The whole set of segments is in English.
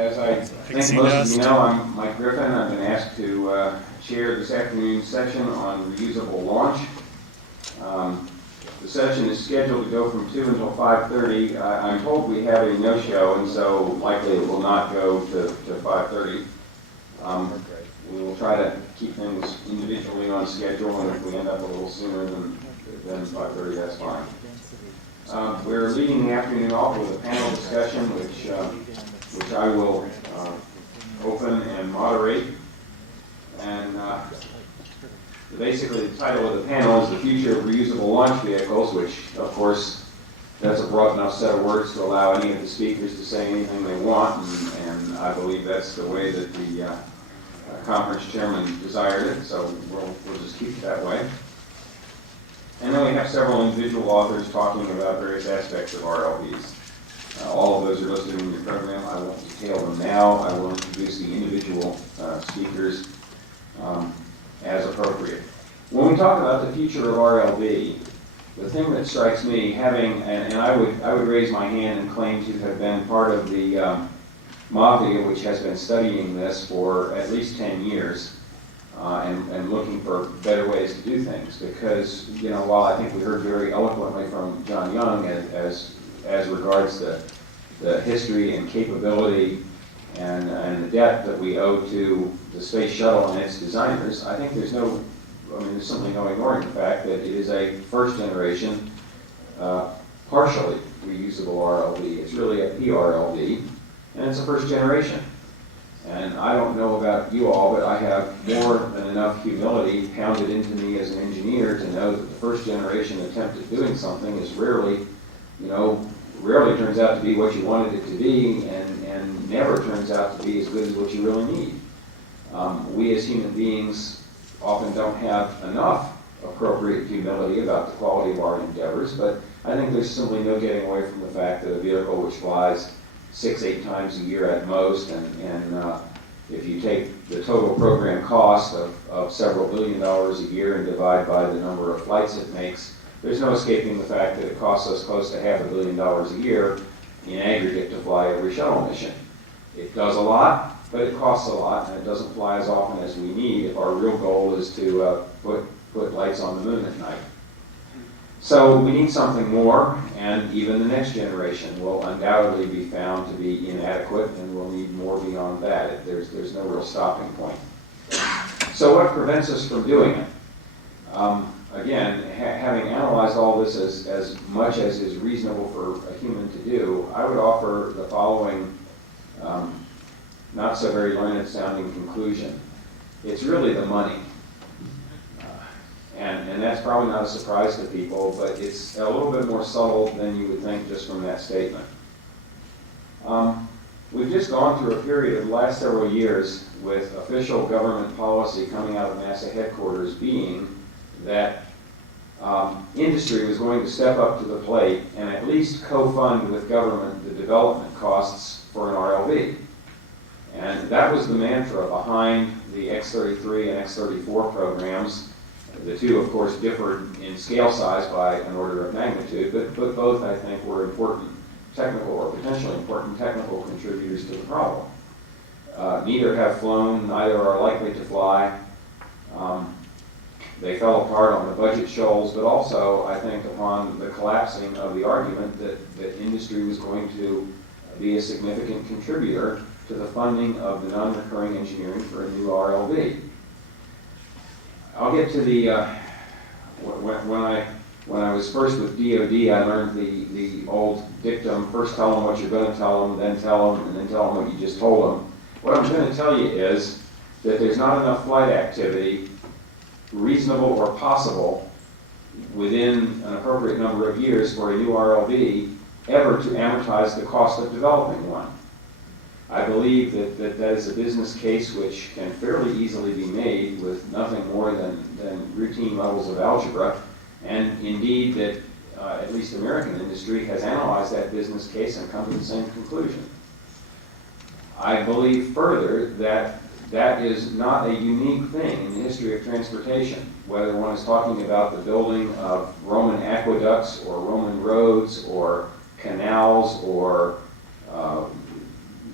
As I think most of you know, I'm Mike Griffin. I've been asked to chair this afternoon's session on reusable launch. The session is scheduled to go from 2 until 5:30. I'm told we have a no-show, and so likely it will not go to 5:30. We will try to keep things individually on schedule, and if we end up a little sooner than 5:30, that's fine. We're leading the afternoon off with a panel discussion, which I will open and moderate. And basically the title of the panel is The Future of Reusable Launch Vehicles, which of course that's a broad enough set of words to allow any of the speakers to say anything they want, and I believe that's the way that the conference chairman desired it, so we'll just keep it that way. And then we have several individual authors talking about various aspects of RLVs. All of those are listed in your program. I won't detail them now. I will introduce the individual speakers as appropriate. When we talk about the future of RLV, the thing that strikes me, and I would raise my hand and claim to have been part of the mafia, which has been studying this for at least 10 years, and looking for better ways to do things. Because, while I think we heard very eloquently from John Young as regards the history and capability and the debt that we owe to the space shuttle and its designers, I think there's simply no ignoring the fact that it is a first generation, partially reusable RLV. It's really a PRLV, and it's a first generation. And I don't know about you all, but I have more than enough humility pounded into me as an engineer to know that the first generation attempt at doing something is rarely turns out to be what you wanted it to be, and never turns out to be as good as what you really need. We as human beings often don't have enough appropriate humility about the quality of our endeavors, but I think there's simply no getting away from the fact that a vehicle which flies 6-8 times a year at most, and if you take the total program cost of several $billion a year and divide by the number of flights it makes, there's no escaping the fact that it costs us close to $500 million a year in aggregate to fly every shuttle mission. It does a lot, but it costs a lot, and it doesn't fly as often as we need if our real goal is to put lights on the moon at night. So we need something more, and even the next generation will undoubtedly be found to be inadequate, and we'll need more beyond that. There's no real stopping point. So what prevents us from doing it? Again, having analyzed all this as much as is reasonable for a human to do, I would offer the following not so very learned sounding conclusion. It's really the money. And that's probably not a surprise to people, but it's a little bit more subtle than you would think just from that statement. We've just gone through a period of the last several years with official government policy coming out of NASA headquarters being that industry was going to step up to the plate and at least co-fund with government the development costs for an RLV. And that was the mantra behind the X-33 and X-34 programs. The two, of course, differed in scale size by an order of magnitude, but both, I think, were important technical or potentially important technical contributors to the problem. Neither have flown, neither are likely to fly. They fell apart on the budget shoals, but also, I think, upon the collapsing of the argument that industry was going to be a significant contributor to the funding of the non-recurring engineering for a new RLV. I'll get to the, when I was first with DOD, I learned the old dictum, first tell them what you're going to tell them, then tell them, and then tell them what you just told them. What I'm going to tell you is that there's not enough flight activity, reasonable or possible, within an appropriate number of years for a new RLV ever to amortize the cost of developing one. I believe that is a business case which can fairly easily be made with nothing more than routine levels of algebra, and indeed that at least American industry has analyzed that business case and come to the same conclusion. I believe further that that is not a unique thing in the history of transportation, whether one is talking about the building of Roman aqueducts or Roman roads or canals or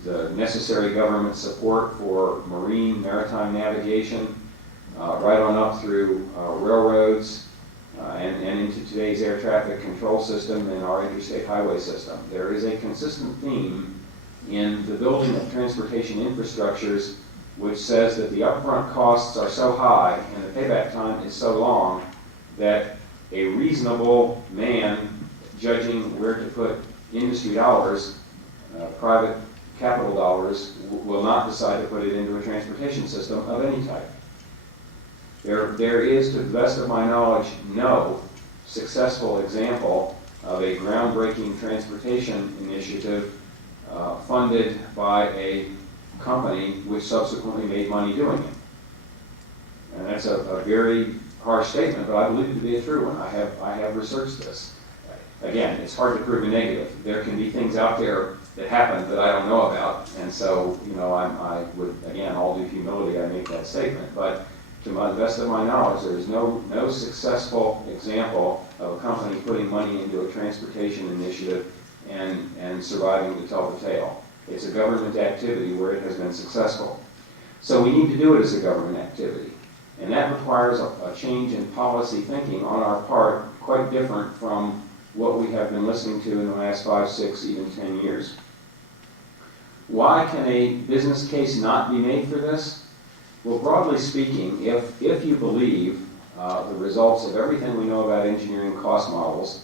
the necessary government support for maritime navigation, right on up through railroads and into today's air traffic control system and our interstate highway system. There is a consistent theme in the building of transportation infrastructures which says that the upfront costs are so high and the payback time is so long that a reasonable man judging where to put industry dollars, private capital dollars, will not decide to put it into a transportation system of any type. There is, to the best of my knowledge, no successful example of a groundbreaking transportation initiative funded by a company which subsequently made money doing it. And that's a very harsh statement, but I believe it to be a true one. I have researched this. Again, it's hard to prove a negative. There can be things out there that happen that I don't know about, and so, you know, I would, again, all due humility, I make that statement. But to the best of my knowledge, there is no successful example of a company putting money into a transportation initiative and surviving to tell the tale. It's a government activity where it has been successful. So we need to do it as a government activity. And that requires a change in policy thinking on our part, quite different from what we have been listening to in the last 5, 6, even 10 years. Why can a business case not be made for this? Well, broadly speaking, if you believe the results of everything we know about engineering cost models,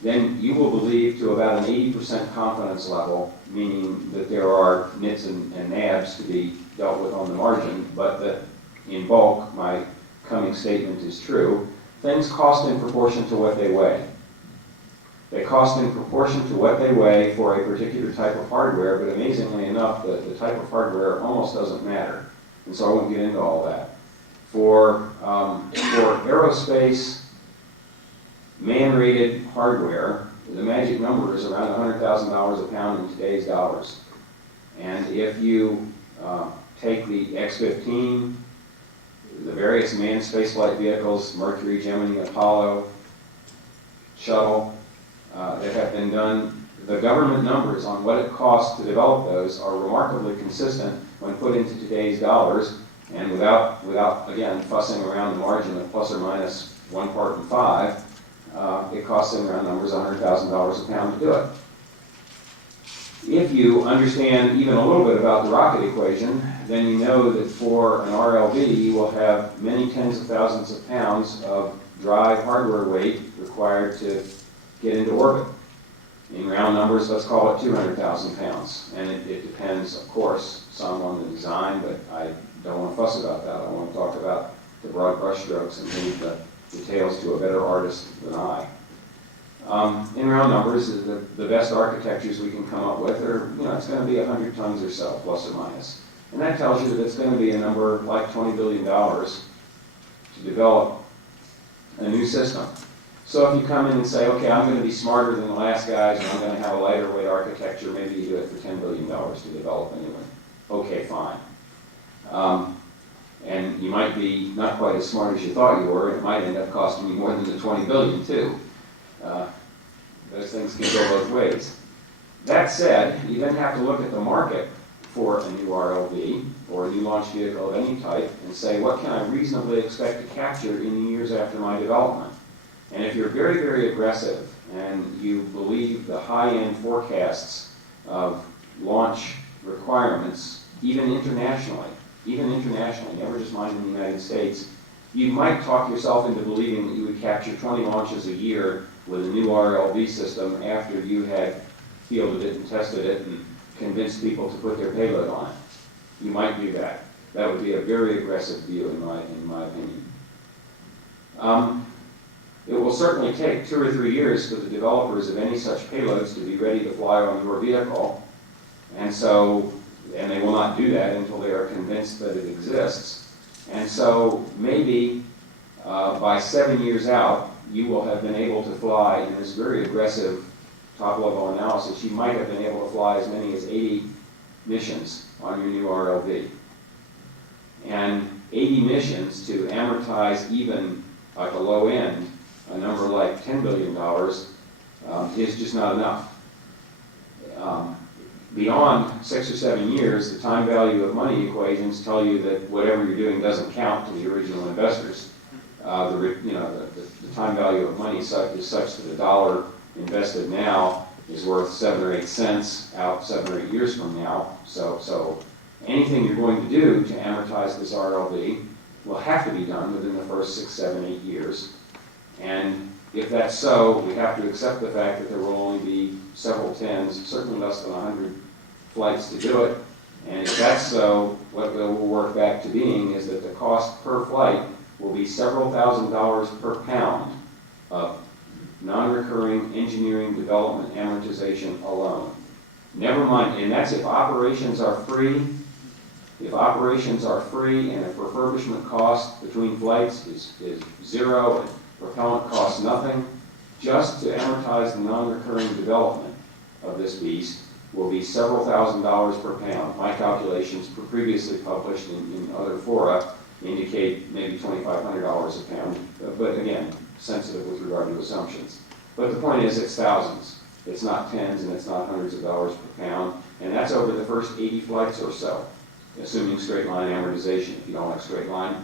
then you will believe to about an 80% confidence level, meaning that there are nits and nabs to be dealt with on the margin, but that in bulk, my coming statement is true, things cost in proportion to what they weigh. They cost in proportion to what they weigh for a particular type of hardware, but amazingly enough, the type of hardware almost doesn't matter. And so I won't get into all that. For aerospace man-rated hardware, the magic number is around $100,000 a pound in today's dollars. And if you take the X-15, the various manned spaceflight vehicles, Mercury, Gemini, Apollo, Shuttle, that have been done, the government numbers on what it costs to develop those are remarkably consistent when put into today's dollars, and without again, fussing around the margin of plus or minus 1 part in 5, it costs in round numbers $100,000 a pound to do it. If you understand even a little bit about the rocket equation, then you know that for an RLV, you will have many tens of thousands of pounds of dry hardware weight required to get into orbit. In round numbers, let's call it 200,000 pounds. And it depends, of course, some on the design, but I don't want to fuss about that. I want to talk about the broad brushstrokes and leave the details to a better artist than I. In round numbers, the best architectures we can come up with are, you know, it's going to be 100 tons or so, plus or minus. And that tells you that it's going to be a number like $20 billion to develop a new system. So if you come in and say, okay, I'm going to be smarter than the last guys, and I'm going to have a lighter weight architecture, maybe you do it for $10 billion to develop a new one. Okay, fine. And you might be not quite as smart as you thought you were, and it might end up costing you more than the $20 billion too. Those things can go both ways. That said, you then have to look at the market for a new RLV or a new launch vehicle of any type and say, what can I reasonably expect to capture in the years after my development? And if you're very, very aggressive and you believe the high-end forecasts of launch requirements, even internationally, never just mind in the United States, you might talk yourself into believing that you would capture 20 launches a year with a new RLV system after you had fielded it and tested it and convinced people to put their payload on it. You might do that. That would be a very aggressive view in my opinion. It will certainly take 2 or 3 years for the developers of any such payloads to be ready to fly on your vehicle, and they will not do that until they are convinced that it exists. And so maybe by 7 years out, you will have been able to fly in this very aggressive top-level analysis. You might have been able to fly as many as 80 missions on your new RLV. And 80 missions to amortize even at the low end, a number like $10 billion is just not enough. beyond 6 or 7 years, the time value of money equations tell you that whatever you're doing doesn't count to the original investors. The time value of money is such that a dollar invested now is worth 7 or 8 cents out 7 or 8 years from now. So anything you're going to do to amortize this RLV will have to be done within the first 6, 7, 8 years. And if that's so, we have to accept the fact that there will only be several tens, certainly less than 100 flights to do it. And if that's so, what it will work back to being is that the cost per flight will be several $1,000s per pound of non-recurring engineering development amortization alone. Never mind, and that's if operations are free. If operations are free and if refurbishment cost between flights is zero and propellant costs nothing, just to amortize the non-recurring development of this beast will be several $1,000s per pound. My calculations previously published in other fora indicate maybe $2,500 a pound, but again, sensitive with regard to assumptions. But the point is, it's thousands. It's not tens and it's not hundreds of dollars per pound, and that's over the first 80 flights or so, assuming straight line amortization. If you don't like straight line,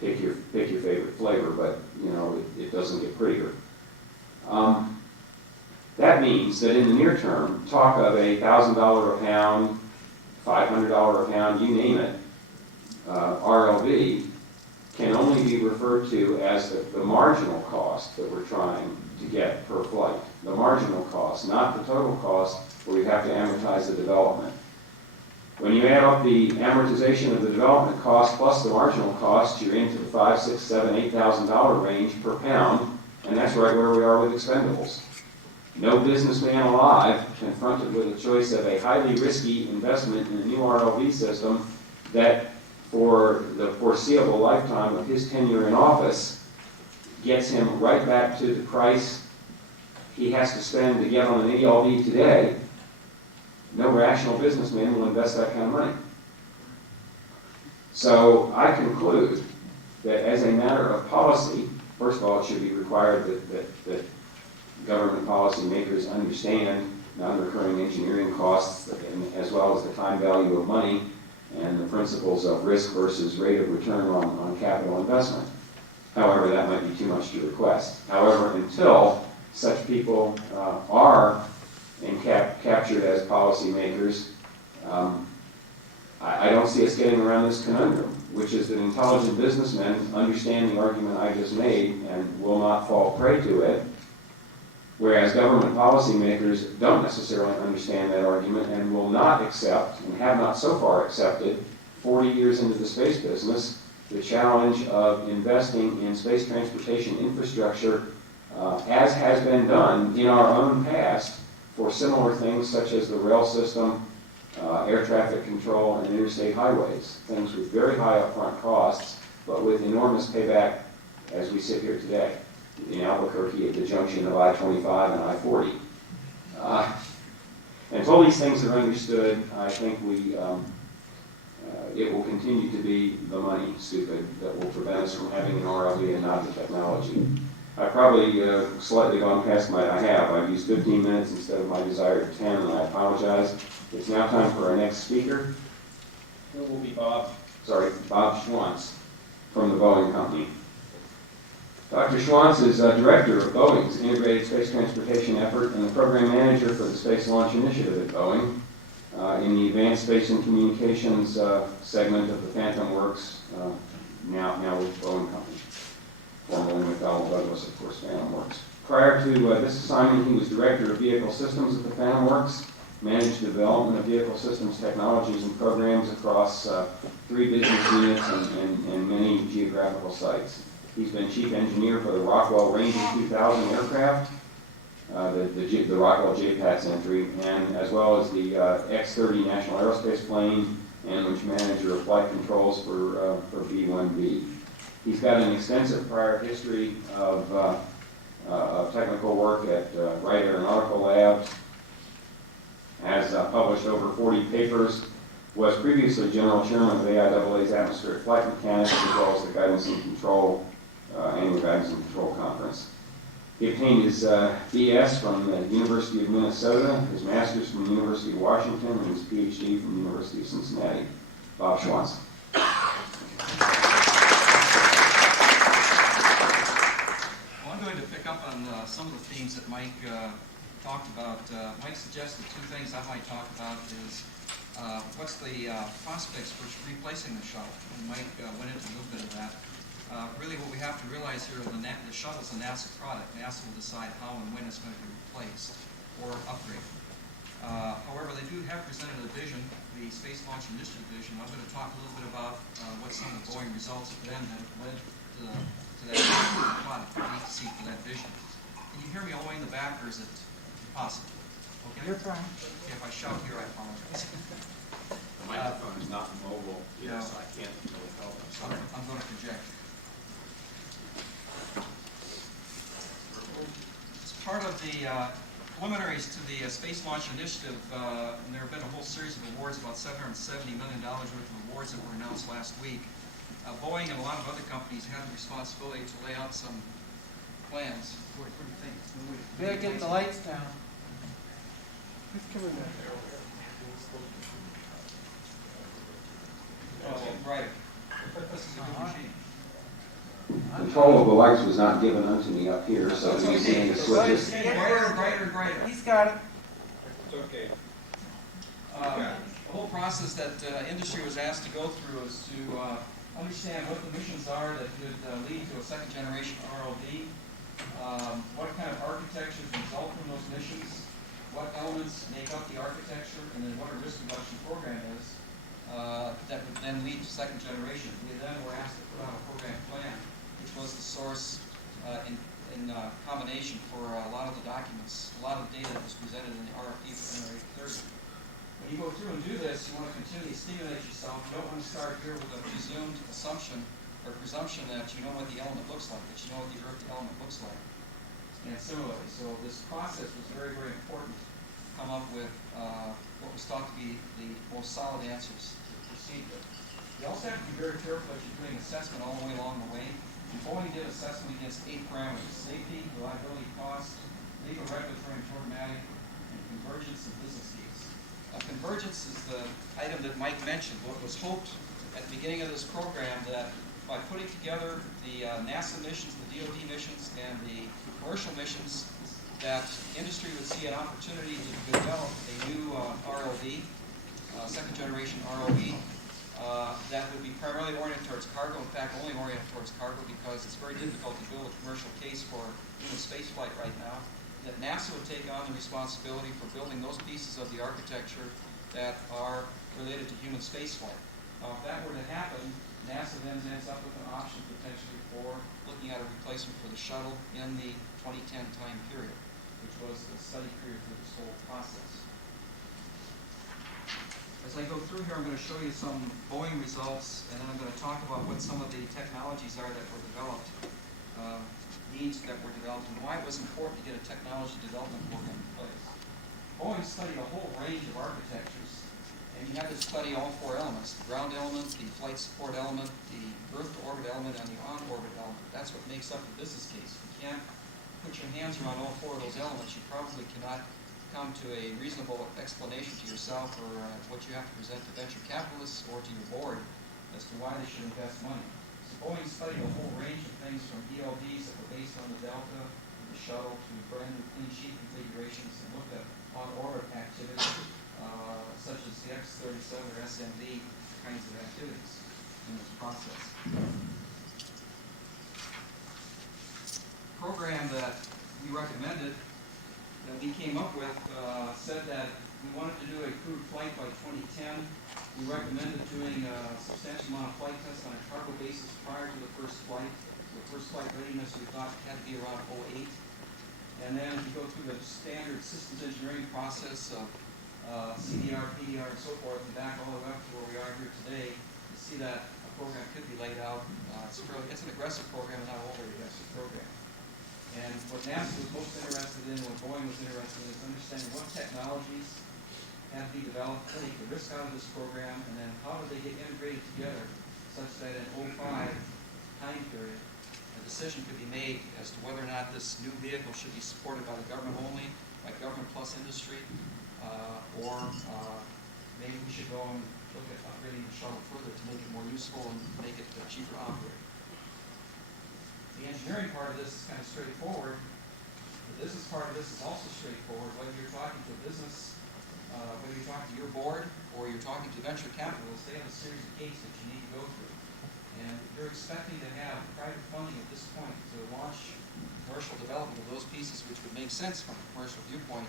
pick your favorite flavor, but it doesn't get prettier. That means that in the near term, talk of a $1,000 a pound, $500 a pound, you name it, RLV can only be referred to as the marginal cost that we're trying to get per flight. The marginal cost, not the total cost where we have to amortize the development. When you add up the amortization of the development cost plus the marginal cost, you're into the $5,000, $6,000, $7,000, $8,000 range per pound, and that's right where we are with expendables. No businessman alive confronted with a choice of a highly risky investment in a new RLV system that for the foreseeable lifetime of his tenure in office gets him right back to the price he has to spend to get on an ELV today. No rational businessman will invest that kind of money. So I conclude that as a matter of policy, first of all, it should be required that government policymakers understand non-recurring engineering costs as well as the time value of money and the principles of risk versus rate of return on capital investment. However, that might be too much to request. However, until such people are captured as policymakers, I don't see us getting around this conundrum, which is that intelligent businessmen understand the argument I just made and will not fall prey to it, whereas government policymakers don't necessarily understand that argument and will not accept, and have not so far accepted, 40 years into the space business, the challenge of investing in space transportation infrastructure as has been done in our own past for similar things such as the rail system, air traffic control, and interstate highways, things with very high upfront costs, but with enormous payback as we sit here today in Albuquerque at the junction of I-25 and I-40. Until these things are understood, I think it will continue to be the money, stupid, that will prevent us from having an RLV and not the technology. I've probably slightly gone past I've used 15 minutes instead of my desired 10, and I apologize. It's now time for our next speaker. It will be Bob Schwanz from the Boeing Company. Dr. Schwanz is Director of Boeing's Integrated Space Transportation Effort and the Program Manager for the Space Launch Initiative at Boeing in the Advanced Space and Communications segment of the Phantom Works, now with Boeing Company. Formerly McDonnell Douglas, of course, Phantom Works. Prior to this assignment, he was Director of Vehicle Systems at the Phantom Works, managed the development of vehicle systems technologies and programs across 3 business units and many geographical sites. He's been Chief Engineer for the Rockwell Ranger 2000 aircraft, the Rockwell JPATS entry, and as well as the X-30 National Aerospace plane, and was Manager of Flight Controls for B-1B. He's got an extensive prior history of technical work at Wright Aeronautical Labs, has published over 40 papers, was previously General Chairman of AIAA's Atmospheric Flight Mechanics, as well as the Guidance and Control, Annual Guidance and Control Conference. He obtained his BS from the University of Minnesota, his master's from the University of Washington, and his PhD from the University of Cincinnati. Bob Schwanz. Well, I'm going to pick up on some of the themes that Mike talked about. Mike suggested two things I might talk about is what's the prospects for replacing the shuttle? And Mike went into a little bit of that. Really what we have to realize here is the shuttle is a NASA product. NASA will decide how and when it's going to be replaced or upgraded. However, they do have presented a vision, the Space Launch Initiative vision. I'm going to talk a little bit about what some of the Boeing results have been that have led to that product. We need to see for that vision. Can you hear me all the way in the back, or is it possible? Okay. You're fine. Okay, if I shout here, I apologize. The microphone is not mobile here, so I can't really help. I'm sorry. I'm going to project. As part of the preliminaries to the Space Launch Initiative, and there have been a whole series of awards, about $770 million worth of awards that were announced last week. Boeing and a lot of other companies had the responsibility to lay out some plans. What do you think? Better get the lights down. Who's coming down? Oh, right. This is a good machine. Control of the lights was not given unto me up here, so It's he's okay. seeing the switches. Brighter, brighter, brighter. He's got it. It's okay. The whole process that industry was asked to go through is to understand what the missions are that could lead to a second generation RLD, what kind of architectures result from those missions, what elements make up the architecture, and then what a risk reduction program is that would then lead to second generation. We then were asked to put out a program plan, which was the source in combination for a lot of the documents, a lot of the data that was presented in the RFP for NR 830. When you go through and do this, you want to continually stimulate yourself. You don't want to start here with a presumed assumption or presumption that you know what the element looks like, that you know what the Earth element looks like. And similarly, so this process was very, very important to come up with what was thought to be the most solid answers to proceed with. You also have to be very careful as you're doing assessment all the way along the way. And Boeing did assessment against 8 parameters: safety, reliability, cost, legal, regulatory, and programmatic, and convergence and business needs. Convergence is the item that Mike mentioned. What was hoped at the beginning of this program that by putting together the NASA missions, the DoD missions, and the commercial missions, that industry would see an opportunity to develop a new ROV, second generation ROV, that would be primarily oriented towards cargo, in fact only oriented towards cargo because it's very difficult to build a commercial case for human spaceflight right now. That NASA would take on the responsibility for building those pieces of the architecture that are related to human spaceflight. Now, if that were to happen, NASA then ends up with an option potentially for looking at a replacement for the shuttle in the 2010 time period, which was the study period for this whole process. As I go through here, I'm going to show you some Boeing results, and then I'm going to talk about what some of the technologies are that were developed, needs that were developed, and why it was important to get a technology development program in place. Boeing studied a whole range of architectures, and you have to study all 4 elements: the ground element, the flight support element, the Earth-to-orbit element, and the on-orbit element. That's what makes up the business case. If you can't put your hands around all 4 of those elements, you probably cannot come to a reasonable explanation to yourself or what you have to present to venture capitalists or to your board as to why they should invest money. So Boeing studied a whole range of things from ELDs that were based on the Delta, the shuttle, to brand new clean sheet configurations, and looked at on-orbit activity such as the X-37 or SMV kinds of activities in this process. The program that we recommended, that we came up with, said that we wanted to do a crewed flight by 2010. We recommended doing a substantial amount of flight tests on a cargo basis prior to the first flight. The first flight readiness we thought had to be around 2008. And then if you go through the standard systems engineering process of CDR, PDR, and so forth, and back all the way up to where we are here today, you see that a program could be laid out. It's an aggressive program, not an overly aggressive program. And what NASA was most interested in, what Boeing was interested in, is understanding what technologies had to be developed to take the risk out of this program, and then how do they get integrated together such that in 2005 time period, a a decision could be made as to whether or not this new vehicle should be supported by the government only, by government plus industry, or maybe we should go and look at upgrading the shuttle further to make it more useful and make it cheaper to operate. The engineering part of this is kind of straightforward. The business part of this is also straightforward. Whether you're talking to a business, whether you're talking to your board or you're talking to venture capitalists, they have a series of gates that you need to go through. And if you're expecting to have private funding at this point to launch commercial development of those pieces which would make sense from a commercial viewpoint,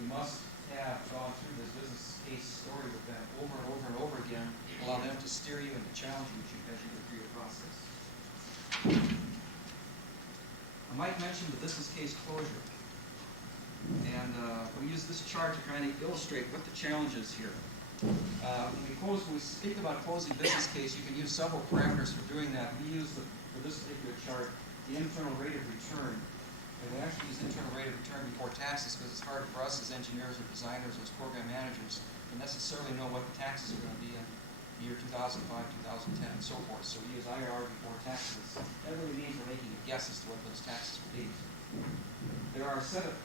you must have gone through this business case story with them over and over and over again, allow them to steer you and to challenge you as you go through your process. I might mention the business case closure. And we use this chart to kind of illustrate what the challenge is here. When we speak about closing business case, you can use several parameters for doing that. We use, for this particular chart, the internal rate of return. And we actually use internal rate of return before taxes because it's hard for us as engineers or designers or as program managers to necessarily know what the taxes are going to be in the year 2005, 2010, and so forth. So we use IRR before taxes. That really means we're making a guess as to what those taxes will be. There are a set of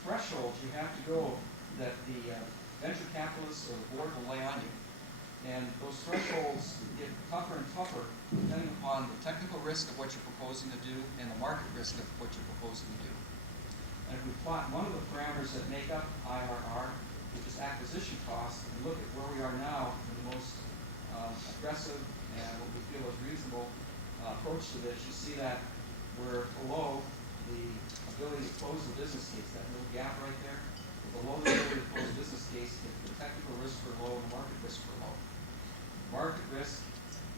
thresholds you have to go that the venture capitalists or the board will lay on you. And those thresholds get tougher and tougher depending upon the technical risk of what you're proposing to do and the market risk of what you're proposing to do. And if we plot one of the parameters that make up IRR, which is acquisition cost, and look at where we are now in the most aggressive and what we feel is reasonable approach to this, you see that we're below the ability to close the business case, that little gap right there. We're below the ability to close the business case if the technical risks are low and the market risks are low. Market risk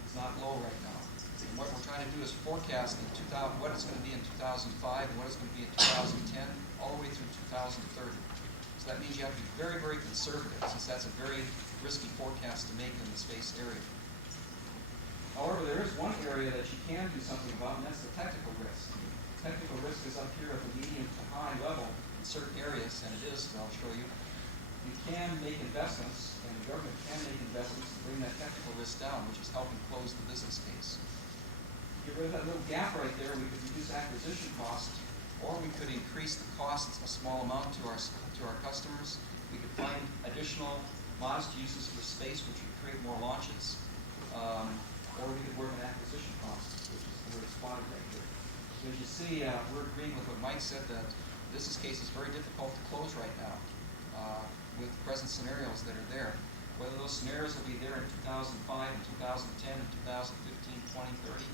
is not low right now. And what we're trying to do is forecast in what it's going to be in 2005 and what it's going to be in 2010, all the way through 2030. So that means you have to be very, very conservative, since that's a very risky forecast to make in the space area. However, there is one area that you can do something about, and that's the technical risk. Technical risk is up here at the medium to high level in certain areas, and it is, as I'll show you. You can make investments, and the government can make investments to bring that technical risk down, which is helping close the business case. Get rid of that little gap right there, we could reduce acquisition costs, or we could increase the costs a small amount to our customers. We could find additional modest uses for space, which would create more launches, or we could work on acquisition costs, which is where it's plotted right here. So as you see, we're agreeing with what Mike said, that the business case is very difficult to close right now with the present scenarios that are there. Whether those scenarios will be there in 2005 and 2010 and 2015, 20, 30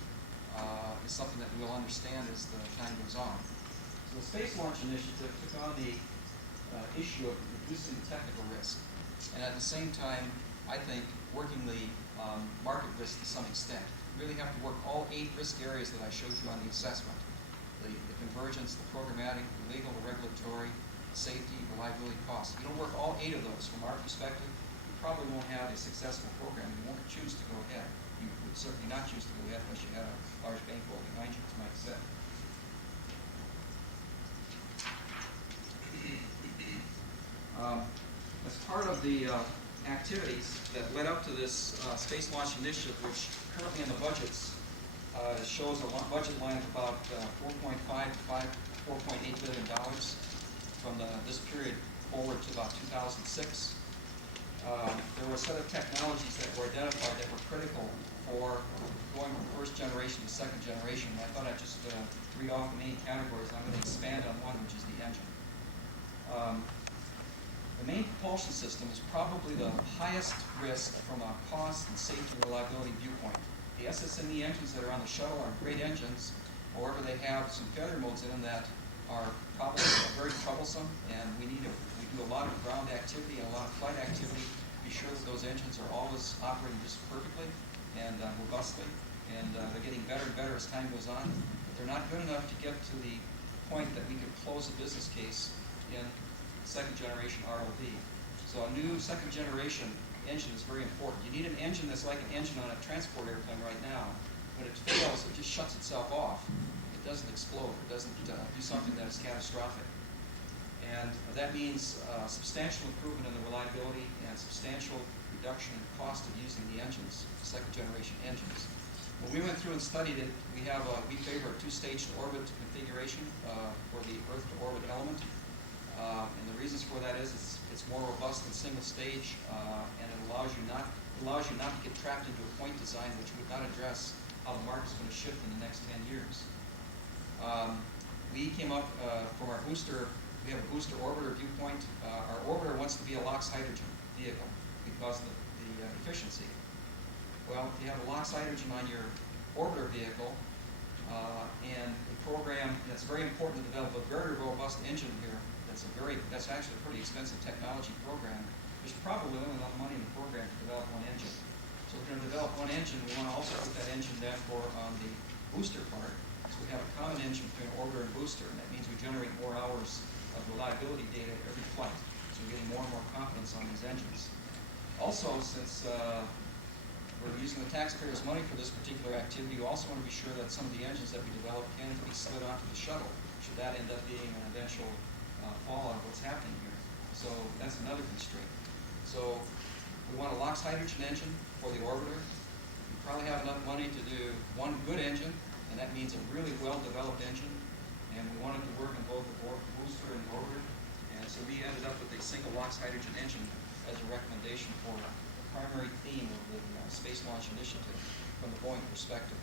is something that we'll understand as the time goes on. So the Space Launch Initiative took on the issue of reducing the technical risk, and at the same time, I think, working the market risk to some extent. You really have to work all 8 risk areas that I showed you on the assessment. The convergence, the programmatic, the legal, the regulatory, safety, reliability, cost. If you don't work all 8 of those from our perspective, you probably won't have a successful program. You won't choose to go ahead. You would certainly not choose to go ahead unless you had a large bankroll behind you, as Mike said. As part of the activities that led up to this Space Launch Initiative, which currently in the budgets shows a budget line of about $4.5 to $4.8 billion from this period forward to about 2006. There were a set of technologies that were identified that were critical for going from first generation to second generation. I thought I'd just read off the main categories. I'm going to expand on one, which is the engine. The main propulsion system is probably the highest risk from a cost and safety and reliability viewpoint. The SSME engines that are on the shuttle are great engines. However, they have some failure modes in them that are probably very troublesome, and we do a lot of ground activity and a lot of flight activity to be sure that those engines are always operating just perfectly and robustly, and they're getting better and better as time goes on. But they're not good enough to get to the point that we could close a business case in second generation ROV. So a new second generation engine is very important. You need an engine that's like an engine on a transport airplane right now. When it fails, it just shuts itself off. It doesn't explode. It doesn't do something that is catastrophic. And that means substantial improvement in the reliability and substantial reduction in cost of using the engines, second generation engines. when we went through and studied it, we favor a two-stage orbit configuration for the Earth-to-orbit element. And the reasons for that is it's more robust than single stage, and it allows you not to get trapped into a point design which would not address how the market's going to shift in the next 10 years. We came up from our booster. We have a booster orbiter viewpoint. Our orbiter wants to be a LOX hydrogen vehicle because of the efficiency. Well, if you have a LOX hydrogen on your orbiter vehicle, and the program, and it's very important to develop a very robust engine here. That's actually a pretty expensive technology program. There's probably only enough money in the program to develop one engine. So we're going to develop one engine. We want to also put that engine therefore on the booster part. So we have a common engine between orbiter and booster, and that means we generate more hours of reliability data every flight. So we're getting more and more confidence on these engines. Also, since we're using the taxpayers' money for this particular activity, we also want to be sure that some of the engines that we develop can be slid onto the shuttle, should that end up being an eventual fallout of what's happening here. So that's another constraint. So we want a LOX hydrogen engine for the orbiter. We probably have enough money to do one good engine, and that means a really well-developed engine. And we wanted to work on both the booster and the orbiter. And so we ended up with a single LOX hydrogen engine as a recommendation for the primary theme of the Space Launch Initiative from the Boeing perspective.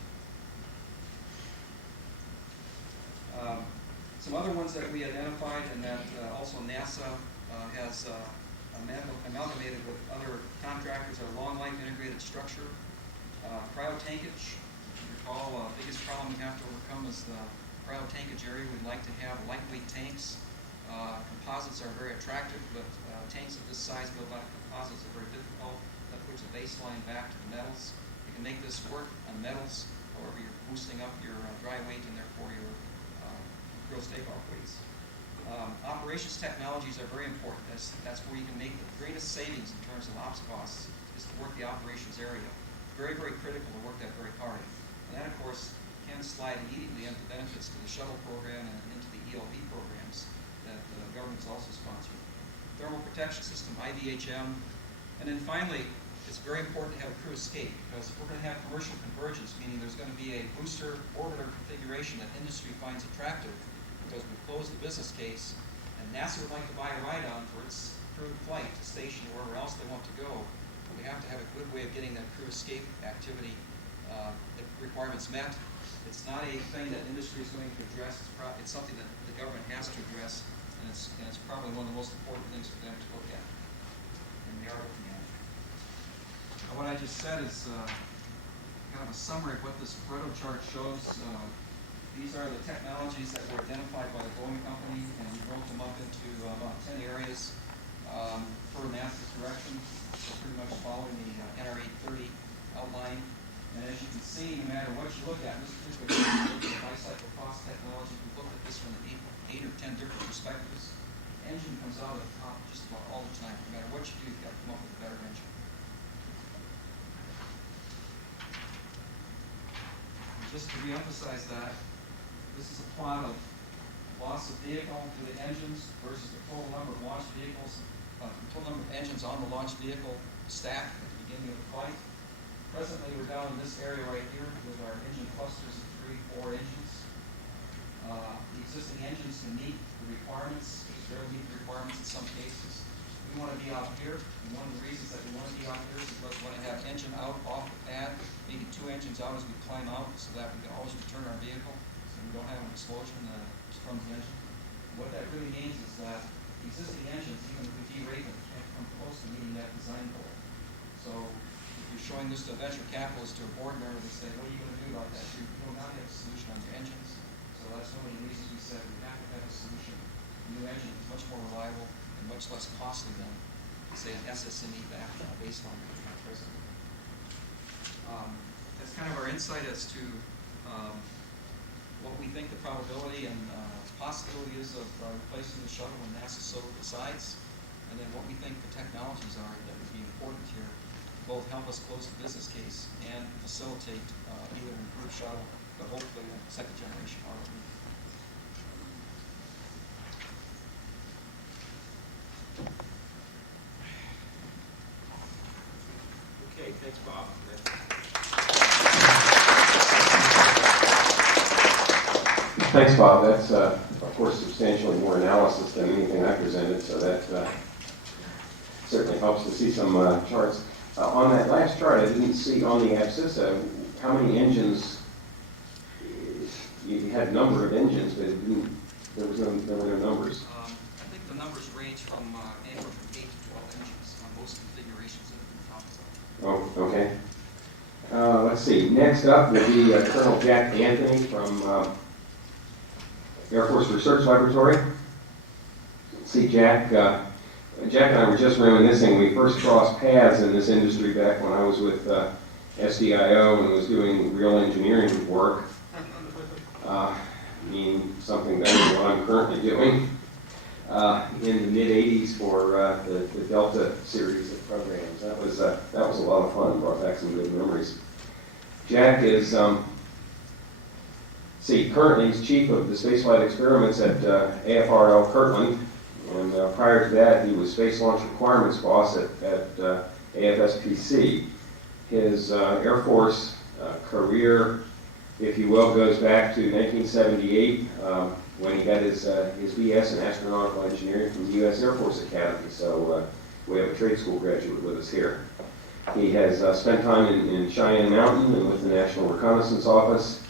Some other ones that we identified, and that also NASA has amalgamated with other contractors, are long life integrated structure, cryotankage. If you recall, the biggest problem we have to overcome is the cryotankage area. We'd like to have lightweight tanks. Composites are very attractive, but tanks of this size built out of composites are very difficult. That puts a baseline back to the metals. You can make this work on metals, however you're boosting up your dry weight and therefore your gross takeoff weights. Operations technologies are very important. That's where you can make the greatest savings in terms of ops costs, is to work the operations area. Very, very critical to work that very hard. And that, of course, can slide immediately into benefits to the shuttle program and into the ELV programs that the government's also sponsoring. Thermal protection system, IVHM. And then finally, it's very important to have a crew escape, because if we're going to have commercial convergence, meaning there's going to be a booster orbiter configuration that industry finds attractive, because we've closed the business case, and NASA would like to buy a ride on for its crewed flight to station wherever else they want to go, we have to have a good way of getting that crew escape activity requirements met. It's not a thing that industry is going to address. It's something that the government has to address, and it's probably one of the most important things for them to look at, and they are looking at it. What I just said is kind of a summary of what this Pareto chart shows. These are the technologies that were identified by the Boeing company, and we broke them up into about 10 areas per NASA's direction. So pretty much following the NRE 30 outline. And as you can see, no matter what you look at, this particular life cycle cost technology, we've looked at this from 8 or 10 different perspectives. The engine comes out at the top just about all the time. No matter what you do, you've got to come up with a better engine. And just to reemphasize that, this is a plot of loss of vehicle to the engines versus the total number of launch vehicles, the total number of engines on the launch vehicle stack at the beginning of the flight. Presently, we're down in this area right here with our engine clusters of 3, 4 engines. The existing engines can meet the requirements, barely meet the requirements in some cases. We want to be out here, and one of the reasons that we want to be out here is because we want to have engine out off the pad, maybe 2 engines out as we climb out, so that we can always return our vehicle, so we don't have an explosion from the engine. And what that really means is that the existing engines, even if we derate them, can't come close to meeting that design goal. So if you're showing this to a venture capitalist or a board member, they say, what are you going to do about that? You do not have a solution on your engines. So that's one of the reasons we said we have to have a solution. A new engine is much more reliable and much less costly than, say, an SSME back baseline that we have presently. That's kind of our insight as to what we think the probability and possibility is of replacing the shuttle when NASA so decides, and then what we think the technologies are that would be important here to both help us close the business case and facilitate either an improved shuttle, but hopefully a second generation ROV. Okay, thanks, Bob. Thanks, Bob. That's, of course, substantially more analysis than anything I presented, so that certainly helps to see some charts. On that last chart, I didn't see on the abscissa how many engines. You had a number of engines, but it didn't, there were no numbers. I think the numbers range from anywhere from 8 to 12 engines on most configurations that have been talked about. Oh, okay. Let's see. Next up will be Colonel Jack Anthony from Air Force Research Laboratory. Let's see, Jack and I were just reminiscing. We first crossed paths in this industry back when I was with SDIO and was doing real engineering work. Meaning something better than what I'm currently doing in the mid-'80s for the Delta series of programs. That was a lot of fun. Brought back some good memories. Jack is currently he's chief of the spaceflight experiments at AFRL Kirtland, and prior to that he was space launch requirements boss at AFSPC. His Air Force career, if you will, goes back to 1978 when he got his BS in astronautical engineering from the U.S. Air Force Academy. So we have a trade school graduate with us here. He has spent time in Cheyenne Mountain and with the National Reconnaissance Office,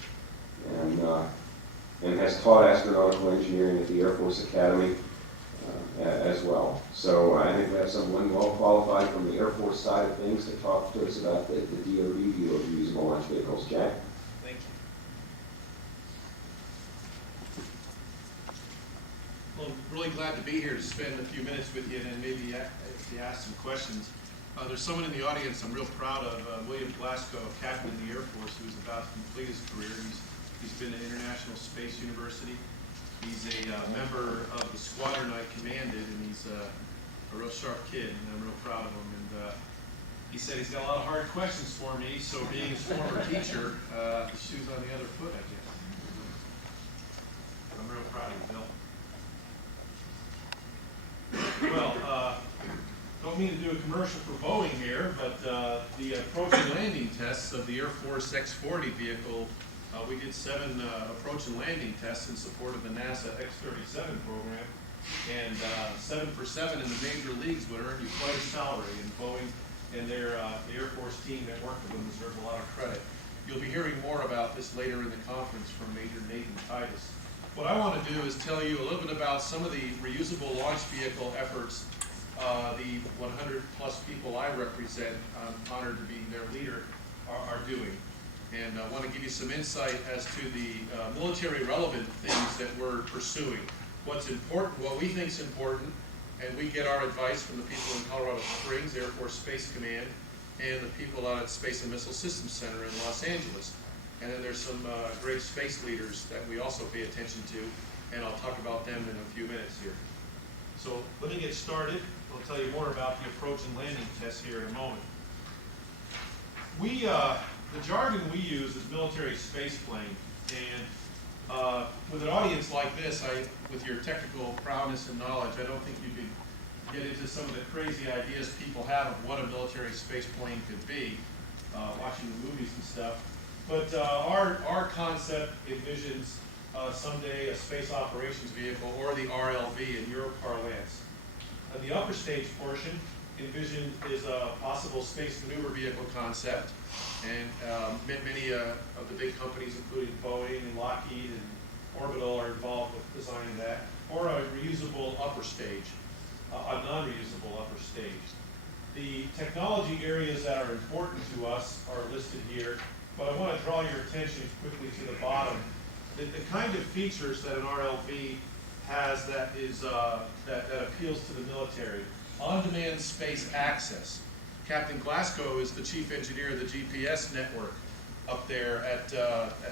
and has taught astronautical engineering at the Air Force Academy as well. So I think we have someone well qualified from the Air Force side of things to talk to us about the DoD view of reusable launch vehicles. Jack? Thank you. Well, I'm really glad to be here to spend a few minutes with you and then maybe if you ask some questions. There's someone in the audience I'm real proud of, William Glasgow, captain in the Air Force, who's about to complete his career. He's been at International Space University. He's a member of the squadron I commanded, and he's a real sharp kid, and I'm real proud of him. And he said he's got a lot of hard questions for me, so being his former teacher, the shoe's on the other foot, I guess. I'm real proud of you, Bill. Well, don't mean to do a commercial for Boeing here, but the approach and landing tests of the Air Force X-40 vehicle, we did 7 approach and landing tests in support of the NASA X-37 program, and 7 for 7 in the major leagues would earn you quite a salary, and Boeing and the Air Force team that worked with them deserve a lot of credit. You'll be hearing more about this later in the conference from Major Nathan Titus. What I want to do is tell you a little bit about some of the reusable launch vehicle efforts the 100 plus people I represent, I'm honored to be their leader, are doing. And I want to give you some insight as to the military relevant things that we're pursuing. What's important, what we think is important, and we get our advice from the people in Colorado Springs, Air Force Space Command, and the people out at Space and Missile Systems Center in Los Angeles. And then there's some great space leaders that we also pay attention to, and I'll talk about them in a few minutes here. So let me get started. I'll tell you more about the approach and landing tests here in a moment. The jargon we use is military space plane, and with an audience like this, with your technical prowess and knowledge, I don't think you could get into some of the crazy ideas people have of what a military space plane could be, watching the movies and stuff. But our concept envisions someday a space operations vehicle, or the RLV in your parlance. The upper stage portion envisioned is a possible space maneuver vehicle concept, and many of the big companies, including Boeing and Lockheed and Orbital, are involved with designing that, or a reusable upper stage, a non-reusable upper stage. The technology areas that are important to us are listed here, but I want to draw your attention quickly to the bottom. The kind of features that an RLV has that appeals to the military. On-demand space access. Captain Glasgow is the chief engineer of the GPS network up there at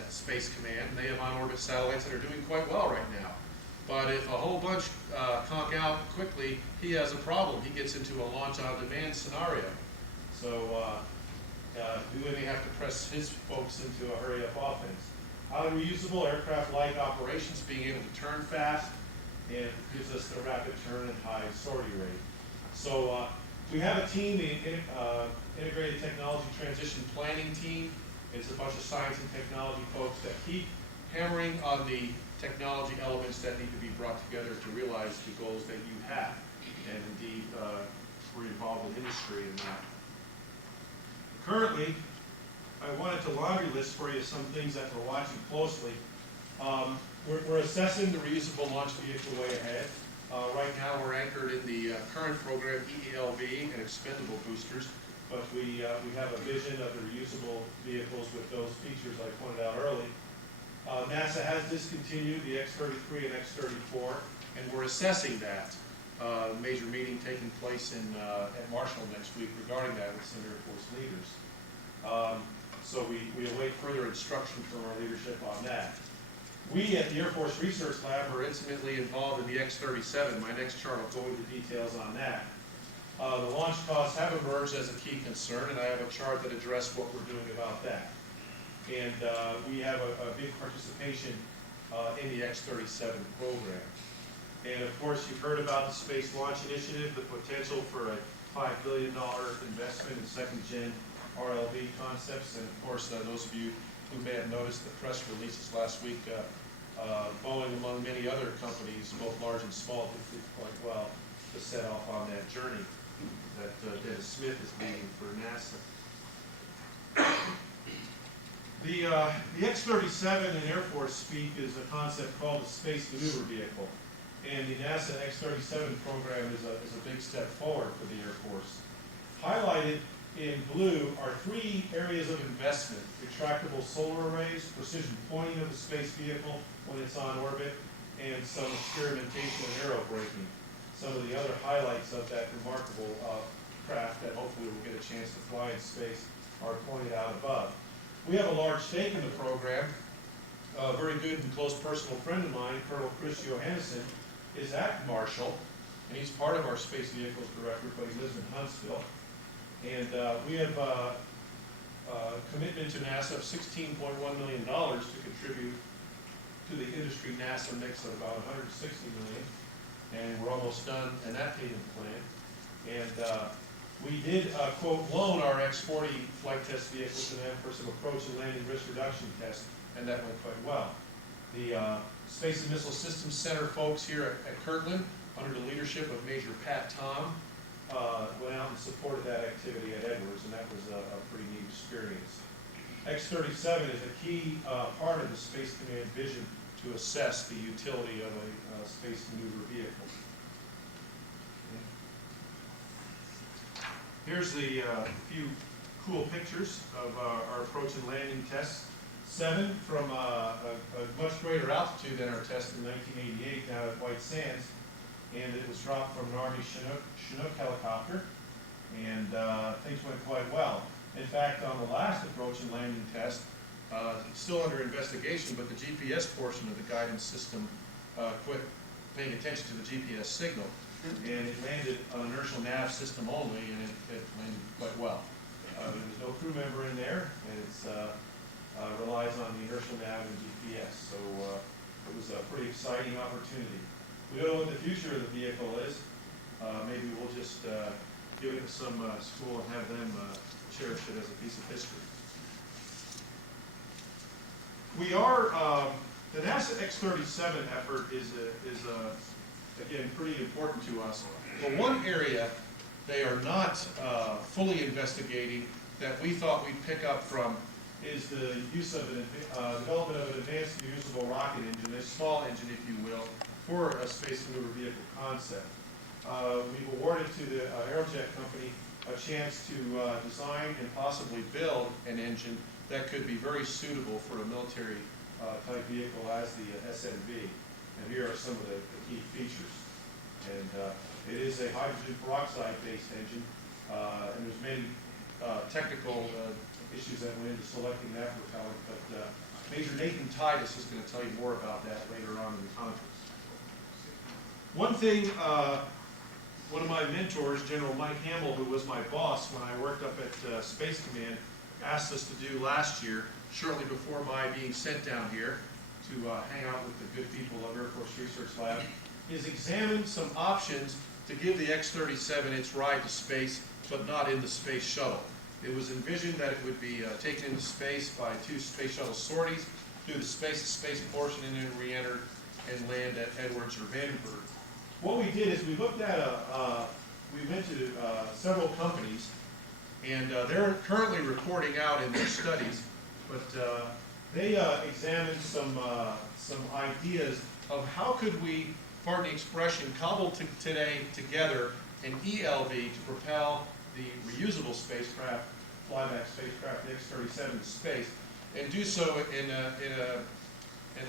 Space Command. They have on-orbit satellites that are doing quite well right now. But if a whole bunch conk out quickly, he has a problem. He gets into a launch on-demand scenario. So we may have to press his folks into a hurry-up offense. Highly reusable aircraft-like operations, being able to turn fast, and gives us the rapid turn and high sortie rate. So we have a team, the Integrated Technology Transition Planning Team. It's a bunch of science and technology folks that keep hammering on the technology elements that need to be brought together to realize the goals that you have. And indeed, we're involved with industry in that. Currently, I wanted to laundry list for you some things that we're watching closely. We're assessing the reusable launch vehicle way ahead. Right now, we're anchored in the current program, EELV and expendable boosters, but we have a vision of the reusable vehicles with those features I pointed out early. NASA has discontinued the X-33 and X-34, and we're assessing that. Major meeting taking place at Marshall next week regarding that with some Air Force leaders. So we await further instruction from our leadership on that. We at the Air Force Research Lab are intimately involved in the X-37. My next chart will go into details on that. The launch costs have emerged as a key concern, and I have a chart that addresses what we're doing about that. And we have a big participation in the X-37 program. And of course, you've heard about the Space Launch Initiative, the potential for a $5 billion investment in second-gen RLV concepts. And of course, those of you who may have noticed the press releases last week, Boeing, among many other companies, both large and small, did quite well to set off on that journey that Dennis Smith is leading for NASA. The X-37 in Air Force speak is a concept called the Space Maneuver Vehicle. And the NASA X-37 program is a big step forward for the Air Force. Highlighted in blue are 3 areas of investment: retractable solar arrays, precision pointing of the space vehicle when it's on orbit, and some experimentation in aero braking. Some of the other highlights of that remarkable craft that hopefully we'll get a chance to fly in space are pointed out above. We have a large stake in the program. A very good and close personal friend of mine, Colonel Chris Johannesson, is at Marshall, and he's part of our Space Vehicles Directorate, but he lives in Huntsville. And we have a commitment to NASA of $16.1 million to contribute to the industry NASA mix of about $160 million. And we're almost done in that payment plan. And we did, quote, loan our X-40 flight test vehicle to them for some approach and landing risk reduction tests, and that went quite well. The Space and Missile Systems Center folks here at Kirtland, under the leadership of Major Pat Tom, went out and supported that activity at Edwards, and that was a pretty neat experience. X-37 is a key part of the Space Command vision to assess the utility of a space maneuver vehicle. Here's the few cool pictures of our approach and landing tests. 7 from a much greater altitude than our test in 1988 down at White Sands. And it was dropped from an Army Chinook helicopter, and things went quite well. In fact, on the last approach and landing test, it's still under investigation, but the GPS portion of the guidance system quit paying attention to the GPS signal, and it landed on inertial nav system only, and it landed quite well. There was no crew member in there, and it's relies on the inertial nav and GPS, so it was a pretty exciting opportunity. We don't know what the future of the vehicle is. Maybe we'll just give it to some school and have them cherish it as a piece of history. We are, the NASA X-37 effort is again, pretty important to us. But one area they are not fully investigating that we thought we'd pick up from is the use of development of an advanced reusable rocket engine, a small engine, if you will, for a space maneuver vehicle concept. We've awarded to the Aerojet company a chance to design and possibly build an engine that could be very suitable for a military type vehicle as the SNV. And here are some of the key features. And it is a hydrogen peroxide-based engine, and there's many technical issues that went into selecting that propellant, but Major Nathan Titus is going to tell you more about that later on in the conference. One thing, one of my mentors, General Mike Hamill, who was my boss when I worked up at Space Command, asked us to do last year, shortly before my being sent down here to hang out with the good people of Air Force Research Lab, is examine some options to give the X-37 its ride to space, but not in the space shuttle. It was envisioned that it would be taken into space by 2 space shuttle sorties, do the space portion and then re-enter and land at Edwards or Vandenberg. What we did is we looked at we went to several companies, and they're currently reporting out in their studies, but they examined some ideas of how could we, pardon the expression, cobble today together an ELV to propel the reusable spacecraft, flyback spacecraft, the X-37 to space, and do so in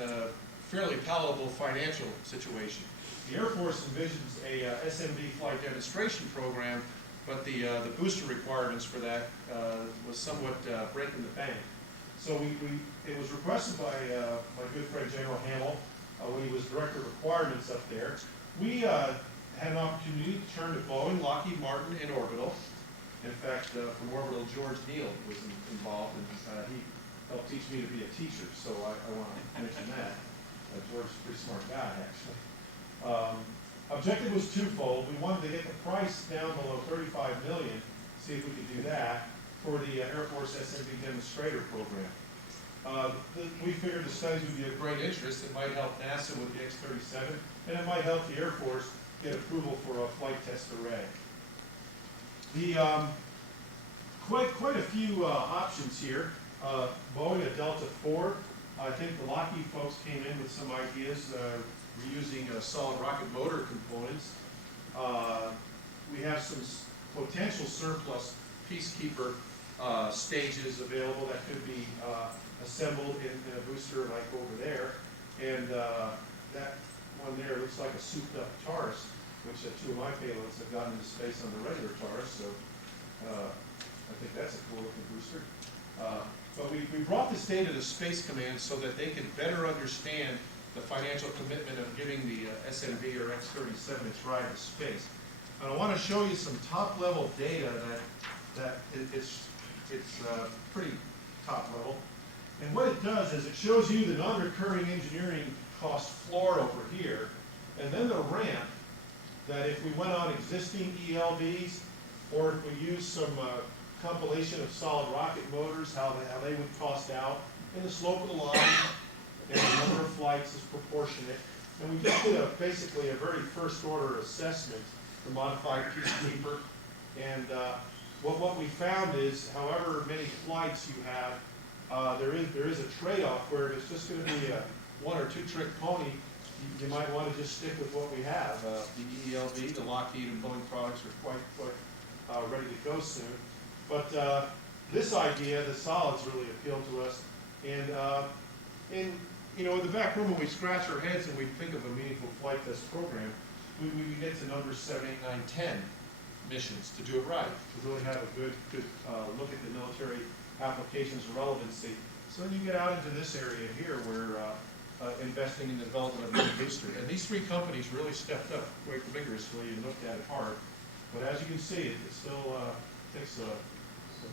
a fairly palatable financial situation. The Air Force envisions a SMB flight demonstration program, but the booster requirements for that was somewhat breaking the bank. So it was requested by my good friend General Hamill when he was Director of Requirements up there. We had an opportunity to turn to Boeing, Lockheed Martin, and Orbital. In fact, from Orbital, George Neal was involved, and he helped teach me to be a teacher, so I want to mention that. George's a pretty smart guy, actually. Objective was twofold. We wanted to get the price down below $35 million, see if we could do that for the Air Force SMB demonstrator program. We figured the studies would be of great interest. It might help NASA with the X-37, and it might help the Air Force get approval for a flight test array. Quite a few options here. Boeing, a Delta IV. I think the Lockheed folks came in with some ideas. Reusing solid rocket motor components. We have some potential surplus Peacekeeper stages available that could be assembled in a booster like over there. And that one there looks like a souped up Taurus, which two of my payloads have gotten into space on the regular Taurus, so I think that's a cool looking booster. But we brought this data to Space Command so that they could better understand the financial commitment of giving the SMB or X-37 its ride to space. And I want to show you some top-level data that it's pretty top-level. And what it does is it shows you the non-recurring engineering cost floor over here, and then the ramp that if we went on existing ELVs, or if we use some compilation of solid rocket motors, how they would cost out, and the slope of the line, and the number of flights is proportionate. And we just did basically a very first order assessment for modified Peacekeeper. And what we found is, however many flights you have, there is a trade-off where it's just going to be a one or two trick pony. You might want to just stick with what we have. The ELV, the Lockheed and Boeing products are quite ready to go soon. But this idea, the solids, really appealed to us. And you know, in the back room, when we scratch our heads and we think of a meaningful flight test program, we get to numbers 7, 8, 9, 10 missions to do it right, to really have a good look at the military applications relevancy. So then you get out into this area here where investing in the development of a booster. And these three companies really stepped up quite vigorously and looked at it hard. But as you can see, it still takes a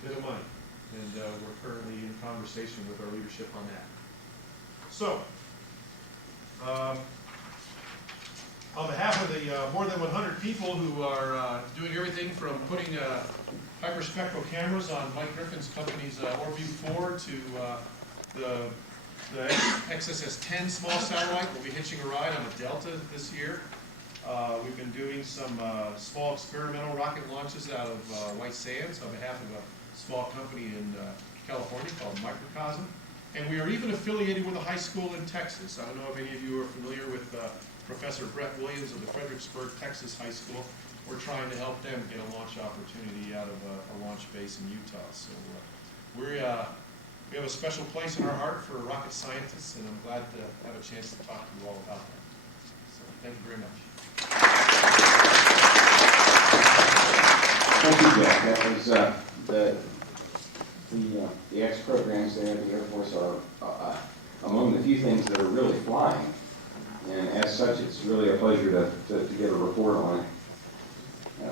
bit of money. And we're currently in conversation with our leadership on that. So, on behalf of the more than 100 people who are doing everything from putting hyperspectral cameras on Mike Griffin's company's Orview 4 to the XSS-10 small satellite, we'll be hitching a ride on a Delta this year. We've been doing some small experimental rocket launches out of White Sands on behalf of a small company in California called Microcosm. And we are even affiliated with a high school in Texas. I don't know if any of you are familiar with Professor Brett Williams of the Fredericksburg, Texas High School. We're trying to help them get a launch opportunity out of a launch base in Utah. So we have a special place in our heart for rocket scientists, and I'm glad to have a chance to talk to you all about that. So thank you very much. Thank you, Jack. That was the X programs there at the Air Force are among the few things that are really flying. And as such, it's really a pleasure to get a report on it.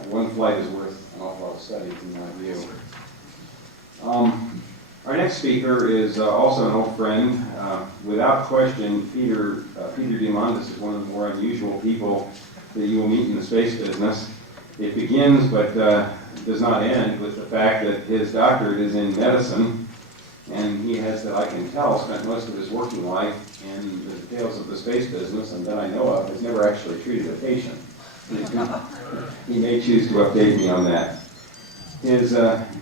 One flight is worth an awful lot of study in my view. Our next speaker is also an old friend. Without question, Peter Diamandis is one of the more unusual people that you will meet in the space business. It begins, but does not end, with the fact that his doctorate is in medicine, And he has, that I can tell, spent most of his working life in the details of the space business, and that I know of, has never actually treated a patient. He may choose to update me on that. His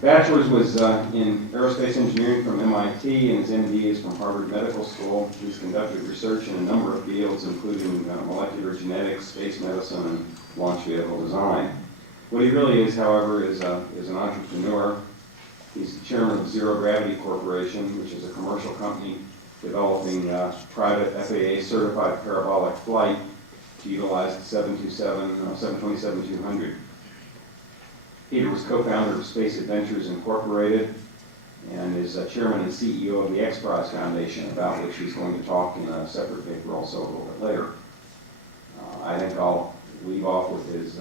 bachelor's was in aerospace engineering from MIT, and his MD is from Harvard Medical School. He's conducted research in a number of fields, including molecular genetics, space medicine, and launch vehicle design. What he really is, however, is an entrepreneur. He's the chairman of Zero Gravity Corporation, which is a commercial company developing private FAA-certified parabolic flight to utilize the 727-200. Peter was co-founder of Space Adventures Incorporated and is chairman and CEO of the X Prize Foundation, about which he's going to talk in a separate paper also a little bit later. I think I'll leave off with his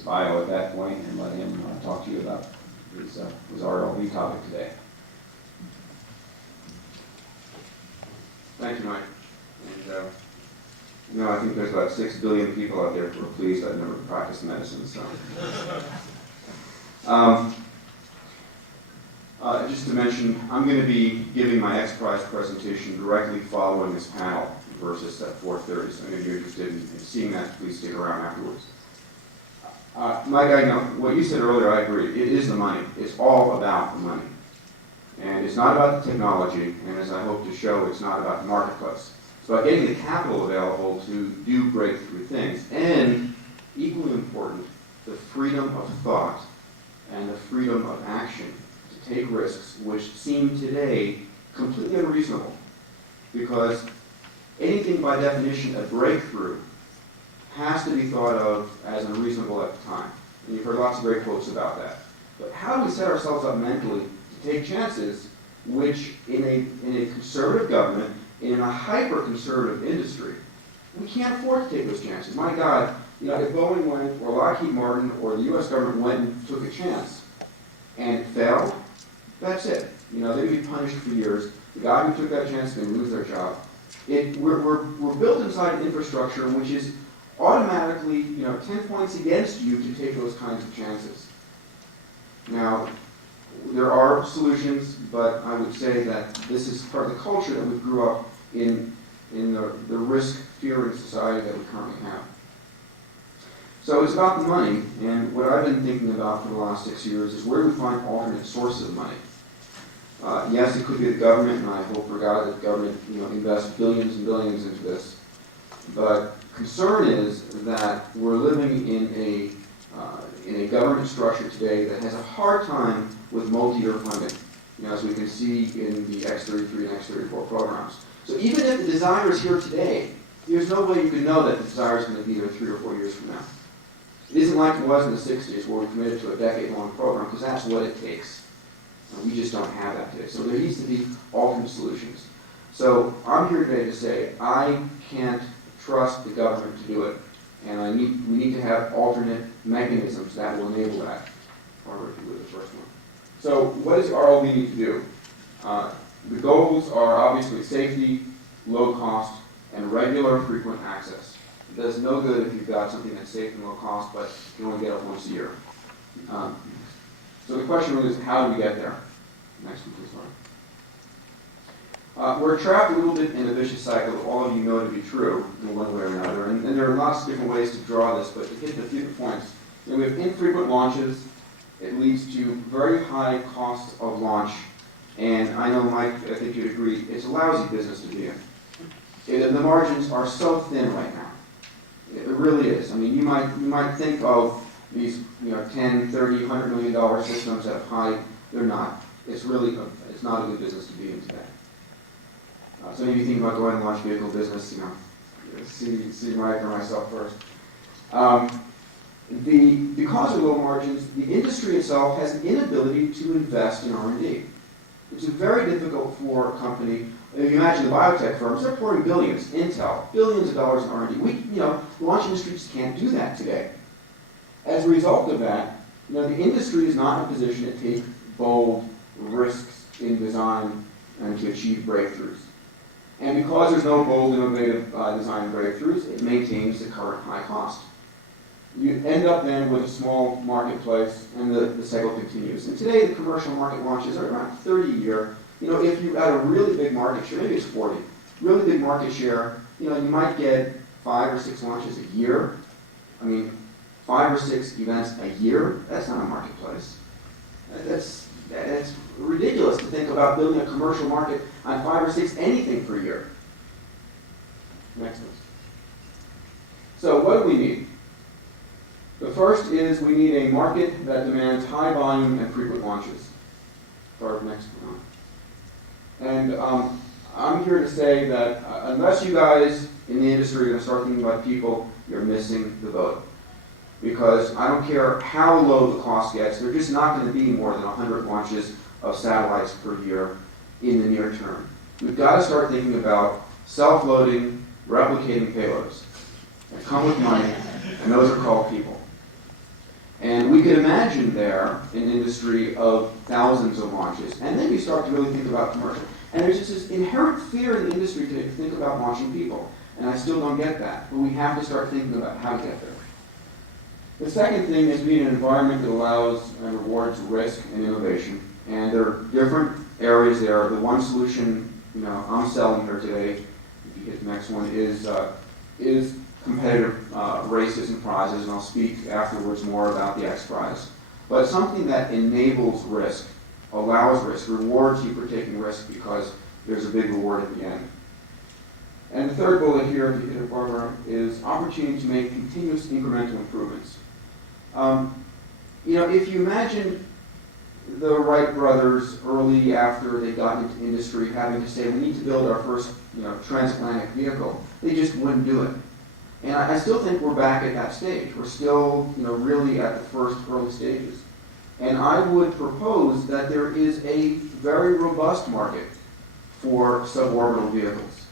bio at that point and let him talk to you about his RLV topic today. Thank you, Mike. And, I think there's about 6 billion people out there who are pleased I've never practiced medicine, so. Just to mention, I'm going to be giving my X Prize presentation directly following this panel versus at 4:30, so if you're interested in seeing that, please stick around afterwards. Mike, I know what you said earlier, I agree. It is the money. It's all about the money. And it's not about the technology, and as I hope to show, it's not about the marketplace. It's about getting the capital available to do breakthrough things, and equally important, the freedom of thought and the freedom of action to take risks which seem today completely unreasonable. Because anything by definition a breakthrough has to be thought of as unreasonable at the time. And you've heard lots of great quotes about that. But how do we set ourselves up mentally to take chances which in a conservative government, in a hyper-conservative industry, we can't afford to take those chances. My God, if Boeing went, or Lockheed Martin, or the U.S. government went and took a chance and failed, that's it. They'd be punished for years. The guy who took that chance is going to lose their job. We're built inside an infrastructure which is automatically, 10 points against you to take those kinds of chances. Now, there are solutions, but I would say that this is part of the culture that we grew up in the risk-fearing society that we currently have. So it's about the money, and what I've been thinking about for the last 6 years is where do we find alternate sources of money? Yes, it could be the government, and I hope for God that the government invests billions and billions into this. But concern is that we're living in a government structure today that has a hard time with multi-year funding, as we can see in the X-33 and X-34 programs. So even if the desire is here today, there's no way you can know that the desire is going to be there 3 or 4 years from now. It isn't like it was in the 60s where we committed to a decade-long program, because that's what it takes. And we just don't have that today. So there needs to be alternate solutions. So I'm here today to say I can't trust the government to do it, and we need to have alternate mechanisms that will enable that. Harvard, if you would, the first one. So what does RLV need to do? The goals are obviously safety, low cost, and regular frequent access. It does no good if you've got something that's safe and low cost, but you only get it once a year. So the question really is, how do we get there? Next one, please, Mark. We're trapped a little bit in a vicious cycle that all of you know to be true in one way or another. And there are lots of different ways to draw this, but to hit a few points. We have infrequent launches. It leads to very high costs of launch. And I know, Mike, I think you'd agree, it's a lousy business to be in. The margins are so thin right now. It really is. I mean, you might think of these, 10, 30, $100 million systems at a high. They're not. It's not a good business to be in today. So maybe think about going to launch vehicle business, see Mike or myself first. Because of low margins, the industry itself has an inability to invest in R&D. It's very difficult for a company. If you imagine the biotech firms, they're pouring billions, Intel, billions of dollars in R&D. The launch industry just can't do that today. As a result of that, the industry is not in a position to take bold risks in design and to achieve breakthroughs. And because there's no bold, innovative design breakthroughs, it maintains the current high cost. You end up then with a small marketplace, and the cycle continues. And today, the commercial market launches are around 30 a year. You know, if you had a really big market share, maybe it's 40, really big market share, you know, you might get 5 or 6 launches a year. I mean, 5 or 6 events a year, that's not a marketplace. That's ridiculous to think about building a commercial market on 5 or 6 anything per year. Next one. So what do we need? The first is we need a market that demands high volume and frequent launches. Start next one. And I'm here to say that unless you guys in the industry are going to start thinking about people, you're missing the boat. Because I don't care how low the cost gets, they're just not going to be more than 100 launches of satellites per year in the near term. We've got to start thinking about self-loading, replicating payloads. They come with money, and those are called people. And we could imagine there an industry of thousands of launches, and then you start to really think about commercial. And there's just this inherent fear in the industry today to think about launching people, and I still don't get that, but we have to start thinking about how to get there. The second thing is we need an environment that allows and rewards risk and innovation, and there are different areas there. The one solution, you know, I'm selling here today, if you get the next one, is competitive races and prizes, and I'll speak afterwards more about the X Prize. But something that enables risk, allows risk, rewards you for taking risk because there's a big reward at the end. And the third bullet here, if you hit it, Barbara, is opportunity to make continuous incremental improvements. You know, if you imagine the Wright brothers early after they got into industry having to say, we need to build our first, you know, transatlantic vehicle, they just wouldn't do it. And I still think we're back at that stage. We're still, you know, really at the first early stages. And I would propose that there is a very robust market for suborbital vehicles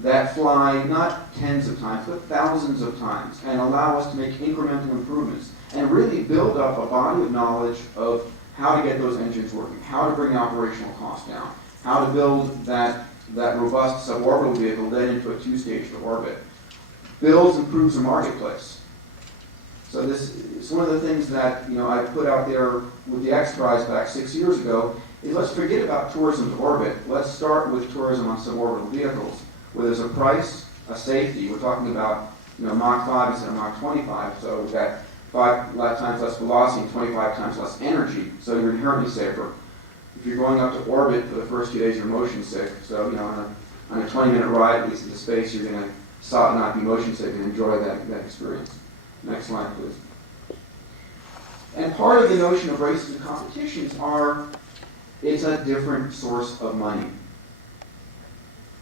that fly not tens of times, but thousands of times, and allow us to make incremental improvements and really build up a body of knowledge of how to get those engines working, how to bring operational costs down, how to build that robust suborbital vehicle then into a 2-stage orbit. Builds and proves the marketplace. So this is one of the things that, you know, I put out there with the X Prize back 6 years ago, is let's forget about tourism to orbit. Let's start with tourism on suborbital vehicles, where there's a price, a safety. We're talking about, you know, Mach 5 instead of Mach 25, so we've got 5 times less velocity and 25 times less energy, so you're inherently safer. If you're going up to orbit for the first few days, you're motion sick. So, you know, on a 20-minute ride, at least into space, you're going to stop and not be motion sick and enjoy that experience. Next slide, please. And part of the notion of races and competitions it's a different source of money.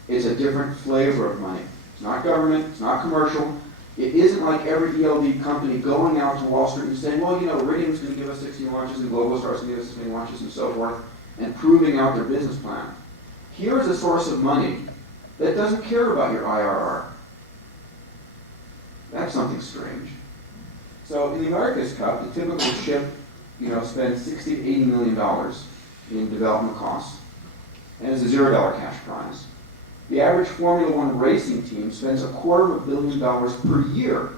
It's a different flavor of money. It's not government, it's not commercial. It isn't like every ELD company going out to Wall Street and saying, well, you know, Iridium's going to give us 60 launches and Globalstar's going to give us 60 launches and so forth, and proving out their business plan. Here's a source of money that doesn't care about your IRR. That's something strange. So in the America's Cup, the typical ship, you know, spends $60 to $80 million in development costs, and it's a $0 cash prize. The average Formula One racing team spends $250 million per year.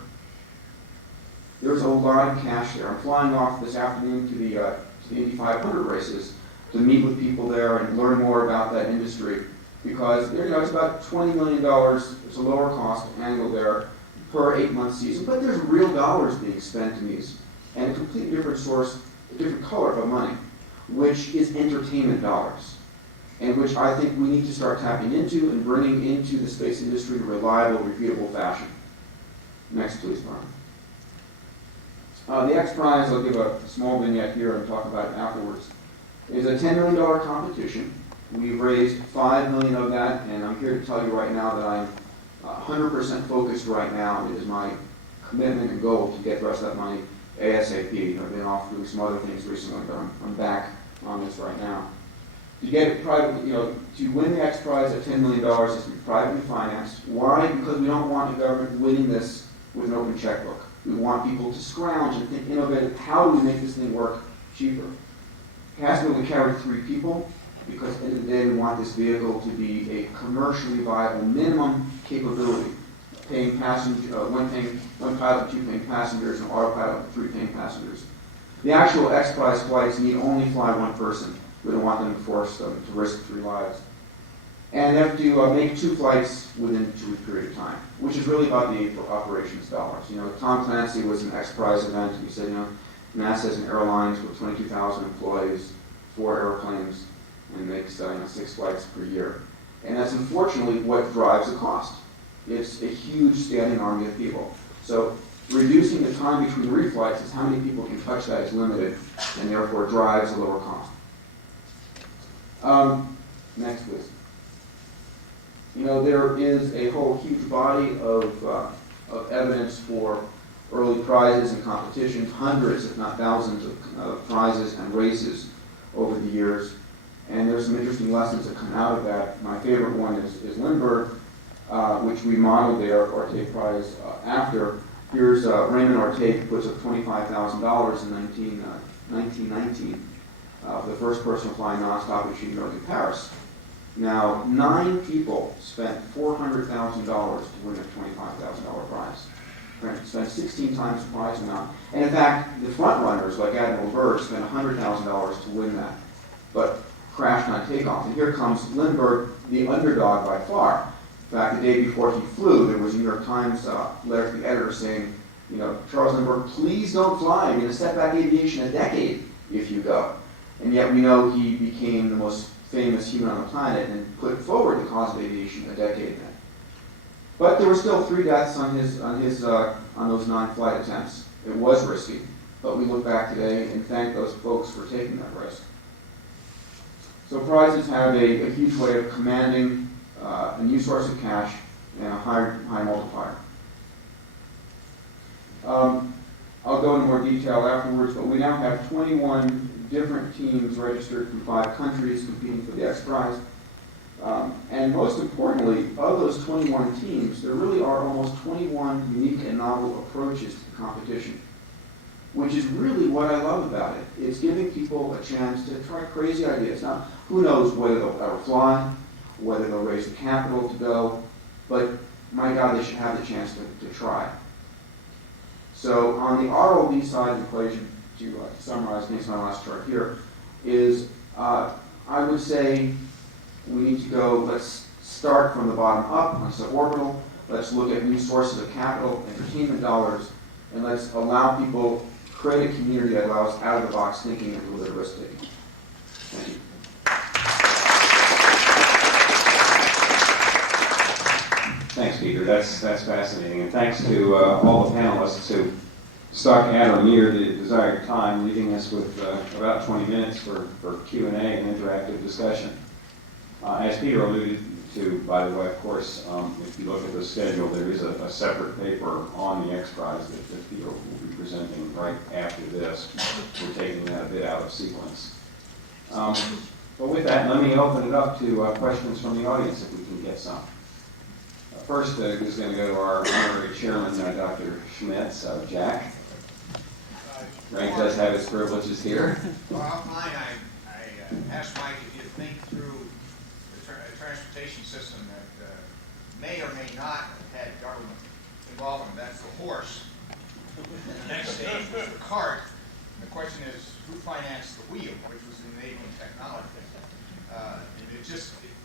There's a lot of cash there. I'm flying off this afternoon to the Indy 500 races to meet with people there and learn more about that industry, because, you know, it's about $20 million. It's a lower cost angle there per 8-month season, but there's real dollars being spent in these, and a completely different source, a different color of money, which is entertainment dollars, and which I think we need to start tapping into and bringing into the space industry in a reliable, repeatable fashion. Next, please, Brian. The X Prize, I'll give a small vignette here and talk about it afterwards, is a $10 million competition. We've raised $5 million of that, and I'm here to tell you right now that I'm 100% focused right now. It is my commitment and goal to get the rest of that money ASAP. I've been off doing some other things recently, but I'm back on this right now. To get it privately, you know, to win the X Prize at $10 million is to be privately financed. Why? Because we don't want the government winning this with an open checkbook. We want people to scrounge and think innovative. How do we make this thing work cheaper? It has to be able to carry 3 people, because at the end of the day, we want this vehicle to be a commercially viable minimum capability, paying passenger, one pilot, 2 paying passengers, and autopilot, 3 paying passengers. The actual X Prize flights need only fly 1 person. We don't want them to force them to risk 3 lives. And they have to make 2 flights within a 2-week period of time, which is really about the operations dollars. You know, Tom Clancy was an X Prize event. He said, you know, NASA has an airlines with 22,000 employees, 4 airplanes, and makes 6 flights per year. And that's unfortunately what drives the cost. It's a huge standing army of people. So reducing the time between reflights is how many people can touch that is limited, and therefore drives a lower cost. Next, please. You know, there is a whole huge body of evidence for early prizes and competitions, hundreds, if not thousands, of prizes and races over the years. And there's some interesting lessons that come out of that. My favorite one is Lindbergh, which we modeled the Orteig Prize after. Here's Raymond Orteig, who puts up $25,000 in 1919 for the first person to fly nonstop between New York and Paris. Now, 9 people spent $400,000 to win a $25,000 prize. Right? Spent 16 times the prize amount. And in fact, the front runners, like Admiral Byrd, spent $100,000 to win that, but crashed on takeoff. And here comes Lindbergh, the underdog by far. In fact, the day before he flew, there was a New York Times letter to the editor saying, you know, Charles Lindbergh, please don't fly. You're going to set back aviation a decade if you go. And yet we know he became the most famous human on the planet and put forward the cause of aviation a decade then. But there were still 3 deaths on those 9 flight attempts. It was risky, but we look back today and thank those folks for taking that risk. So prizes have a huge way of commanding a new source of cash and a high multiplier. I'll go into more detail afterwards, but we now have 21 different teams registered from 5 countries competing for the X Prize. And most importantly, of those 21 teams, there really are almost 21 unique and novel approaches to the competition, which is really what I love about it. It's giving people a chance to try crazy ideas. Now, who knows whether they'll ever fly, whether they'll raise the capital to go, but my God, they should have the chance to try. So on the ROV side of the equation, to summarize, next my last chart here, is I would say we need to go, let's start from the bottom up on suborbital, let's look at new sources of capital, entertainment dollars, and let's allow people, create a community that allows out-of-the-box thinking and a little bit of risk-taking. Thank you. Thanks, Peter. That's fascinating. And thanks to all the panelists who stuck at or near the desired time, leaving us with about 20 minutes for Q&A and interactive discussion. As Peter alluded to, by the way, of course, if you look at the schedule, there is a separate paper on the X Prize that Peter will be presenting right after this. We're taking that a bit out of sequence. But with that, let me open it up to questions from the audience, if we can get some. First is going to go to our honorary chairman, Dr. Schmitz, Jack. Rank does have its privileges here. Well, outline, I asked Mike if you think through the transportation system that may or may not have had government involvement. That's the horse. The next stage was the cart. And the question is, who financed the wheel, which was the enabling technology? And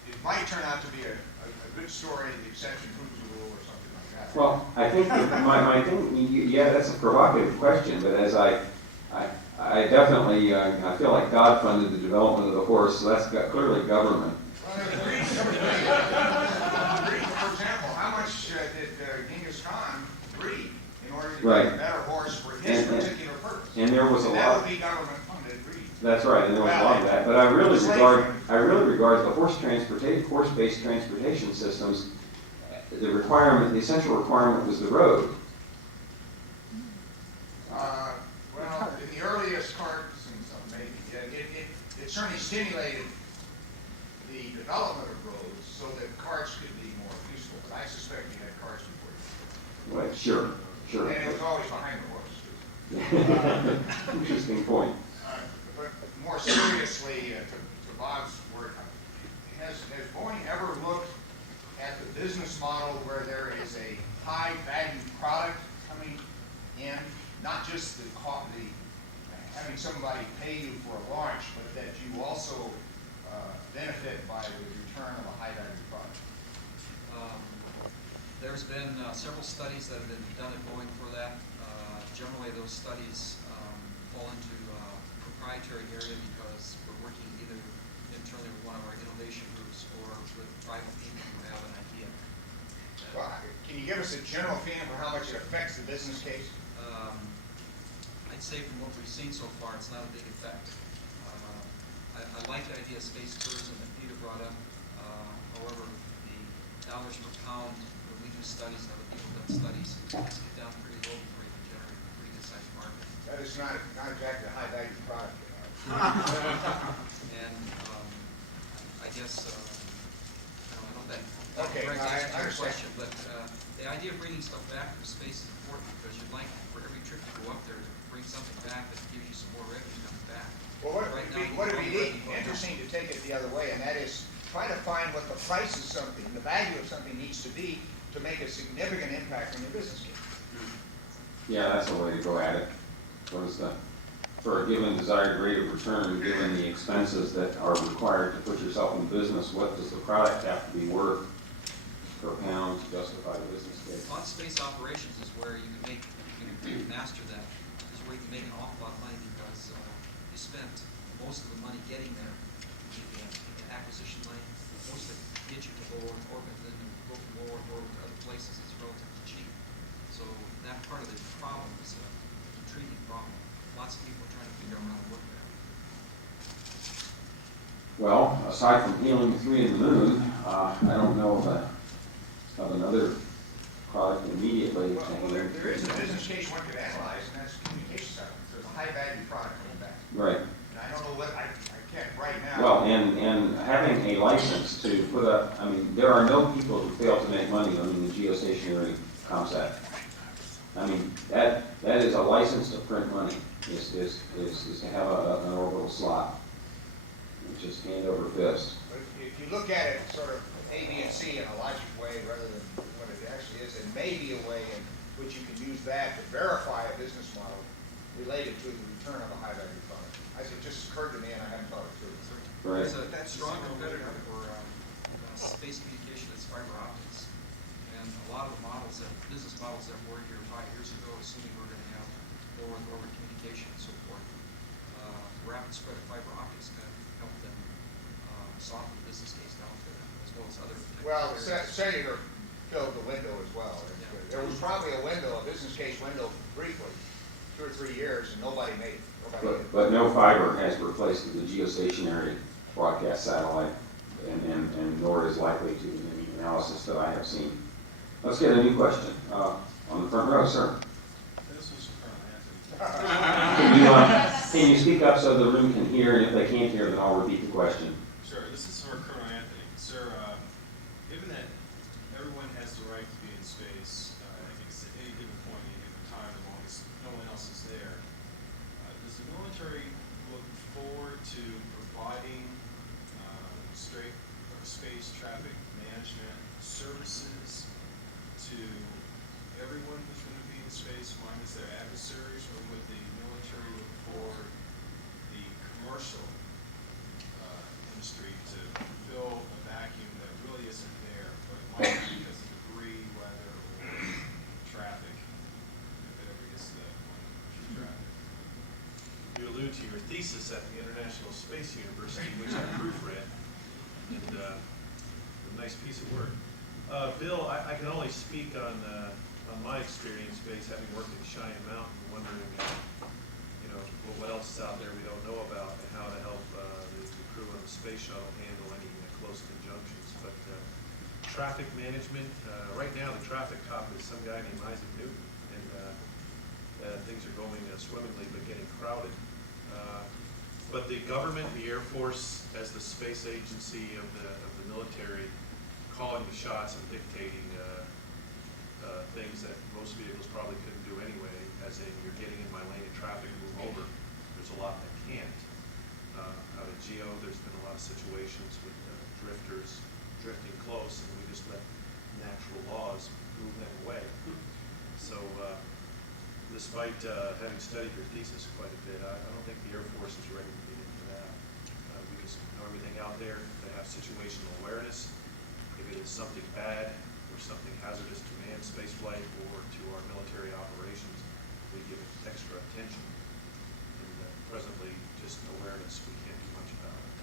it might turn out to be a good story, the exception proves the rule or something like that. Well, I think my thing, yeah, that's a provocative question, but as I definitely, I feel like God funded the development of the horse, so that's clearly government. Well, there's reasons. For example, how much did Genghis Khan breed in order to get a better horse for his particular purpose? And there was a lot. That would be government funded breeding. That's right, and there was a lot of that. But I really regard the horse-based transportation systems. The essential requirement was the road. Well, in the earliest carts and some maybe, it certainly stimulated the development of roads so that carts could be more useful. But I suspect you had carts before you. Right, sure. And it was always behind the horse. Interesting point. But more seriously, to Bob's work, has Boeing ever looked at the business model where there is a high value product coming in, not just the having somebody pay you for a launch, but that you also benefit by the return of a high-value product? There's been several studies that have been done at Boeing for that. Generally, those studies fall into proprietary area because we're working either internally with one of our innovation groups or with private people who have an idea. Well, can you give us a general feeling for how much it affects the business case? I'd say from what we've seen so far, it's not a big effect. I like the idea of space tourism that Peter brought up. However, the dollars per pound, when we do studies and other people have done studies, it's get down pretty low before you can generate a pretty good sized market. That is not exactly a high-value product. And I guess, I don't know if that Okay, directly I answers your understand. question, but the idea of bringing stuff back from space is important because you'd like for every trip you go up there to bring something back that gives you some more revenue coming back. Well, what Right would now, be, you what can would only be revenue interesting to take it the other way, and that is try to find what the price of something, the value of something needs to be to make a significant impact on your business case. Yeah, that's the way to go at it. What is the, for a given desired rate of return, given the expenses that are required to put yourself in business, what does the product have to be worth per pound to justify the business case? On space operations is where you can make, you can master that, is where you can make an awful lot of money because you spent most of the money getting there, the acquisition money, most of it gets you to low Earth orbit, then you go from low Earth orbit to other places, it's relatively cheap. So that part of the problem is an intriguing problem. Lots of people are trying to figure out how to work that. Well, aside from healing 3 in the moon, I don't know of another product immediately. Well, there is a business case one could analyze, and that's communication settlements. There's a high-value product coming back. Right. And I don't know what, I can't right now. Well, and having a license to put up, I mean, there are no people who fail to make money owning the geostationary concept. I mean, that is a license to print money, is to have an orbital slot, which is hand over fist. But if you look at it sort of A, B, and C in a logic way rather than what it actually is, it may be a way in which you can use that to verify a business model related to the return of a high-value product. It just occurred to me and I haven't thought it through. Right. There's a strong competitor for space communication is fiber optics. And a lot of the models that, business models that were here 5 years ago, assuming we're going to have low Earth orbit communication and so forth, rapid spread of fiber optics can help them soften the business case down for them, as well as other technical Well, areas. cellular filled the window as well. There was probably a window, a business case window briefly, 2 or 3 years, and nobody made it. But no fiber has replaced the geostationary broadcast satellite, and nor is likely to in the analysis that I have seen. Let's get a new question. On the front row, sir. This was from Anthony. Can you speak up so the room can hear, and if they can't hear, then I'll repeat the question. Sure, this is for Colonel Anthony. Sir, given that everyone has the right to be in space, I think it's at any given point, any given time, as long as no one else is there, does the military look forward to providing straight space traffic management services to everyone who's going to be in space, minus their adversaries, or would the military look for the commercial industry to fill a vacuum that really isn't there, but it might be because of debris, weather, or traffic, if it ever gets to that point, traffic? You allude to your thesis at the International Space University, which I proofread, and a nice piece of work. Bill, I can only speak on my experience base, having worked at Cheyenne Mountain, wondering, what else is out there we don't know about, and how to help the crew on the space shuttle handle any close conjunctions. But traffic management, right now the traffic cop is some guy named Isaac Newton, and things are going swimmingly but getting crowded. But the government, the Air Force, as the space agency of the military, calling the shots and dictating things that most vehicles probably couldn't do anyway, as in you're getting in my lane of traffic, move over. There's a lot that can't. Out of GEO, there's been a lot of situations with drifters drifting close, and we just let natural laws move them away. So despite having studied your thesis quite a bit, I don't think the Air Force is ready to get into that. We just know everything out there. They have situational awareness. If it is something bad or something hazardous to manned spaceflight or to our military operations, we give it extra attention. And presently, just awareness, we can't do much about it.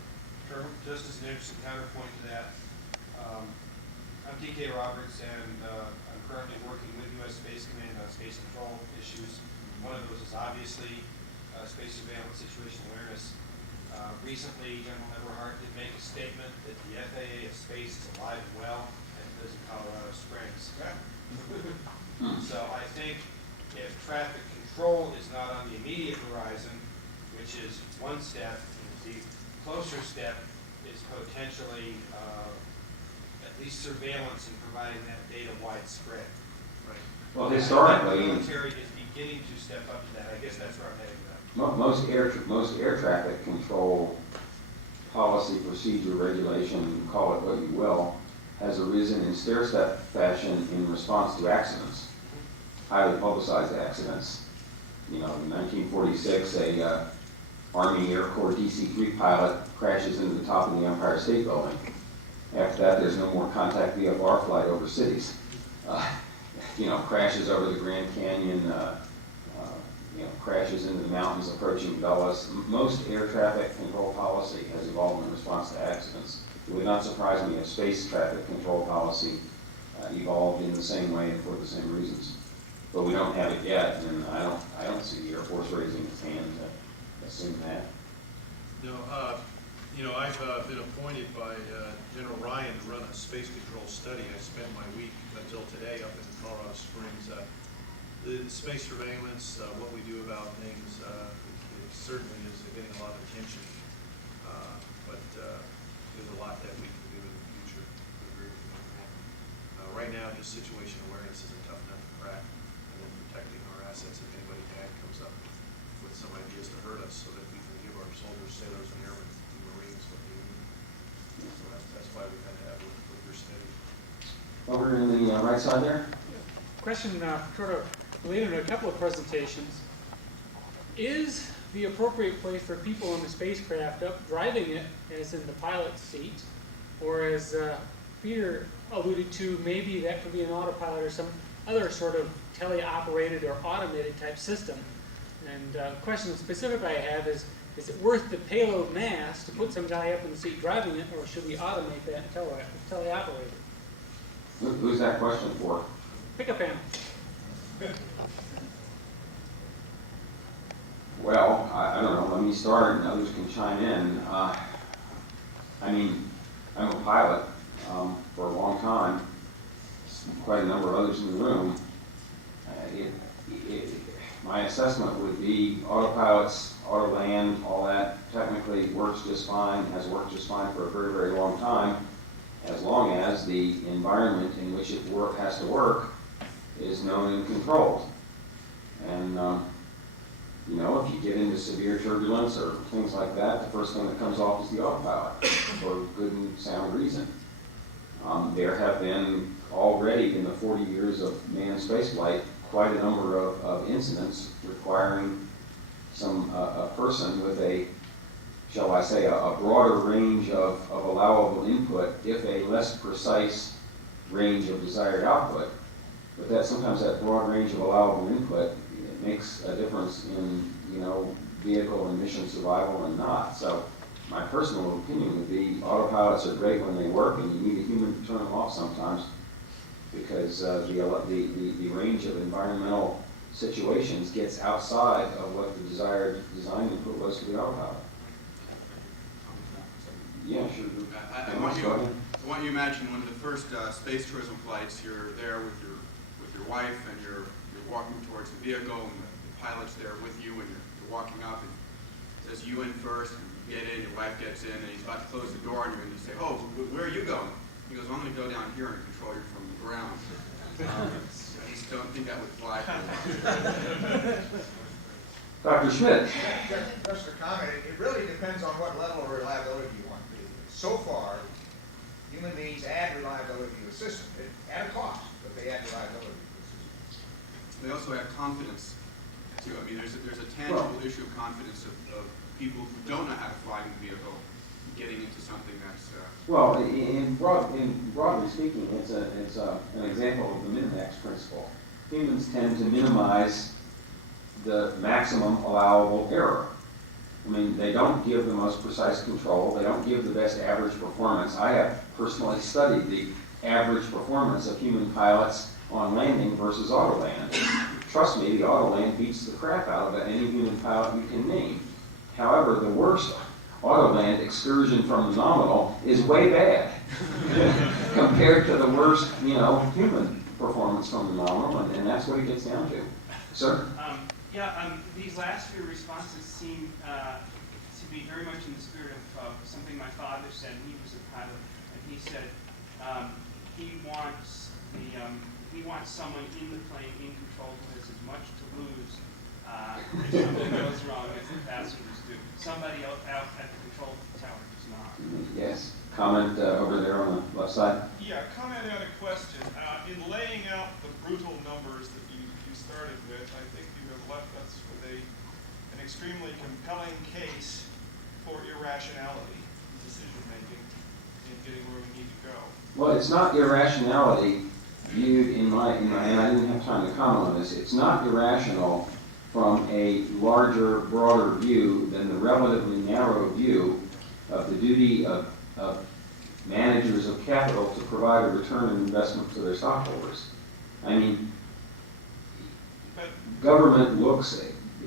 Sure. Just as an interesting counterpoint to that, I'm DK Roberts, and I'm currently working with U.S. Space Command on space control issues. One of those is obviously space surveillance, situational awareness. Recently, General Everhart did make a statement that the FAA of space is alive and well, and lives in Colorado Springs. So I think if traffic control is not on the immediate horizon, which is one step, the closer step is potentially at least surveillance and providing that data widespread. Right. Well, The historically, military is beginning to step up to that. I guess that's where I'm heading now. most air traffic control policy, procedure, regulation, call it what you will, has arisen in stair-step fashion in response to accidents, highly publicized accidents. You know, in 1946, a Army Air Corps DC-3 pilot crashes into the top of the Empire State Building. After that, there's no more contact VFR flight over cities. You know, crashes over the Grand Canyon, you know, crashes into the mountains approaching Dulles. Most air traffic control policy has evolved in response to accidents. It would not surprise me if space traffic control policy evolved in the same way and for the same reasons. But we don't have it yet, and I don't see the Air Force raising its hand to assume that. No, you know, I've been appointed by General Ryan to run a space control study. I spent my week until today up in Colorado Springs. The space surveillance, what we do about things, it certainly is getting a lot of attention. But there's a lot that we can do in the future. I agree with you on that. Right now, just situation awareness is a tough nut to crack, and then protecting our assets if anybody bad comes up with some ideas to hurt us, so that we can give our soldiers, sailors, and airmen, and Marines what they need. So that's why we've had to have with your study. Over in the right side there. Question sort of related to a couple of presentations. Is the appropriate place for people in the spacecraft up driving it, as in the pilot's seat, or as Peter alluded to, maybe that could be an autopilot or some other sort of tele-operated or automated type system? And the question specific I have is it worth the payload mass to put some guy up in the seat driving it, or should we automate that and tele-operate it? Who's that question for? Pickup panel. Well, I don't know. Let me start, and others can chime in. I mean, I'm a pilot for a long time. Quite a number of others in the room. My assessment would be autopilots, auto land, all that technically works just fine, has worked just fine for a very, very long time, as long as the environment in which it has to work is known and controlled. And you know, if you get into severe turbulence or things like that, the first thing that comes off is the autopilot for good and sound reason. There have been already in the 40 years of manned spaceflight quite a number of incidents requiring a person with a, shall I say, a broader range of allowable input, if a less precise range of desired output. But that sometimes that broad range of allowable input, it makes a difference in, you know, vehicle and mission survival and not. So my personal opinion would be autopilots are great when they work, and you need a human to turn them off sometimes, because the range of environmental situations gets outside of what the desired design input was for the autopilot. Yeah, sure. I want you to imagine one of the first space tourism flights. You're there with your wife, and you're walking towards the vehicle, and the pilot's there with you, and you're walking up, and it says you in first, and you get in, your wife gets in, and he's about to close the door on you, and you say, "Oh, where are you going?" He goes, "Well, I'm going to go down here and control you from the ground." I just don't think that would fly. Dr. Schmidt. Just a comment, it really depends on what level of reliability you want. So far, human beings add reliability to the system, at a cost, but they add reliability to the system. They also add confidence. too. I mean, there's a tangible issue of confidence of people who don't know how to fly in the vehicle getting into something that's. Well, broadly speaking, it's an example of the min-max principle. Humans tend to minimize the maximum allowable error. I mean, they don't give the most precise control. They don't give the best average performance. I have personally studied the average performance of human pilots on landing versus autoland. Trust me, the autoland beats the crap out of any human pilot you can name. However, the worst autoland excursion from the nominal is way bad compared to the worst, human performance from the nominal, and that's what it gets down to. Sir? These last few responses seem to be very much in the spirit of something my father said. He was a pilot, and he said he wants someone in the plane in control who has as much to lose if something goes wrong as the passengers do. Somebody out at the control tower does not. Yes. Comment over there on the left side. Yeah, comment on a question. In laying out the brutal numbers that you started with, I think you have left us with an extremely compelling case for irrationality in decision-making in getting where we need to go. Well, it's not irrationality viewed in my, and I didn't have time to comment on this, it's not irrational from a larger, broader view than the relatively narrow view of the duty of managers of capital to provide a return on investment to their stockholders. I mean, government looks,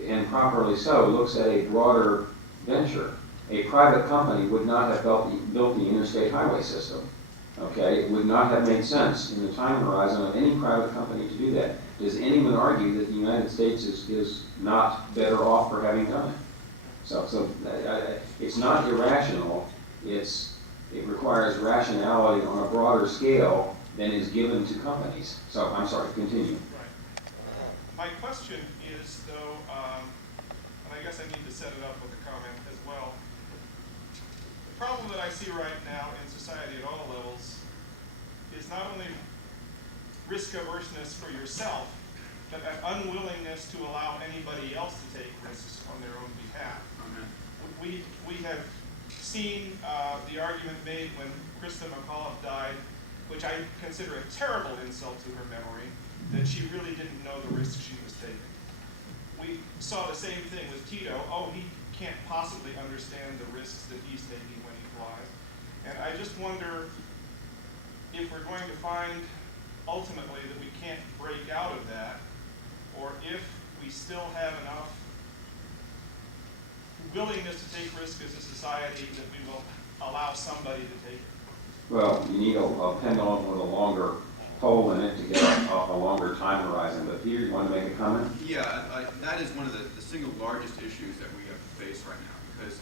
and properly so, looks at a broader venture. A private company would not have built the interstate highway system. Okay, it would not have made sense in the time horizon of any private company to do that. Does anyone argue that the United States is not better off for having done it? So it's not irrational. It requires rationality on a broader scale than is given to companies. So I'm sorry, continue. Right. My question is, though, and I guess I need to set it up with a comment as well. The problem that I see right now in society at all levels is not only risk averseness for yourself, but an unwillingness to allow anybody else to take risks on their own behalf. We have seen the argument made when Krista McAuliffe died, which I consider a terrible insult to her memory, that she really didn't know the risks she was taking. We saw the same thing with Tito. Oh, he can't possibly understand the risks that he's taking when he flies. And I just wonder if we're going to find ultimately that we can't break out of that, or if we still have enough willingness to take risk as a society that we will allow somebody to take it. Well, you need a pendulum with a longer pole in it to get a longer time horizon. But Peter, you want to make a comment? Yeah, that is one of the single largest issues that we have to face right now, because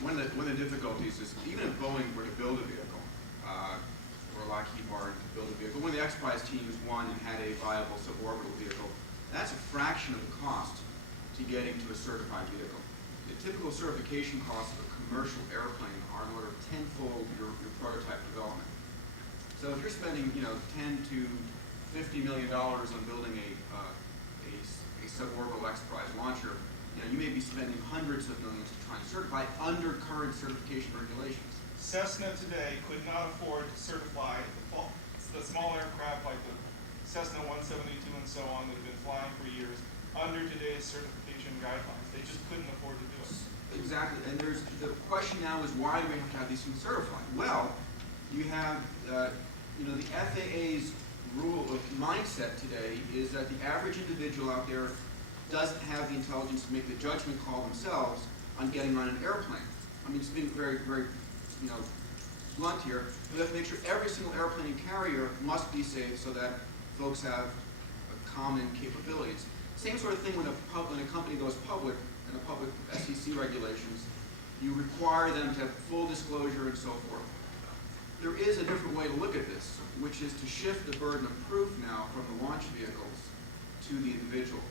one of the difficulties is even if Boeing were to build a vehicle, or Lockheed Martin to build a vehicle, when the X-Prize teams won and had a viable suborbital vehicle, that's a fraction of the cost to getting to a certified vehicle. The typical certification costs of a commercial airplane are an order of tenfold your prototype development. So if you're spending, $10 to $50 million on building a suborbital X-Prize launcher, you may be spending hundreds of millions to try and certify under current certification regulations. Cessna today could not afford to certify the small aircraft like the Cessna 172 and so on that have been flying for years under today's certification guidelines. They just couldn't afford to do it. Exactly, and the question now is, why do we have to have these things certified? Well, you have, the FAA's rule of mindset today is that the average individual out there doesn't have the intelligence to make the judgment call themselves on getting on an airplane. I mean, it's being very, very, blunt here. We have to make sure every single airplane and carrier must be safe so that folks have common capabilities. Same sort of thing when a company goes public and a public SEC regulations, you require them to have full disclosure and so forth. There is a different way to look at this, which is to shift the burden of proof now from the launch vehicles to the individual.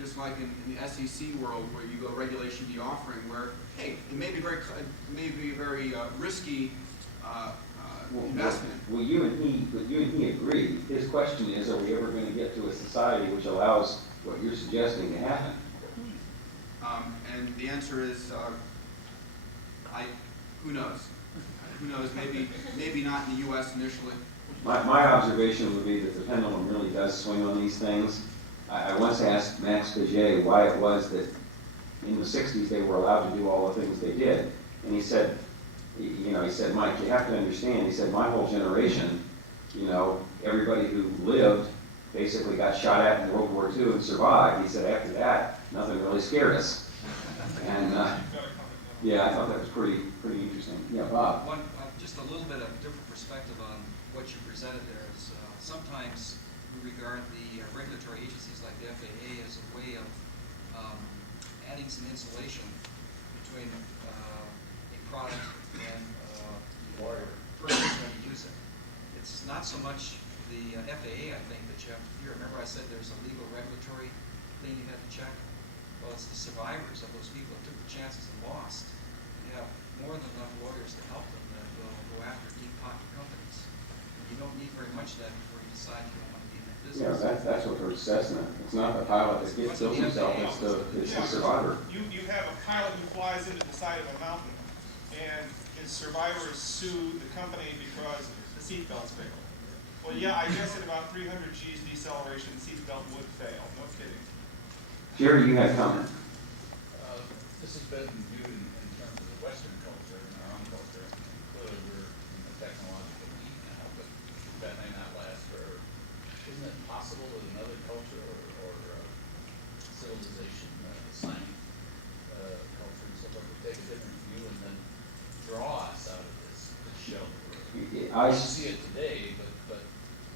Just like in the SEC world, where you go Regulation D offering, where, hey, it may be very risky investment. Well, you and he agree. His question is, are we ever going to get to a society which allows what you're suggesting to happen? And the answer is, who knows? Who knows? Maybe not in the U.S. initially. My observation would be that the pendulum really does swing on these things. I once asked Max Piaget why it was that in the 60s they were allowed to do all the things they did. And he said, Mike, you have to understand, he said, my whole generation, everybody who lived basically got shot at in World War II and survived. He said, after that, nothing really scared us. And, yeah, I thought that was pretty interesting. Yeah, Bob? Just a little bit of different perspective on what you presented there is sometimes we regard the regulatory agencies like the FAA as a way of adding some insulation between a product and the person who's going to use it. It's not so much the FAA, I think, that you have to fear. Remember I said there's a legal regulatory thing you had to check? Well, it's the survivors of those people that took the chances and lost. You have more than enough lawyers to help them that will go after deep pocket companies. You don't need very much of that before you decide you don't want to be in that business. Yeah, that's what hurts Cessna. It's not the pilot that kills himself, it's the survivor. You have a pilot who flies into the side of a mountain, and his survivors sue the company because the seatbelts fail. Well, yeah, I guess at about 300 G's deceleration, the seatbelt would fail. No kidding. Jerry, you had a comment. This has been viewed in terms of the Western culture and our own culture. Clearly, we're in the technological lead now, but that may not last forever. Isn't it possible that another culture or civilization, science culture and so forth, would take a different view and then draw us out of this shell? I see it today, but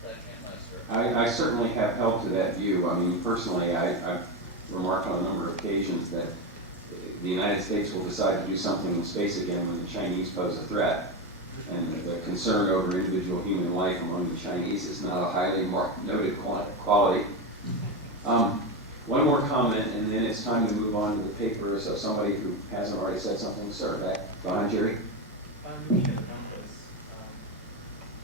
that can't last forever. I certainly have held to that view. I mean, personally, I've remarked on a number of occasions that the United States will decide to do something in space again when the Chinese pose a threat. And the concern over individual human life among the Chinese is not a highly noted quality. One more comment, and then it's time to move on to the paper. So somebody who hasn't already said something, sir, back. Go on, Jerry. Looking at the numbers,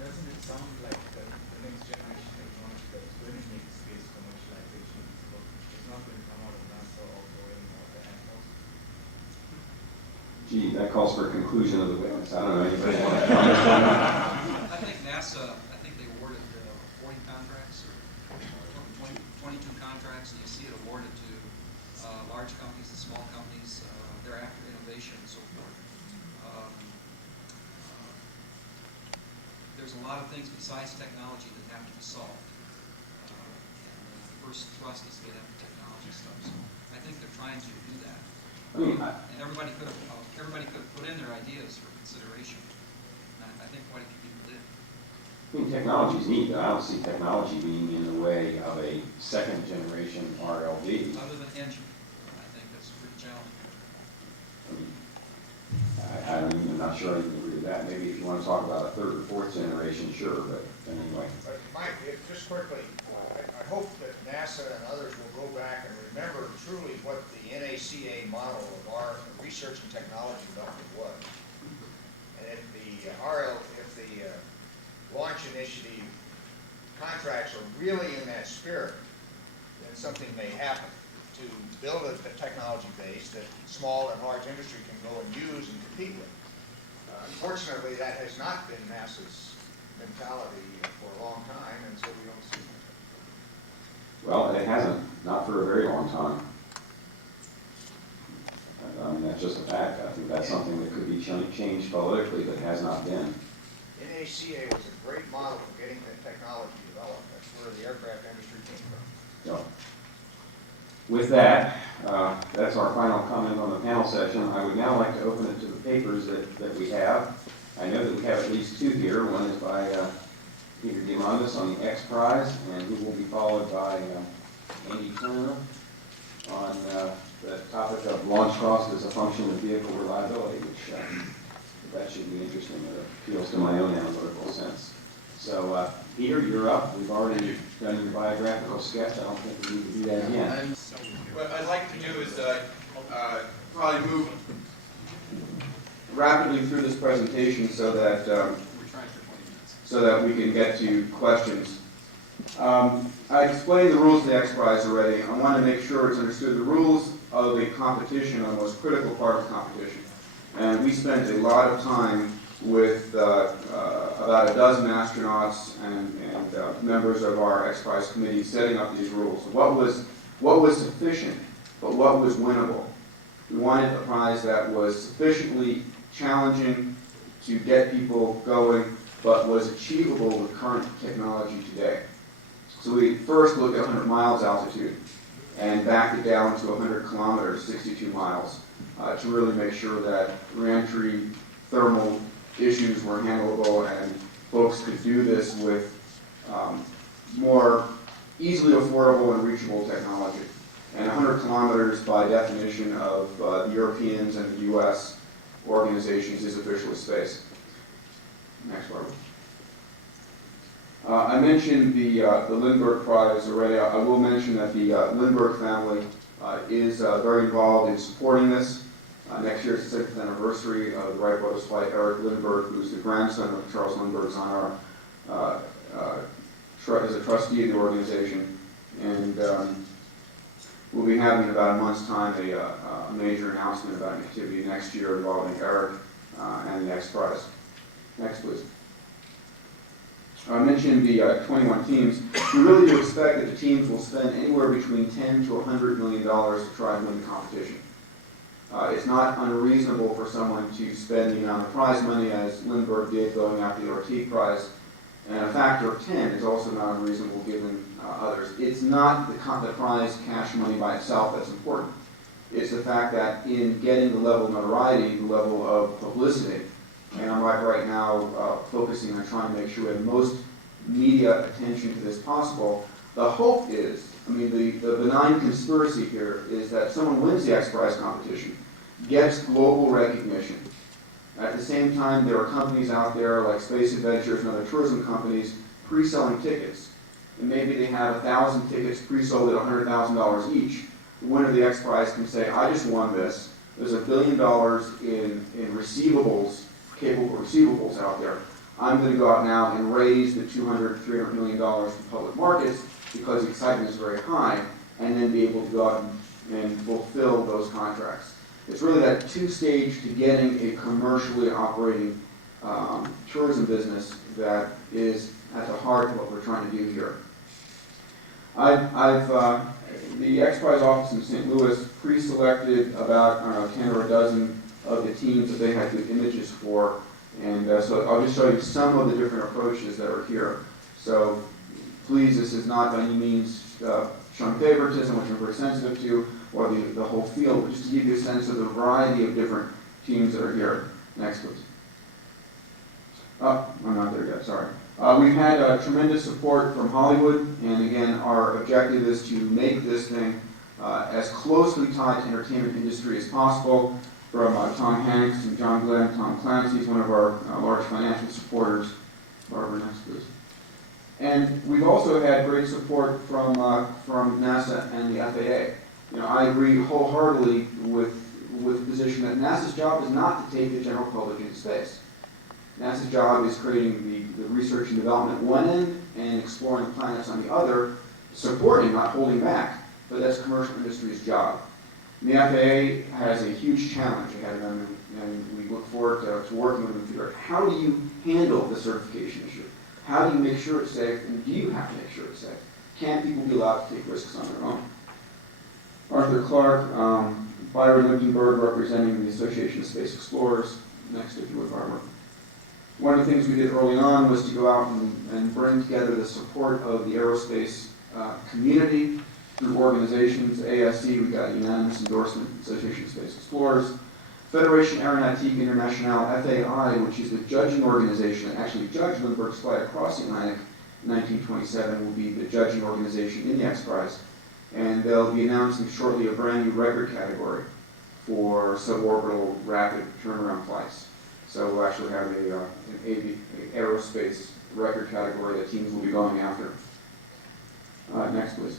doesn't it sound like the next generation technology that's going to make space commercialization is not going to come out of NASA or Boeing or the Air Force? Gee, that calls for a conclusion of the witness. I don't know. Anybody want to comment on that? I think NASA, they awarded 40 contracts or 22 contracts, and you see it awarded to large companies and small companies. They're after innovation and so forth. There's a lot of things besides technology that have to be solved. And the first thrust is to get after technology stuff. So I think they're trying to do that. And everybody could have put in their ideas for consideration. And I think quite a few people did. I mean, technology's neat, but I don't see technology being in the way of a second generation RLV. Other than engine, I think that's pretty challenging. I'm not sure I can agree with that. Maybe if you want to talk about a third or fourth generation, sure, but anyway. But Mike, just quickly, I hope that NASA and others will go back and remember truly what the NACA model of our research and technology development was. And if the launch initiative contracts are really in that spirit, then something may happen to build a technology base that small and large industry can go and use and compete with. Unfortunately, that has not been NASA's mentality for a long time, and so we don't see it. Well, it hasn't, not for a very long time. I mean, that's just a fact. I think that's something that could be changed politically, but has not been. NACA was a great model for getting that technology developed. That's where the aircraft industry came from. So, with that, that's our final comment on the panel session. I would now like to open it to the papers that we have. I know that we have at least two here. One is by Peter Diamandis on the X Prize, and he will be followed by Andy Turner on the topic of launch cost as a function of vehicle reliability, which that should be interesting. It appeals to my own analytical sense. So, Peter, you're up. We've already done your biographical sketch. I don't think we need to do that again. What I'd like to do is probably move rapidly through this presentation so that We're trying for 20 minutes. so that we can get to questions. I explained the rules of the X Prize already. I want to make sure it's understood. The rules of a competition are the most critical part of competition. And we spent a lot of time with about a dozen astronauts and members of our X Prize committee setting up these rules. What was sufficient, but what was winnable? We wanted a prize that was sufficiently challenging to get people going, but was achievable with current technology today. So we first looked at 100 miles altitude and backed it down to 100 kilometers, 62 miles, to really make sure that reentry thermal issues were handleable and folks could do this with more easily affordable and reachable technology. And 100 kilometers, by definition of the Europeans and the U.S. organizations, is officially space. Next, Barbara. I mentioned the Lindbergh Prize already. I will mention that the Lindbergh family is very involved in supporting this. Next year is the 6th anniversary of the Wright brothers flight. Eric Lindbergh, who's the grandson of Charles Lindbergh, is on our as a trustee of the organization, and we'll be having in about a month's time a major announcement about an activity next year involving Eric and the X Prize. Next, please. I mentioned the 21 teams. We really do expect that the teams will spend anywhere between $10 to $100 million to try and win the competition. It's not unreasonable for someone to spend the amount of prize money as Lindbergh did going after the Ortiz Prize, and a factor of 10 is also not unreasonable given others. It's not the prize cash money by itself that's important. It's the fact that in getting the level of notoriety, the level of publicity, and I'm right now focusing on trying to make sure we have the most media attention to this possible. The hope is, the benign conspiracy here is that someone wins the X Prize competition, gets global recognition. At the same time, there are companies out there like Space Adventures and other tourism companies pre-selling tickets. And maybe they have 1,000 tickets pre-sold at $100,000 each. The winner of the X Prize can say, I just won this. There's $1 billion in receivables, capable receivables out there. I'm going to go out now and raise the $200, $300 million from public markets because the excitement is very high, and then be able to go out and fulfill those contracts. It's really that two-stage to getting a commercially operating tourism business that is at the heart of what we're trying to do here. The X Prize office in St. Louis pre-selected about 10 or a dozen of the teams that they had good images for, and so I'll just show you some of the different approaches that are here. So please, this is not by any means showing favoritism, which I'm very sensitive to, or the whole field, but just to give you a sense of the variety of different teams that are here. Next, please. Oh, I'm not there yet, sorry. We've had tremendous support from Hollywood, and again, our objective is to make this thing as closely tied to the entertainment industry as possible, from Tom Hanks and John Glenn. Tom Clancy is one of our large financial supporters. Barbara, next, please. And we've also had great support from NASA and the FAA. I agree wholeheartedly with the position that NASA's job is not to take the general public into space. NASA's job is creating the research and development at one end and exploring planets on the other, supporting, not holding back, but that's commercial industry's job. And the FAA has a huge challenge ahead of them, and we look forward to working with them to figure out how do you handle the certification issue? How do you make sure it's safe, and do you have to make sure it's safe? Can people be allowed to take risks on their own? Arthur Clark, Byron Lichtenberg, representing the Association of Space Explorers. Next, if you would, Barbara. One of the things we did early on was to go out and bring together the support of the aerospace community through organizations. ASC, we got unanimous endorsement, Association of Space Explorers. Federation Aeronautique Internationale, FAI, which is the judging organization that actually judged Lindbergh's flight across the Atlantic in 1927, will be the judging organization in the X Prize. And they'll be announcing shortly a brand new record category for suborbital rapid turnaround flights. So we'll actually have an aerospace record category that teams will be going after. Next, please.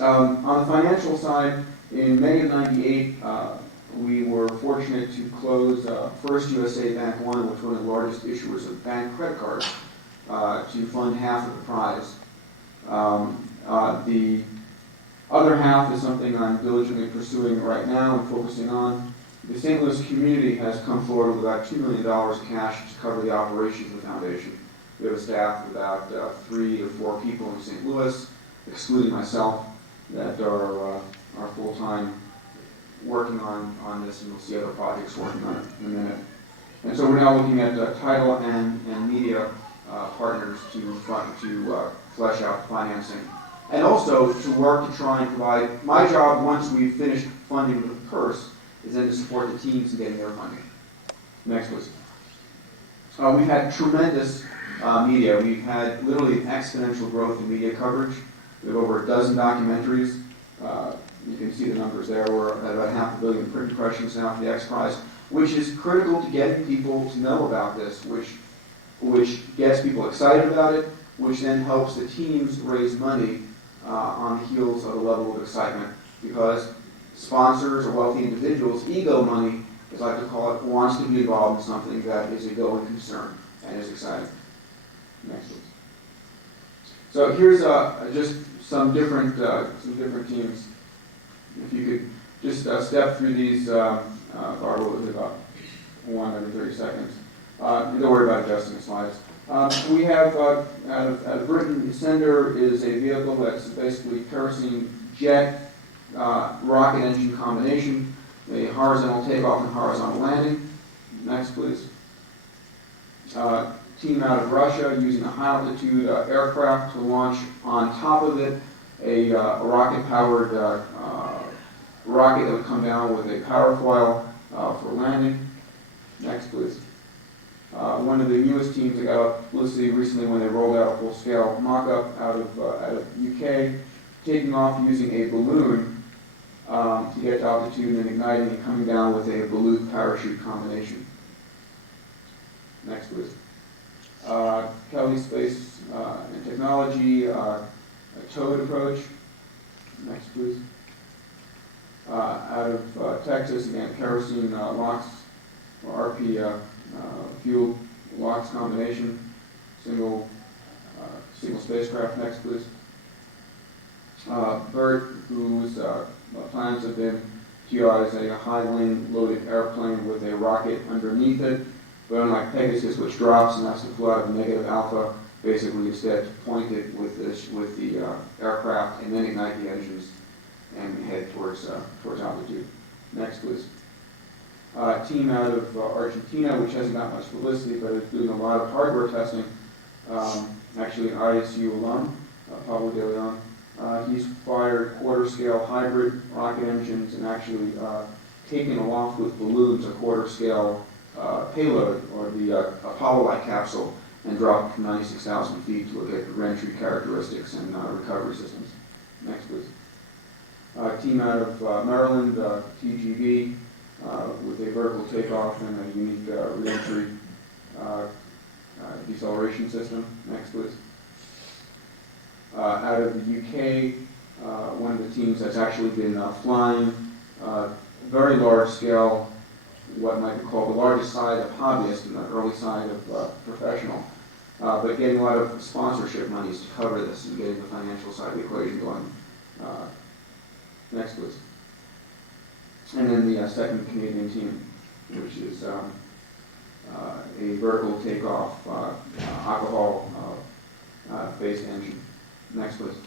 On the financial side, in May of '98, we were fortunate to close First USA Bank One, which was one of the largest issuers of bank credit cards, to fund half of the prize. The other half is something I'm diligently pursuing right now and focusing on. The St. Louis community has come forward with about $2 million in cash to cover the operations of the foundation. We have a staff of about 3 to 4 people in St. Louis, excluding myself, that are full-time working on this, and we'll see other projects working on it in a minute. And so we're now looking at title and media partners to flesh out financing. And also to work to try and provide, my job once we've finished funding the purse is then to support the teams in getting their funding. Next, please. We've had tremendous media. We've had literally exponential growth in media coverage. We have over a dozen documentaries. You can see the numbers there. We're at about 500 million print impressions now for the X Prize, which is critical to getting people to know about this, which gets people excited about it, which then helps the teams raise money on the heels of a level of excitement, because sponsors or wealthy individuals, ego money, as I like to call it, wants to be involved in something that is a going concern and is exciting. Next, please. So here's just some different teams. If you could just step through these, Barbara, was about 1 every 30 seconds. Don't worry about adjusting the slides. We have, out of Britain, the Sender is a vehicle that's basically kerosene jet rocket engine combination, a horizontal takeoff and horizontal landing. Next, please. Team out of Russia using a high-altitude aircraft to launch on top of it a rocket-powered rocket that would come down with a power foil for landing. Next, please. One of the newest teams that got publicity recently when they rolled out a full-scale mock-up out of UK, taking off using a balloon to get to altitude and igniting and coming down with a balloon parachute combination. Next, please. Kelly Space and Technology, a towed approach. Next, please. Out of Texas, again, kerosene LOX or RP fuel LOX combination, single spacecraft. Next, please. Bert, whose plans have been to utilize a high-wing loaded airplane with a rocket underneath it, but unlike Pegasus, which drops and has to fly out of negative alpha, basically instead to point it with the aircraft and then ignite the engines and head towards altitude. Next, please. Team out of Argentina, which hasn't got much publicity, but is doing a lot of hardware testing. Actually, an ISU alum, Pablo de Leon. He's fired quarter-scale hybrid rocket engines and actually taken aloft with balloons a quarter-scale payload, or the Apollo-like capsule, and dropped from 96,000 feet to look at re-entry characteristics and recovery systems. Next, please. Team out of Maryland, TGB, with a vertical takeoff and a unique re-entry deceleration system. Next, please. Out of the UK, one of the teams that's actually been flying very large scale, what might be called the largest side of hobbyist and the early side of professional, but getting a lot of sponsorship monies to cover this and getting the financial side of the equation going. Next, please. And then the second Canadian team, which is a vertical takeoff alcohol-based engine. Next, please.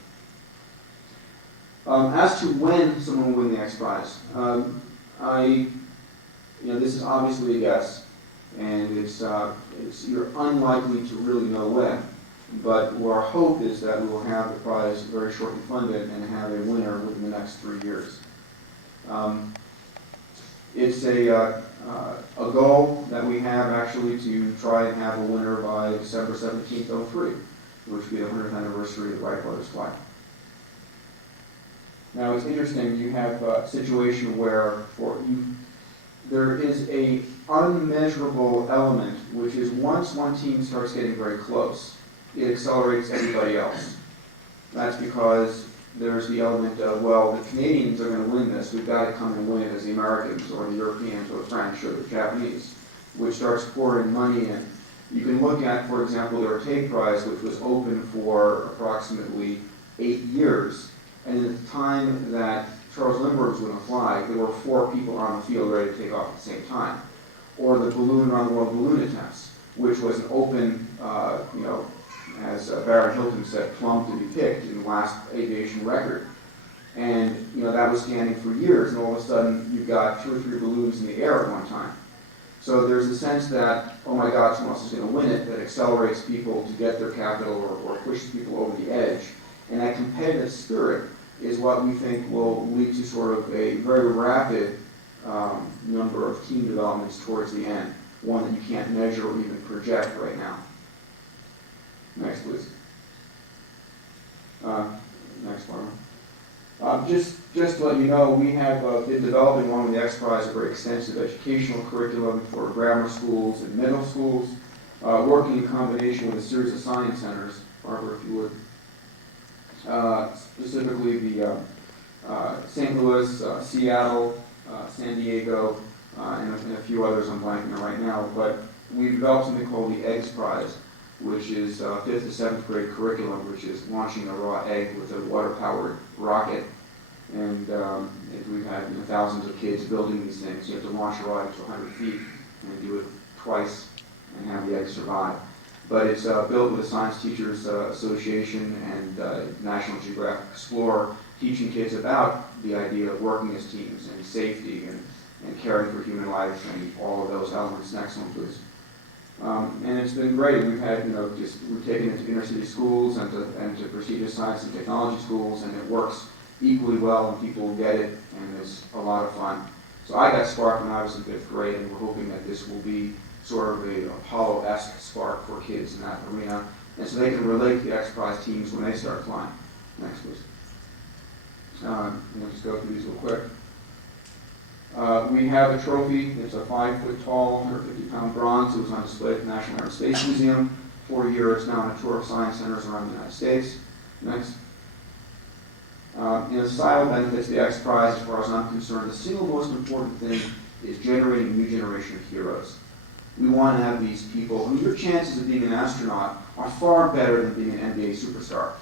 As to when someone will win the X Prize, this is obviously a guess, and you're unlikely to really know when. But our hope is that we will have the prize very shortly funded and have a winner within the next 3 years. It's a goal that we have actually to try and have a winner by December 17th, 2003, which will be the 100th anniversary of the Wright brothers flight. Now it's interesting, you have a situation where there is a unmeasurable element, which is once one team starts getting very close, it accelerates everybody else. That's because there's the element of, well, the Canadians are going to win this, we've got to come and win it as the Americans or the Europeans or the French or the Japanese, which starts pouring money in. You can look at, for example, the Orteig Prize, which was open for approximately 8 years, and at the time that Charles Lindbergh was going to fly, there were 4 people on the field ready to take off at the same time. Or the balloon around the world balloon attempts, which was an open, as Baron Hilton said, plum to be picked in the last aviation record. And that was standing for years, and all of a sudden you've got 2 or 3 balloons in the air at one time. So there's a sense that, oh my God, someone else is going to win it, that accelerates people to get their capital or pushes people over the edge. And that competitive spirit is what we think will lead to sort of a very rapid number of team developments towards the end, one that you can't measure or even project right now. Next, please. Next one. Just to let you know, we have been developing along with the X Prize a very extensive educational curriculum for grammar schools and middle schools, working in combination with a series of science centers. Barbara, if you would. Specifically the St. Louis, Seattle, San Diego, and a few others I'm blanking on right now. But we developed something called the Eggs Prize, which is 5th to 7th grade curriculum, which is launching a raw egg with a water-powered rocket. And we've had thousands of kids building these things. You have to launch a rocket to 100 feet and do it twice and have the egg survive. But it's built with the Science Teachers Association and National Geographic Explorer, teaching kids about the idea of working as teams and safety and caring for human life and all of those elements. Next one, please. And it's been great. We've had, we've taken it to inner city schools and to prestigious science and technology schools, and it works equally well, and people get it, and it's a lot of fun. So I got sparked when I was in 5th grade, and we're hoping that this will be sort of a Apollo-esque spark for kids in that arena, and so they can relate to the X Prize teams when they start flying. Next, please. We'll just go through these real quick. We have a trophy. It's a 5-foot-tall, 150-pound bronze. It was on display at the National Air and Space Museum for a year. It's now in a tour of science centers around the United States. Next. Societal benefits of the X Prize, as far as I'm concerned, the single most important thing is generating a new generation of heroes. We want to have these people. I mean, your chances of being an astronaut are far better than being an NBA superstar.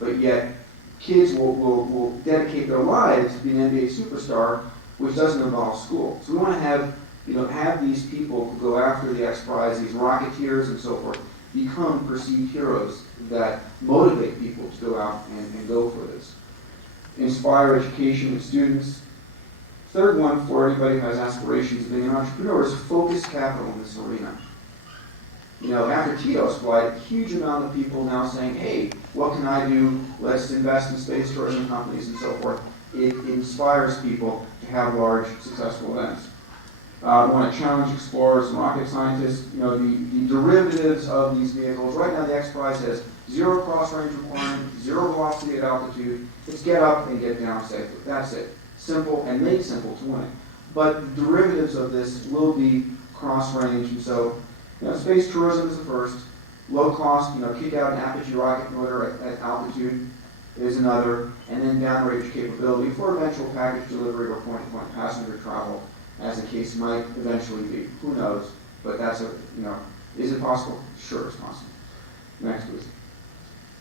But yet, kids will dedicate their lives to being an NBA superstar, which doesn't involve school. So we want to have these people who go after the X Prize, these rocketeers and so forth, become perceived heroes that motivate people to go out and go for this. Inspire education of students. Third one, for anybody who has aspirations of being an entrepreneur, is focus capital in this arena. After Tito's flight, a huge amount of people now saying, hey, what can I do? Let's invest in space tourism companies and so forth. It inspires people to have large, successful events. We want to challenge explorers and rocket scientists. The derivatives of these vehicles. Right now, the X Prize has 0 cross-range requirement, 0 velocity at altitude. It's get up and get down safely. That's it. Simple and made simple to win. But the derivatives of this will be cross-range, and so space tourism is the first. Low cost, kick out an apogee rocket motor at altitude is another, and then downrange capability for eventual package delivery or point-to-point passenger travel, as the case might eventually be. Who knows? But that's is it possible? Sure, it's possible. Next, please.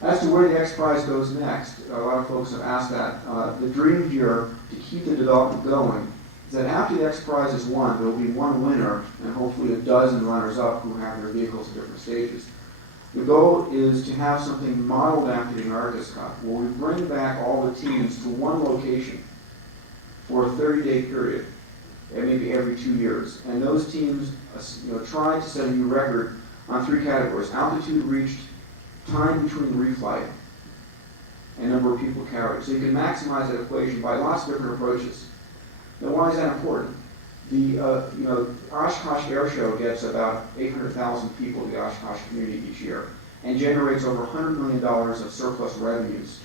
As to where the X Prize goes next, a lot of folks have asked that. The dream here, to keep the development going, is that after the X Prize is won, there will be one winner and hopefully a dozen runners-up who have their vehicles at different stages. The goal is to have something modeled after the America's Cup, where we bring back all the teams to one location for a 30-day period, and maybe every 2 years. And those teams try to set a new record on 3 categories: altitude reached, time between reflight, and number of people carried. So you can maximize that equation by lots of different approaches. Now, why is that important? The Oshkosh Air Show gets about 800,000 people to the Oshkosh community each year and generates over $100 million of surplus revenues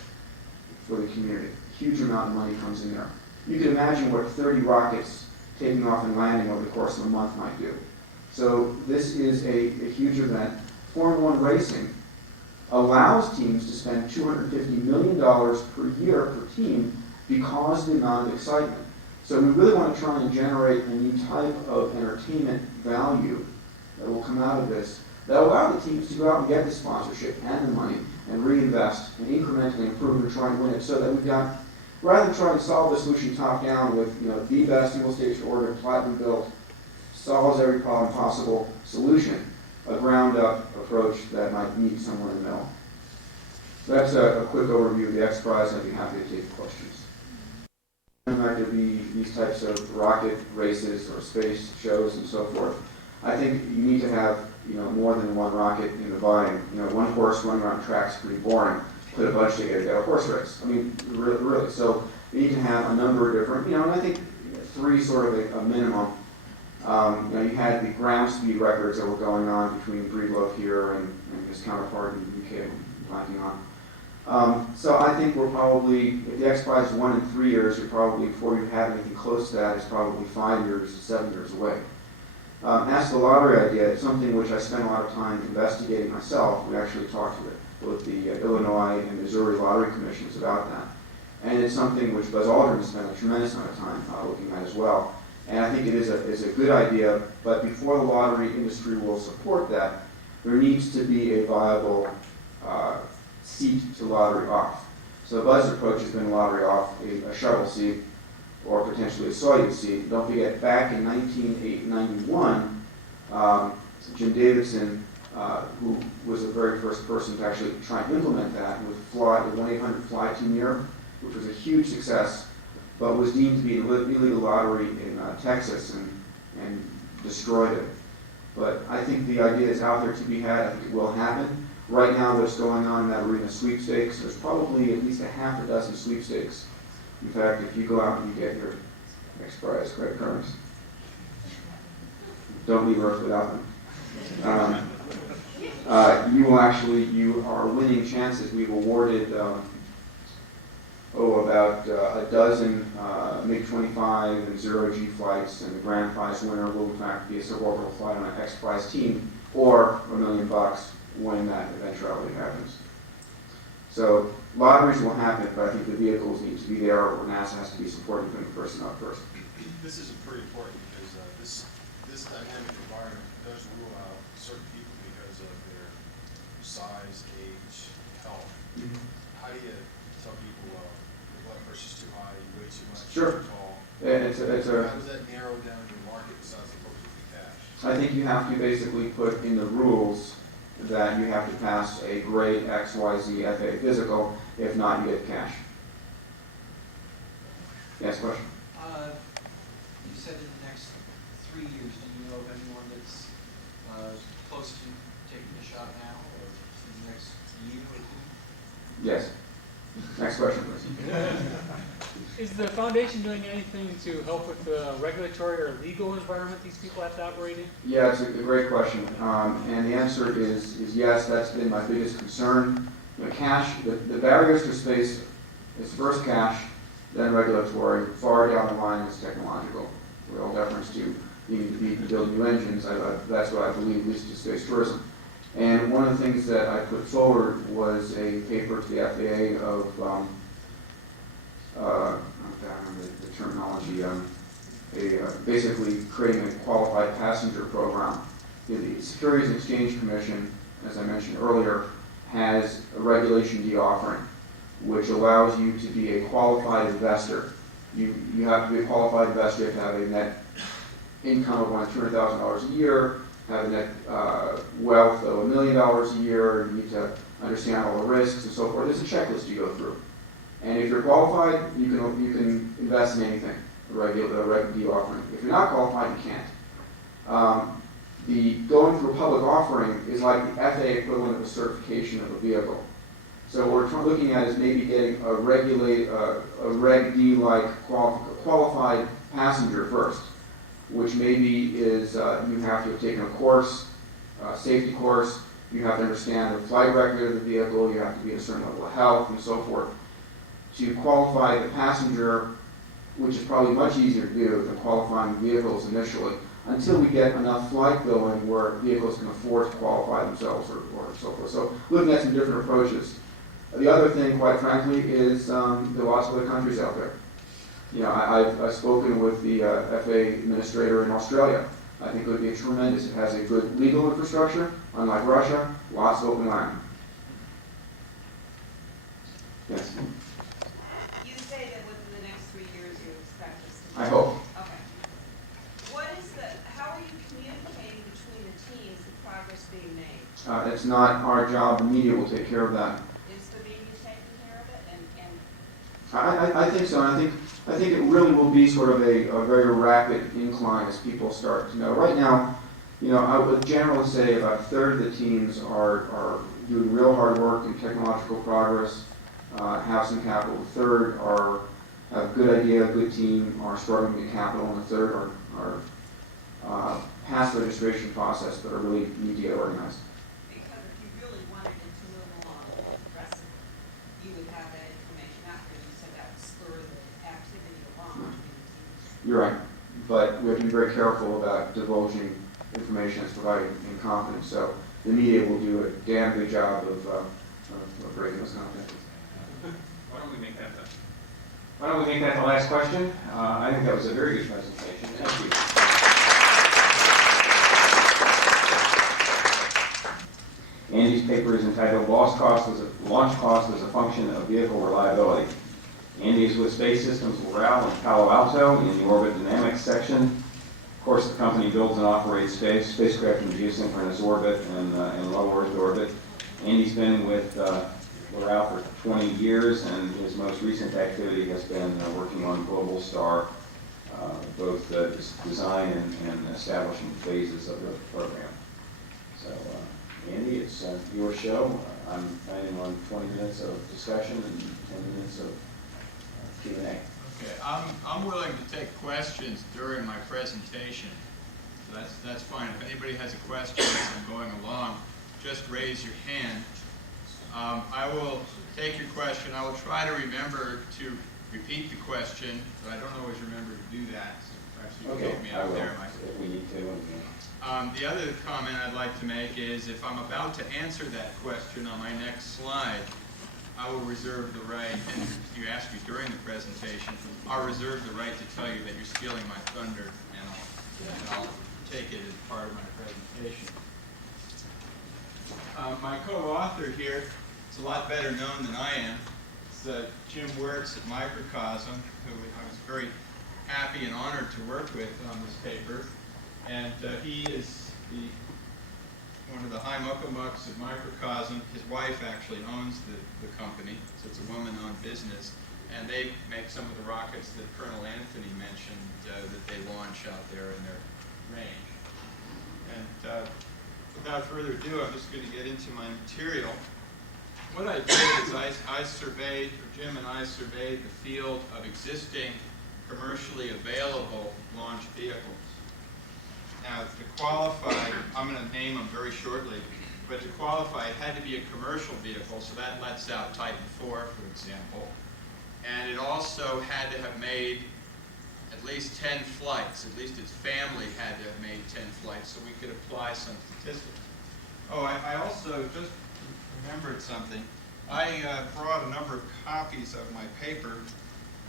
for the community. Huge amount of money comes in there. You can imagine what 30 rockets taking off and landing over the course of a month might do. So this is a huge event. Formula One racing allows teams to spend $250 million per year per team because of the amount of excitement. So we really want to try and generate a new type of entertainment value that will come out of this, that will allow the teams to go out and get the sponsorship and the money and reinvest and incrementally improve and try and win it, so that we've got, rather than trying to solve the solution top down with the best single-stage order, platinum built, solves every problem possible solution, a ground-up approach that might meet somewhere in the middle. So that's a quick overview of the X Prize. I'd be happy to take questions. There might be these types of rocket races or space shows and so forth. I think you need to have more than one rocket in the vying. One horse running around tracks is pretty boring. Put a bunch together to get a horse race. I mean, really. So you need to have a number of different, and I think 3 sort of a minimum. You had the ground speed records that were going on between Breedlove here and his counterpart in the UK, I'm blanking on. So I think we're probably, if the X Prize is 1 in 3 years, you're probably, before you have anything close to that, it's probably 5 years to 7 years away. As to the lottery idea, it's something which I spent a lot of time investigating myself. We actually talked to both the Illinois and Missouri lottery commissions about that. And it's something which Buzz Aldrin spent a tremendous amount of time looking at as well. And I think it is a good idea, but before the lottery industry will support that, there needs to be a viable seat to lottery off. So Buzz's approach has been lottery off, a shuttle seat, or potentially a Soyuz seat. Don't forget, back in 1991, Jim Davidson, who was the very first person to actually try and implement that, would fly the 1-800-FLY Team Year, which was a huge success, but was deemed to be an illegal lottery in Texas and destroyed it. But I think the idea is out there to be had. I think it will happen. Right now, what's going on in that arena sweepstakes, there's probably at least a half a dozen sweepstakes. In fact, if you go out and you get your X Prize credit cards, don't leave Earth without them. You are winning chances. We've awarded about a dozen MiG-25 and zero-G flights, and the grand prize winner will in fact be a suborbital flight on an X Prize team, or $1 million when that eventuality happens. So lotteries will happen, but I think the vehicles need to be there, or NASA has to be supporting putting the person up first. This is pretty important because this dynamic environment does rule out certain people because of their size, age, health. Mm-hmm. How do you tell people your blood pressure's too high, you weigh too much, Sure. too tall? And How does that narrow down your market besides the folks with the cash? I think you have to basically put in the rules that you have to pass a grade XYZ FAA physical. If not, you get cash. Yes, question? You said in the next 3 years, do you know of anyone that's close to taking a shot now, or in the next year or 2? Yes. Next question, please. Is the foundation doing anything to help with the regulatory or legal environment these people have to operate in? Yeah, it's a great question. And the answer is yes. That's been my biggest concern. Cash, the barriers to space is first cash, then regulatory. Far down the line is technological. With all deference to needing to build new engines, that's what I believe leads to space tourism. And one of the things that I put forward was a paper to the FAA of the terminology, basically creating a qualified passenger program. The Securities and Exchange Commission, as I mentioned earlier, has a Regulation D offering, which allows you to be a qualified investor. You have to be a qualified investor. You have to have a net income of $200,000 a year, have a net wealth of $1 million a year. You need to understand all the risks and so forth. There's a checklist you go through. And if you're qualified, you can invest in anything, a Reg D offering. If you're not qualified, you can't. The going through a public offering is like the FAA equivalent of a certification of a vehicle. So what we're looking at is maybe getting a Reg D-like qualified passenger first, which maybe is you have to have taken a course, safety course, you have to understand the flight record of the vehicle, you have to be at a certain level of health and so forth. To qualify the passenger, which is probably much easier to do than qualifying vehicles initially, until we get enough flight going where vehicles can afford to qualify themselves or so forth. So looking at some different approaches. The other thing, quite frankly, is there are lots of other countries out there. You know, I've spoken with the FAA administrator in Australia. I think it would be tremendous. It has a good legal infrastructure, unlike Russia, lots of open land. Yes? You say that within the next 3 years you expect this to. I hope. Okay. How are you communicating between the teams the progress being made? It's not our job. The media will take care of that. Is the media taking care of it? I think so. And I think it really will be sort of a very rapid incline as people start to know. Right now, you know, I would generally say about a third of the teams are doing real hard work in technological progress, have some capital. A third have a good idea, a good team, are struggling to get capital, and a third are past the registration process but are really need to get organized. Because if you really wanted it to move along aggressively, you would have that information after you said that would spur the activity along between the teams. You're right, but we have to be very careful about divulging information that's provided in confidence. So the media will do a damn good job of breaking those confidential. Why don't we make that the last question? I think that was a very good presentation. Thank you. Andy's paper is entitled Launch Cost as a Function of Vehicle Reliability. Andy is with Space Systems Morale in Palo Alto in the Orbit Dynamics section. Of course, the company builds and operates spacecraft in geosynchronous orbit and low Earth orbit. Andy's been with Morale for 20 years, and his most recent activity has been working on Global Star, both design and establishment phases of the program. So, Andy, it's your show. I'm planning on 20 minutes of discussion and 10 minutes of Q&A. Okay, I'm willing to take questions during my presentation. So that's fine. If anybody has a question as I'm going along, just raise your hand. I will take your question. I will try to remember to repeat the question, but I don't always remember to do that. So perhaps you can help me out there. If we need to. The other comment I'd like to make is if I'm about to answer that question on my next slide, I will reserve the right, and if you ask me during the presentation, I'll reserve the right to tell you that you're stealing my thunder, and I'll take it as part of my presentation. My co-author here is a lot better known than I am. It's Jim Wertz at Microcosm, who I was very happy and honored to work with on this paper. And he is one of the high muckamucks at Microcosm. His wife actually owns the company, so it's a woman-owned business. And they make some of the rockets that Colonel Anthony mentioned that they launch out there in their range. And without further ado, I'm just going to get into my material. What I did is I surveyed, or Jim and I surveyed the field of existing commercially available launch vehicles. Now, to qualify, I'm going to name them very shortly, but to qualify, it had to be a commercial vehicle, so that lets out Titan IV, for example. And it also had to have made at least 10 flights. At least its family had to have made 10 flights, so we could apply some statistics. Oh, I also just remembered something. I brought a number of copies of my paper,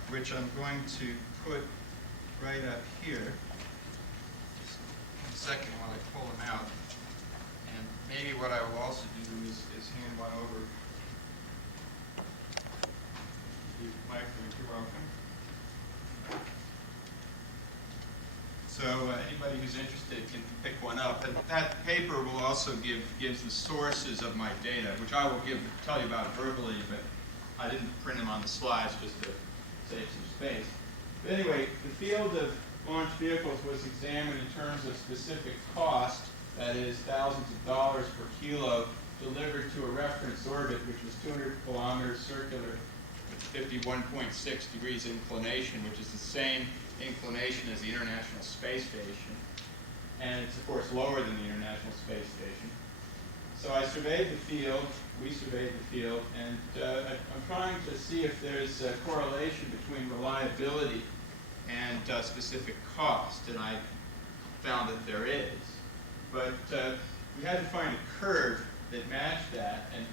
which I'm going to put right up here. Second while I pull them out, and maybe what I will also do is hand one over. Mike, you're welcome. So anybody who's interested can pick one up, and that paper will also gives the sources of my data, which I will tell you about verbally, but I didn't print them on the slides just to save some space. But anyway, the field of launch vehicles was examined in terms of specific cost, that is thousands of dollars per kilo, delivered to a reference orbit, which was 200 kilometers circular with 51.6 degrees inclination, which is the same inclination as the International Space Station. And it's, of course, lower than the International Space Station. So I surveyed the field, we surveyed the field, and I'm trying to see if there's a correlation between reliability and specific cost. And I found that there is. But we had to find a curve that matched that. And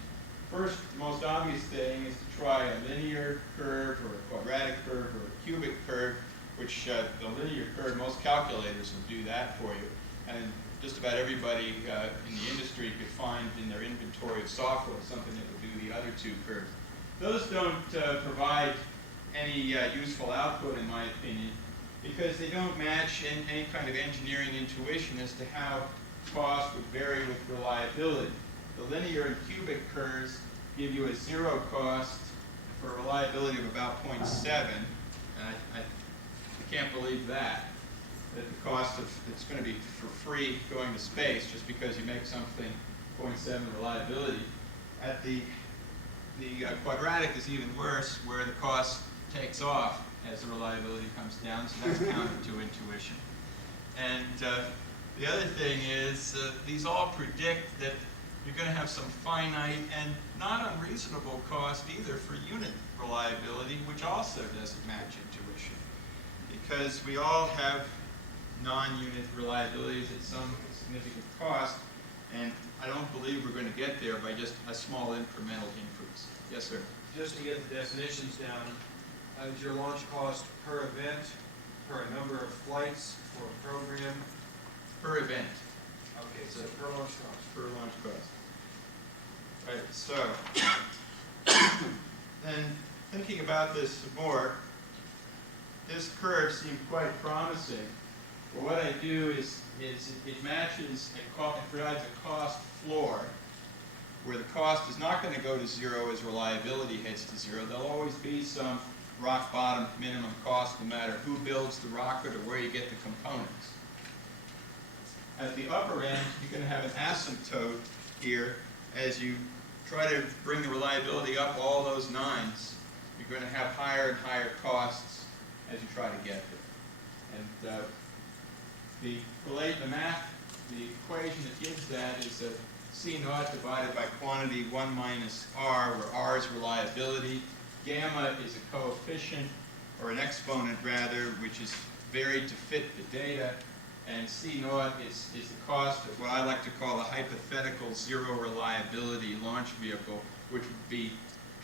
first, the most obvious thing is to try a linear curve or a quadratic curve or a cubic curve, which the linear curve, most calculators will do that for you. And just about everybody in the industry could find in their inventory of software something that would do the other two curves. Those don't provide any useful output, in my opinion, because they don't match any kind of engineering intuition as to how cost would vary with reliability. The linear and cubic curves give you a zero cost for a reliability of about 0.7, and I can't believe that the cost of it's going to be for free going to space just because you make something 0.7 reliability. At the quadratic is even worse, where the cost takes off as the reliability comes down, so that's counter to intuition. And the other thing is these all predict that you're going to have some finite and not unreasonable cost either for unit reliability, which also doesn't match intuition, because we all have non-unit reliabilities at some significant cost, and I don't believe we're going to get there by just a small incremental increase. Yes, sir? Just to get the definitions down, is your launch cost per event, per number of flights for a program? Per event. Okay, so per launch cost. Per launch cost. Right, so, then thinking about this some more, this curve seemed quite promising. Well, what I do is it matches, it provides a cost floor where the cost is not going to go to zero as reliability heads to zero. There'll always be some rock bottom minimum cost no matter who builds the rocket or where you get the components. At the upper end, you're going to have an asymptote here as you try to bring the reliability up all those nines. You're going to have higher and higher costs as you try to get there. And the equation that gives that is that C naught divided by quantity 1 minus R, where R is reliability. Gamma is a coefficient, or an exponent rather, which is varied to fit the data. And C naught is the cost of what I like to call a hypothetical zero reliability launch vehicle, which would be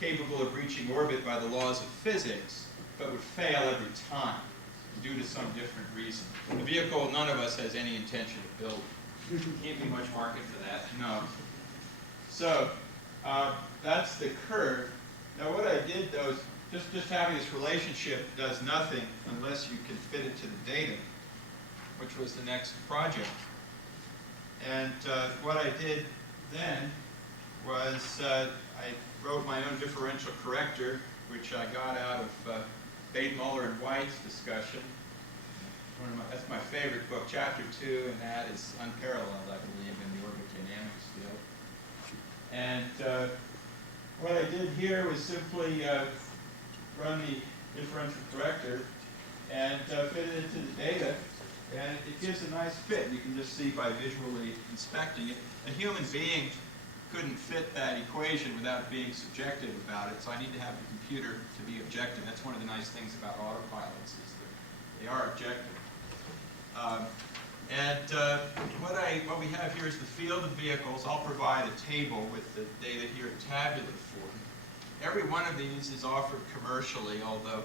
capable of reaching orbit by the laws of physics, but would fail every time due to some different reason. The vehicle none of us has any intention of building. Can't be much market for that. No. So that's the curve. Now what I did though is just having this relationship does nothing unless you can fit it to the data, which was the next project. And what I did then was I wrote my own differential corrector, which I got out of Bate, Muller, and White's discussion. That's my favorite book. Chapter 2, and that is unparalleled, I believe, in the orbit dynamics field. And what I did here was simply run the differential corrector and fit it into the data, and it gives a nice fit. You can just see by visually inspecting it. A human being couldn't fit that equation without being subjective about it, so I need to have the computer to be objective. That's one of the nice things about autopilots, is that they are objective. What we have here is the field of vehicles. I'll provide a table with the data here in tabular form. Every one of these is offered commercially, although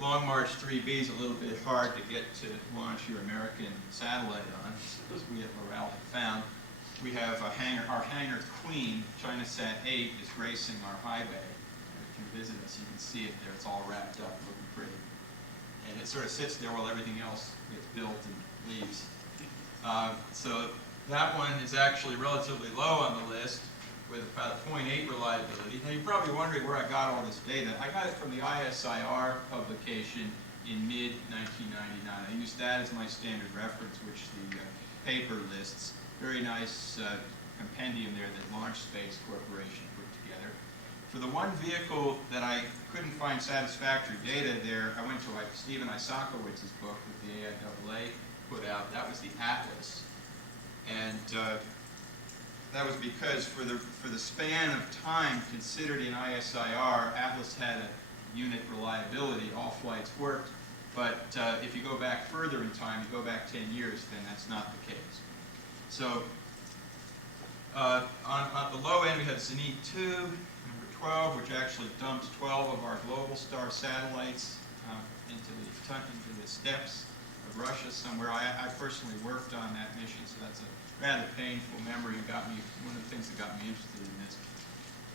Long March 3B is a little bit hard to get to launch your American satellite on, as we at Loral have found. We have our hangar Queen, ChinaSat 8, is gracing our highway. If you visit us, you can see it there. It's all wrapped up, looking pretty. And it sort of sits there while everything else gets built and leaves. So that one is actually relatively low on the list with about a 0.8 reliability. Now you're probably wondering where I got all this data. I got it from the ISIR publication in mid-1999. I used that as my standard reference, which the paper lists. Very nice compendium there that Launch Space Corporation put together. For the one vehicle that I couldn't find satisfactory data there, I went to Stephen Isakowicz's book that the AIAA put out. That was the Atlas. And that was because for the span of time considered in ISIR, Atlas had a unit reliability. All flights worked. But if you go back further in time, you go back 10 years, then that's not the case. So on the low end, we have Zenit 2, number 12, which actually dumps 12 of our Global Star satellites into the steppes of Russia somewhere. I personally worked on that mission, so that's a rather painful memory and one of the things that got me interested in this.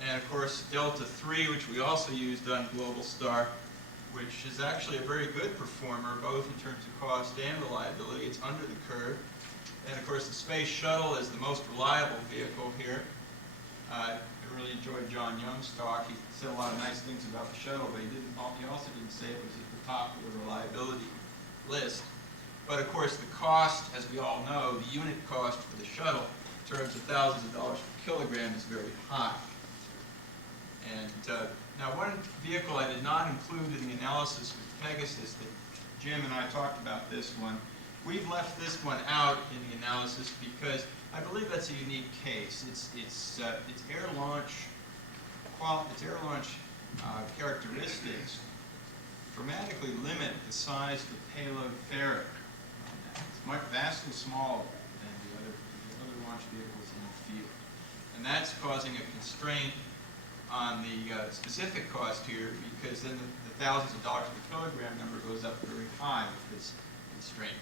And of course, Delta 3, which we also used on Global Star, which is actually a very good performer, both in terms of cost and reliability. It's under the curve. And of course, the Space Shuttle is the most reliable vehicle here. I really enjoyed John Young's talk. He said a lot of nice things about the shuttle, but he also didn't say it was at the top of the reliability list. But of course, the cost, as we all know, the unit cost for the shuttle, in terms of thousands of dollars per kilogram, is very high. And now, one vehicle I did not include in the analysis was Pegasus. That Jim and I talked about this one. We've left this one out in the analysis because I believe that's a unique case. Its air launch characteristics dramatically limit the size of the payload ferret on that. It's vastly smaller than the other launch vehicles in the field, and that's causing a constraint on the specific cost here, because then the thousands of dollars per kilogram number goes up very high with this constraint.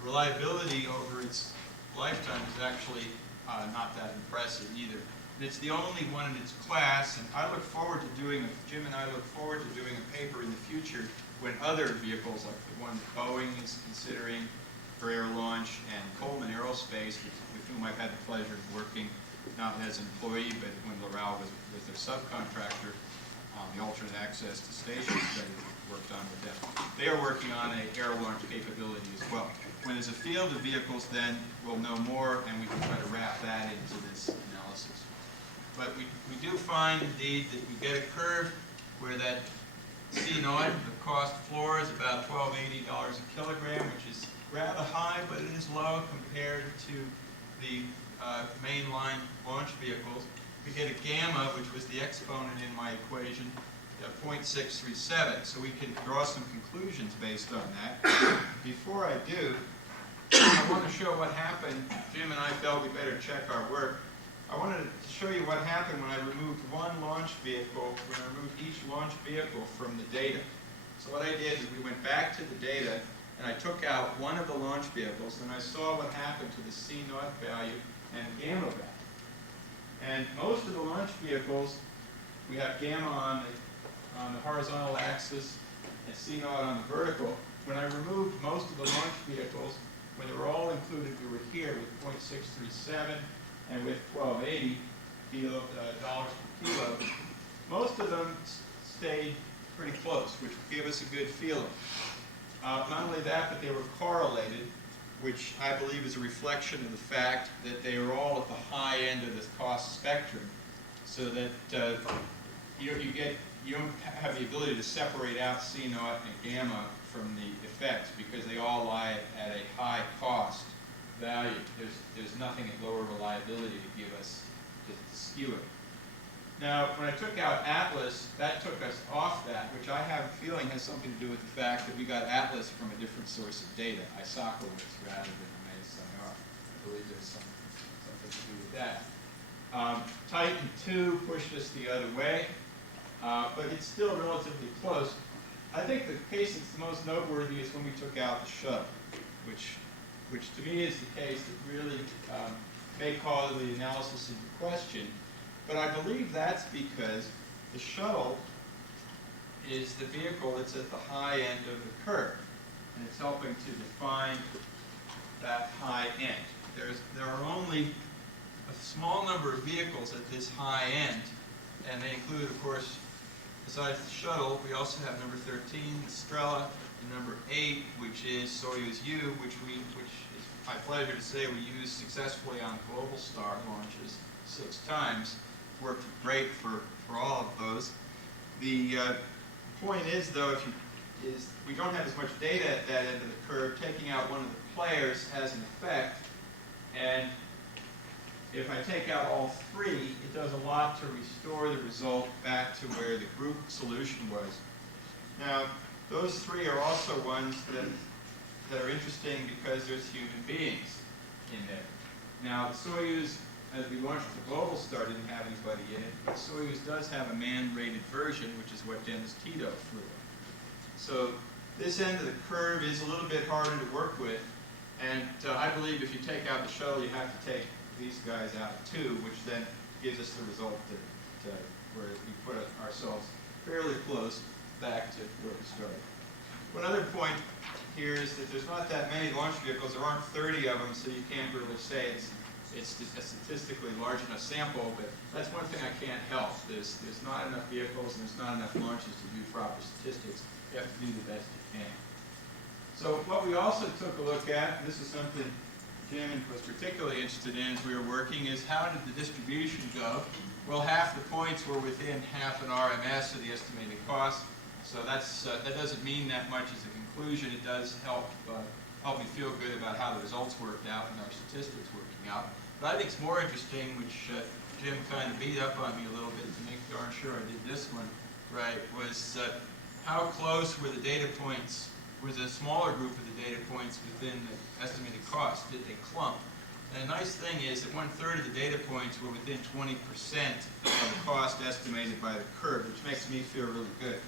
The reliability over its lifetime is actually not that impressive either. And it's the only one in its class, and I look forward to Jim and I look forward to doing a paper in the future when other vehicles, like the one that Boeing is considering for air launch, and Coleman Aerospace, with whom I've had the pleasure of working, not as an employee, but when Loral was their subcontractor, the alternate access to stations that I worked on with them. They are working on an air launch capability as well. When there's a field of vehicles, then we'll know more, and we can try to wrap that into this analysis. But we do find, indeed, that we get a curve where that C0, the cost floor, is about $12.80 a kilogram, which is rather high, but it is low compared to the mainline launch vehicles. We get a gamma, which was the exponent in my equation, of 0.637. So we can draw some conclusions based on that. Before I do, I want to show what happened. Jim and I felt we better check our work. I wanted to show you what happened when I removed one launch vehicle, when I removed each launch vehicle from the data. So what I did is we went back to the data, and I took out one of the launch vehicles, and I saw what happened to the C0 value and gamma value. And most of the launch vehicles, we have gamma on the horizontal axis and C0 on the vertical. When I removed most of the launch vehicles, when they were all included, we were here with 0.637 and with 1280 dollars per kilo. Most of them stayed pretty close, which gave us a good feeling. Not only that, but they were correlated, which I believe is a reflection of the fact that they are all at the high end of this cost spectrum, so that you don't have the ability to separate out C0 and gamma from the effects, because they all lie at a high cost value. There's nothing at lower reliability to give us to skew it. Now, when I took out Atlas, that took us off that, which I have a feeling has something to do with the fact that we got Atlas from a different source of data, Isakowitz rather than MSIR. I believe there's something to do with that. Titan 2 pushed us the other way, but it's still relatively close. I think the case that's the most noteworthy is when we took out the shuttle, which to me is the case that really may cause the analysis into question. But I believe that's because the shuttle is the vehicle that's at the high end of the curve, and it's helping to define that high end. There are only a small number of vehicles at this high end, and they include, of course, besides the shuttle, we also have number 13, Estrella, and number 8, which is Soyuz U, which is my pleasure to say we used successfully on Global Star launches 6 times. Worked great for all of those. The point is, though, we don't have as much data at that end of the curve. Taking out one of the players has an effect, and if I take out all 3, it does a lot to restore the result back to where the group solution was. Now, those three are also ones that are interesting because there's human beings in there. Now, Soyuz, as we launched the Global Star, didn't have anybody in it, but Soyuz does have a man-rated version, which is what Dennis Tito flew on. So this end of the curve is a little bit harder to work with, and I believe if you take out the shuttle, you have to take these guys out too, which then gives us the result that where we put ourselves fairly close back to where we started. One other point here is that there's not that many launch vehicles. There aren't 30 of them, so you can't really say it's a statistically large enough sample, but that's one thing I can't help. There's not enough vehicles and there's not enough launches to do proper statistics. You have to do the best you can. So what we also took a look at, and this is something Jim was particularly interested in as we were working, is how did the distribution go? Well, half the points were within half an RMS of the estimated cost. So that doesn't mean that much as a conclusion. It does help me feel good about how the results worked out and our statistics working out. But I think it's more interesting, which Jim kind of beat up on me a little bit to make darn sure I did this one right, was how close were the data points, was a smaller group of the data points within the estimated cost? Did they clump? And the nice thing is that 1/3 of the data points were within 20% of the cost estimated by the curve, which makes me feel really good.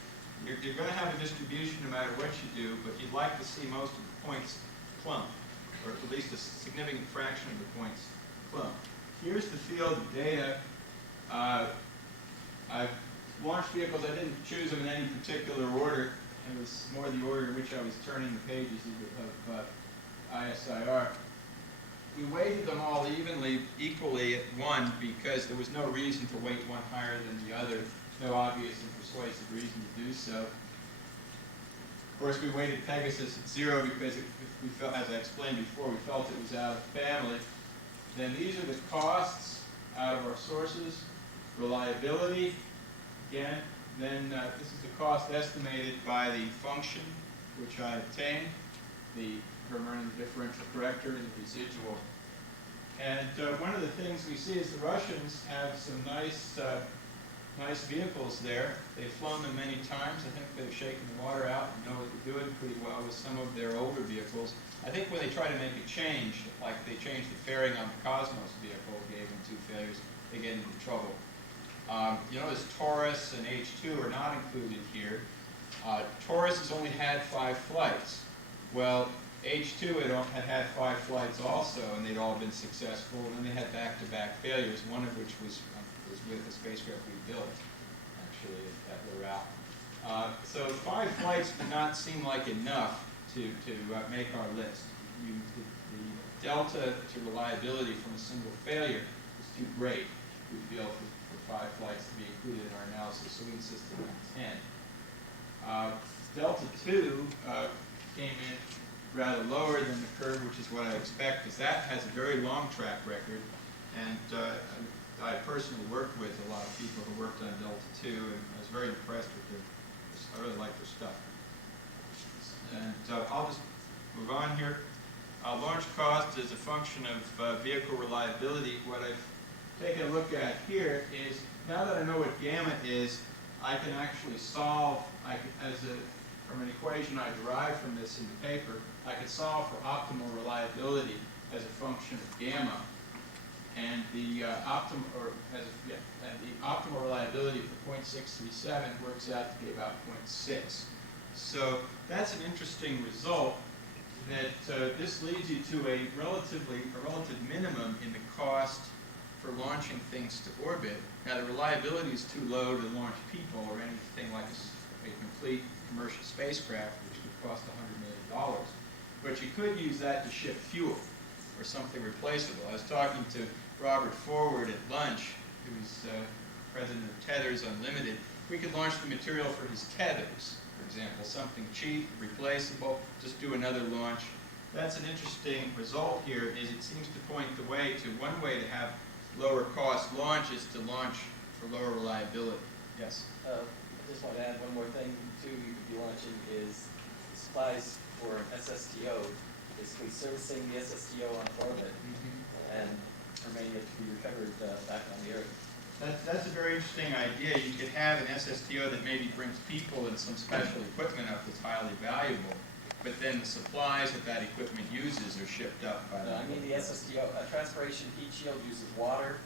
You're going to have a distribution no matter what you do, but you'd like to see most of the points clump, or at least a significant fraction of the points clump. Here's the field of data. I've launched vehicles. I didn't choose them in any particular order. It was more the order in which I was turning the pages of ISIR. We weighted them all equally at 1 because there was no reason to weight one higher than the other. No obvious and persuasive reason to do so. Of course, we weighted Pegasus at 0 because we felt, as I explained before, we felt it was out of the family. Then these are the costs out of our sources. Reliability, again. Then this is the cost estimated by the function which I obtained, the Hermann differential corrector and the residual. And one of the things we see is the Russians have some nice vehicles there. They've flown them many times. I think they've shaken the water out and know what they're doing pretty well with some of their older vehicles. I think when they try to make a change, like they changed the fairing on the Cosmos vehicle, gave them 2 failures, they get into trouble. You notice Taurus and H2 are not included here. Taurus has only had 5 flights. Well, H2 had 5 flights also, and they'd all been successful, and then they had back-to-back failures, one of which was with the spacecraft we built, actually, at L'Oreal. So 5 flights did not seem like enough to make our list. The delta to reliability from a single failure is too great, we feel, for 5 flights to be included in our analysis, so we insisted on 10. Delta 2 came in rather lower than the curve, which is what I expect, because that has a very long track record, and I personally worked with a lot of people who worked on Delta 2, and I was very impressed with their, I really like their stuff. And I'll just move on here. Launch cost is a function of vehicle reliability. What I've taken a look at here is, now that I know what gamma is, I can actually solve, from an equation I derived from this in the paper, I can solve for optimal reliability as a function of gamma. And the optimal reliability for 0.637 works out to be about 0.6. So that's an interesting result, that this leads you to a relative minimum in the cost for launching things to orbit. Now, the reliability is too low to launch people or anything like a complete commercial spacecraft, which would cost $100 million. But you could use that to ship fuel or something replaceable. I was talking to Robert Forward at lunch, who's president of Tethers Unlimited. We could launch the material for his tethers, for example, something cheap, replaceable, just do another launch. That's an interesting result here, is it seems to point the way to one way to have lower cost launch is to launch for lower reliability. Yes? I just want to add one more thing, too, you could be launching is supplies for an SSTO, basically servicing the SSTO on orbit, and remaining it to be recovered back on the Earth. That's a very interesting idea. You could have an SSTO that maybe brings people and some special equipment up that's highly highly valuable, but then the supplies that that equipment uses are shipped up by No, I mean the SSTO, transpiration heat shield uses water,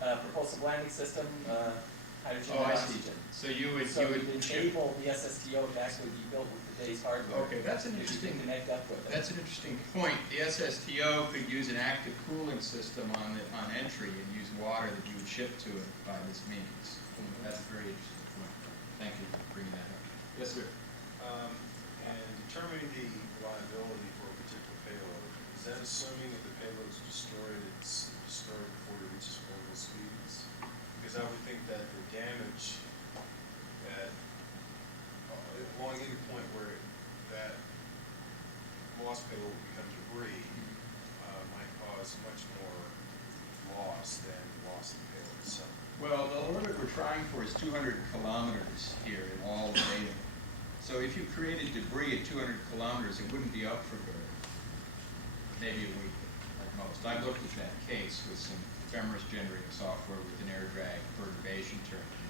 propulsive landing system, hydrogen Oh, and I see. oxygen. So you would So you ship. enable the SSTO to actually be built with today's hardware. Okay, that's an if you interesting. can connect up with it. That's an interesting point. The SSTO could use an active cooling system on entry and use water that you would ship to it by this means. That's a very interesting point. Thank you for bringing that up. Yes, sir. And determining the reliability for a particular payload, is that assuming that the payload is destroyed, it's destroyed before it reaches orbital speeds? Because I would think that the damage at along any point where that lost payload will become debris might cause much more loss than loss of the payload itself. Well, the orbit we're trying for is 200 kilometers here in all data. So if you created debris at 200 kilometers, it wouldn't be up for maybe a week at most. I've looked at that case with some ephemeris generating software with an air drag perturbation terminal.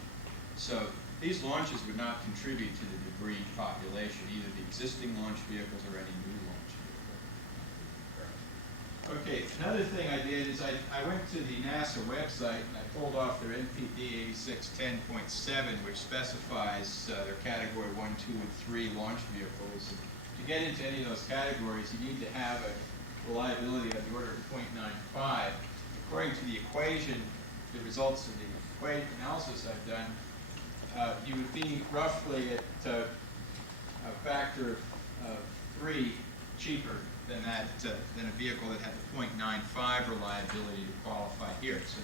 So these launches would not contribute to the debris population, either the existing launch vehicles or any new launch vehicle. Okay, another thing I did is I went to the NASA website and I pulled off their NPD 8610.7, which specifies their category 1, 2, and 3 launch vehicles. And to get into any of those categories, you need to have a reliability of the order of 0.95. According to the equation, the results of the analysis I've done, you would be roughly at a factor of 3 cheaper than than a vehicle that had the 0.95 reliability to qualify here. So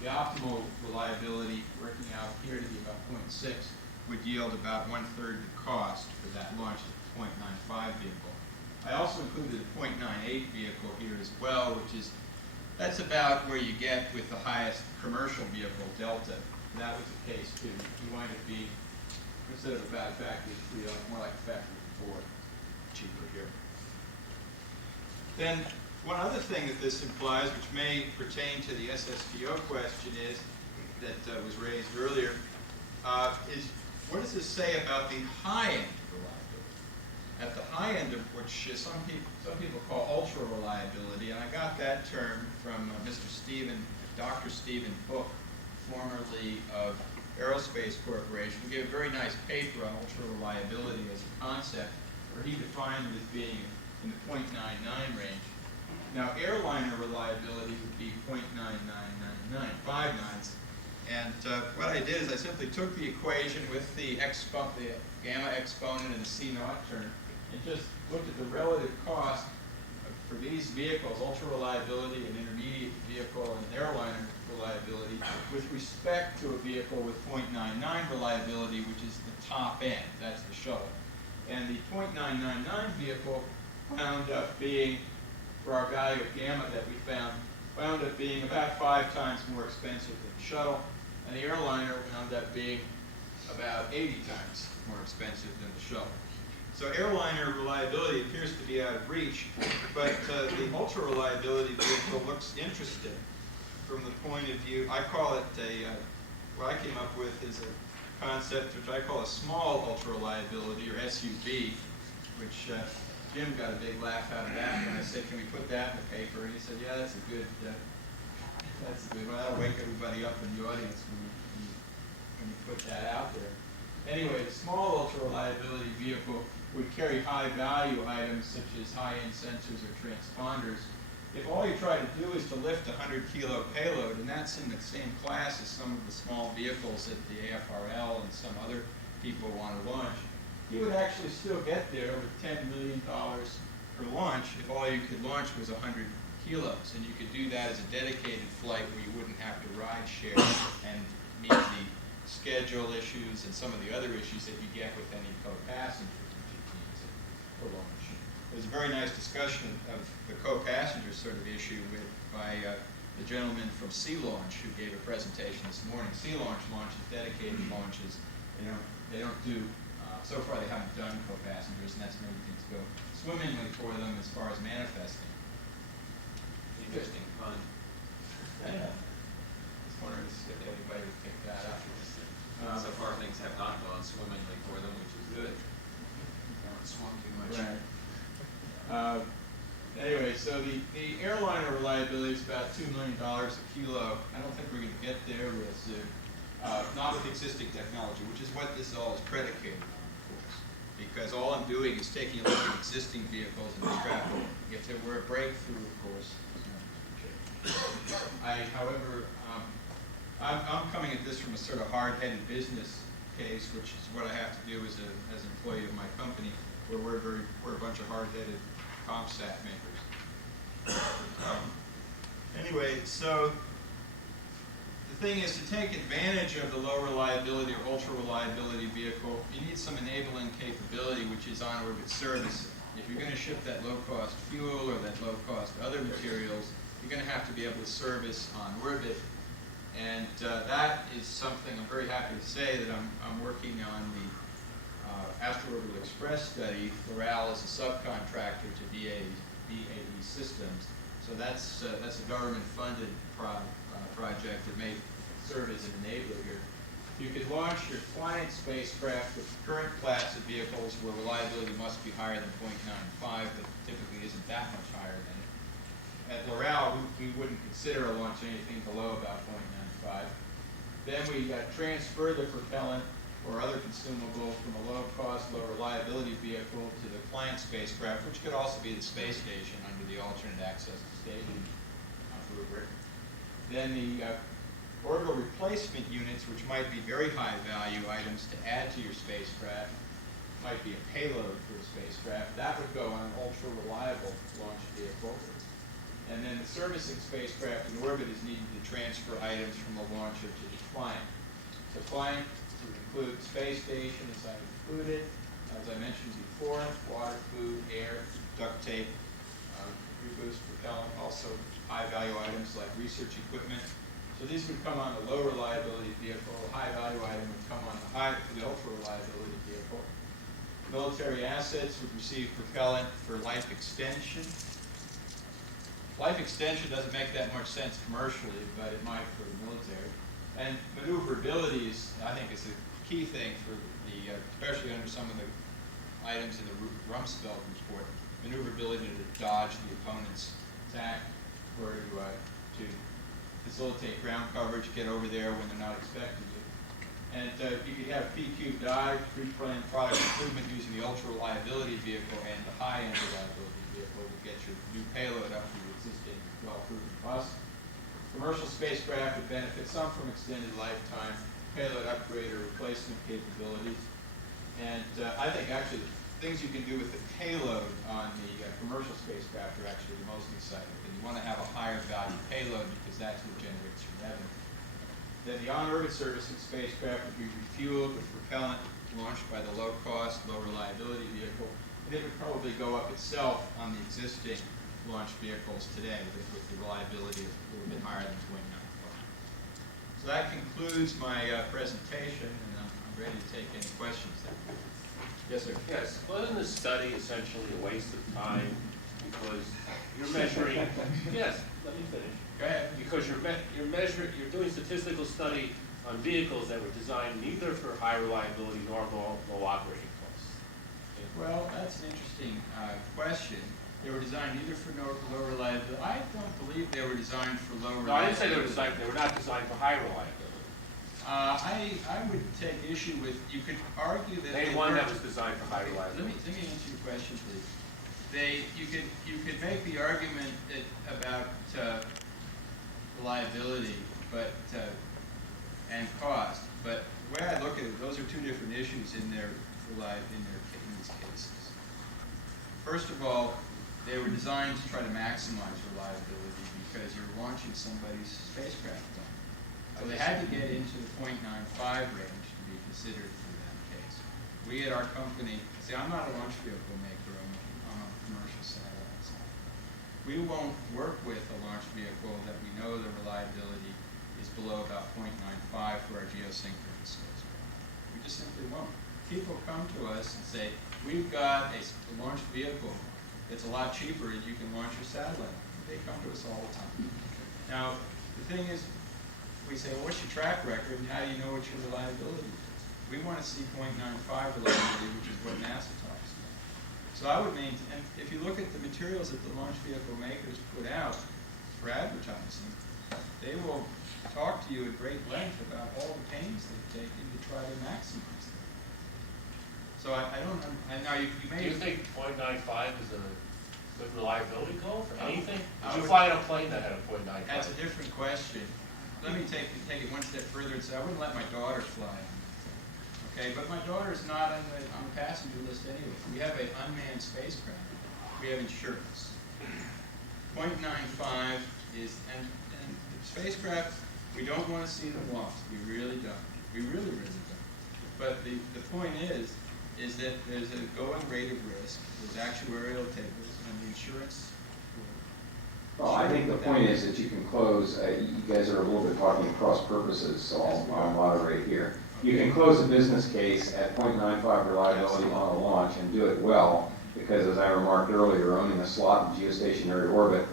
the optimal reliability working out here to be about 0.6 would yield about 1/3 the cost for that launch of the 0.95 vehicle. I also included a 0.98 vehicle here as well, that's about where you get with the highest commercial vehicle delta. That was the case too. You wind up being, instead of about a factor of 3, more like a factor of 4 cheaper here. Then one other thing that this implies, which may pertain to the SSTO question that was raised earlier, is what does this say about the high-end reliability? At the high end of which some people call ultra reliability, and I got that term from Dr. Stephen Hook, formerly of Aerospace Corporation, who gave a very nice paper on ultra reliability as a concept, where he defined it as being in the 0.99 range. Now, airliner reliability would be 0.99959. And what I did is I simply took the equation with the gamma exponent and the C0 term, and just looked at the relative cost for these vehicles, ultra reliability, an intermediate vehicle, and an airliner reliability, with respect to a vehicle with 0.99 reliability, which is the top end, that's the shuttle. And the 0.999 vehicle wound up being, for our value of gamma that we found, wound up being about 5 times more expensive than the shuttle, and the airliner wound up being about 80 times more expensive than the shuttle. So airliner reliability appears to be out of reach, but the ultra reliability vehicle looks interesting from the point of view, I call it what I came up with is a concept which I call a small ultra reliability, or SUV, which Jim got a big laugh out of that when I said, can we put that in the paper? And he said, yeah, that's a good one. That'll wake everybody up in the audience when you put that out there. Anyway, the small ultra reliability vehicle would carry high value items such as high-end sensors or transponders. If all you try to do is to lift a 100-kilo payload, and that's in the same class as some of the small vehicles that the AFRL and some other people want to launch, you would actually still get there with $10 million per launch if all you could launch was 100 kilos. And you could do that as a dedicated flight where you wouldn't have to ride share and meet the schedule issues and some of the other issues that you get with any co-passenger for launch. There's a very nice discussion of the co-passenger sort of issue by the gentleman from Sea Launch who gave a presentation this morning. Sea Launch launches dedicated launches. They don't do, so far they haven't done co-passengers, and that's made things go swimmingly for them as far as manifesting. Interesting fun. Just wondering if anybody would pick that up. So far things have not gone swimmingly for them, which is good. Anyway, so the airliner reliability is about $2 million a kilo. I don't think we're going to get there real soon. Not with existing technology, which is what this all is predicated on, of course. Because all I'm doing is taking a look at existing vehicles and the traffic. If there were a breakthrough, of course, there's nothing to change. However, I'm coming at this from a sort of hard-headed business case, which is what I have to do as an employee of my company, where we're a bunch of hard-headed CompSat makers. Anyway, so the thing is, to take advantage of the low reliability or ultra reliability vehicle, you need some enabling capability, which is on-orbit servicing. If you're going to ship that low-cost fuel or that low-cost other materials, you're going to have to be able to service on orbit. And that is something I'm very happy to say that I'm working on the Astro-Orbital Express study. L'Oreal is a subcontractor to BAE Systems. So that's a government-funded project that may serve as an enabler here. You could launch your client spacecraft with current class of vehicles where reliability must be higher than 0.95, but typically isn't that much higher than it. At L'Oreal, we wouldn't consider a launch anything below about 0.95. Then we transfer the propellant or other consumable from a low-cost, low-reliability vehicle to the client spacecraft, which could also be the space station under the alternate access to station rubric. Then the orbital replacement units, which might be very high-value items to add to your spacecraft, might be a payload for a spacecraft. That would go on an ultra-reliable launch vehicle. And then the servicing spacecraft in orbit is needed to transfer items from the launcher to the client. The client would include space station, as I included, as I mentioned before, water, food, air, duct tape, reboost propellant, also high-value items like research equipment. So these would come on the low reliability vehicle. A high-value item would come on the ultra-reliability vehicle. Military assets would receive propellant for life extension. Life extension doesn't make that much sense commercially, but it might for the military. And maneuverability is, I think, is a key thing for the, especially under some of the items in the Rumsfeld report. Maneuverability to dodge the opponent's attack or to facilitate ground coverage, get over there when they're not expecting you. And you could have PQ dive, pre-planned product improvement using the ultra reliability vehicle and the high-end reliability vehicle to get your new payload up to your existing well-proven bus. Commercial spacecraft would benefit some from extended lifetime, payload upgrade or replacement capabilities. And I think actually the things you can do with the payload on the commercial spacecraft are actually the most exciting. And you want to have a higher value payload because that's what generates your revenue. Then the on-orbit servicing spacecraft would be refueled with propellant launched by the low-cost, low-reliability vehicle. And it would probably go up itself on the existing launch vehicles today with the reliability a little bit higher than 0.95. So that concludes my presentation, and I'm ready to take any questions there. Yes, sir. Yes, wasn't this study essentially a waste of time because you're measuring? Yes, let me finish. Go ahead. Because you're doing statistical study on vehicles that were designed neither for high reliability nor low operating costs. Well, that's an interesting question. They were designed either for low reliability. I don't believe they were designed for low reliability. No, I didn't say they were not designed for high reliability. I would take issue with, you could argue that Name one that was designed for high reliability. Let me answer your question, please. You could make the argument about reliability, but and cost. But the way I look at it, those are two different issues in these cases. First of all, they were designed to try to maximize reliability because you're launching somebody's spacecraft. So they had to get into the 0.95 range to be considered for that case. We at our company, see, I'm not a launch vehicle maker, I'm a commercial satellite side. We won't work with a launch vehicle that we know the reliability is below about 0.95 for our geosynchronous spacecraft. We just simply won't. People come to us and say, we've got a launch vehicle that's a lot cheaper and you can launch your satellite. They come to us all the time. Now, the thing is, we say, well, what's your track record and how do you know what your reliability is? We want to see 0.95 reliability, which is what NASA talks about. So I would maintain, and if you look at the materials that the launch vehicle makers put out for advertising, they will talk to you at great length about all the pains they've taken to try to maximize them. So I don't know, and now you may... Do you think .95 is a good reliability goal for anything? I Did you would- fly on a plane that had a .95? That's a different question. Let me take it one step further and say I wouldn't let my daughter fly on that thing. Okay, but my daughter's not on the passenger list anyway. We have an unmanned spacecraft. We have insurance. .95 is, and the spacecraft, we don't want to see them lost. We really don't. We really, really don't. But the point is that there's a going rate of risk, there's actuarial tables, and the insurance. Well, I think the point is that you can close, you guys are a little bit talking cross purposes, so I'll moderate here. You can close a business case at .95 reliability on a launch and do it well, because as I remarked earlier, owning a slot in geostationary orbit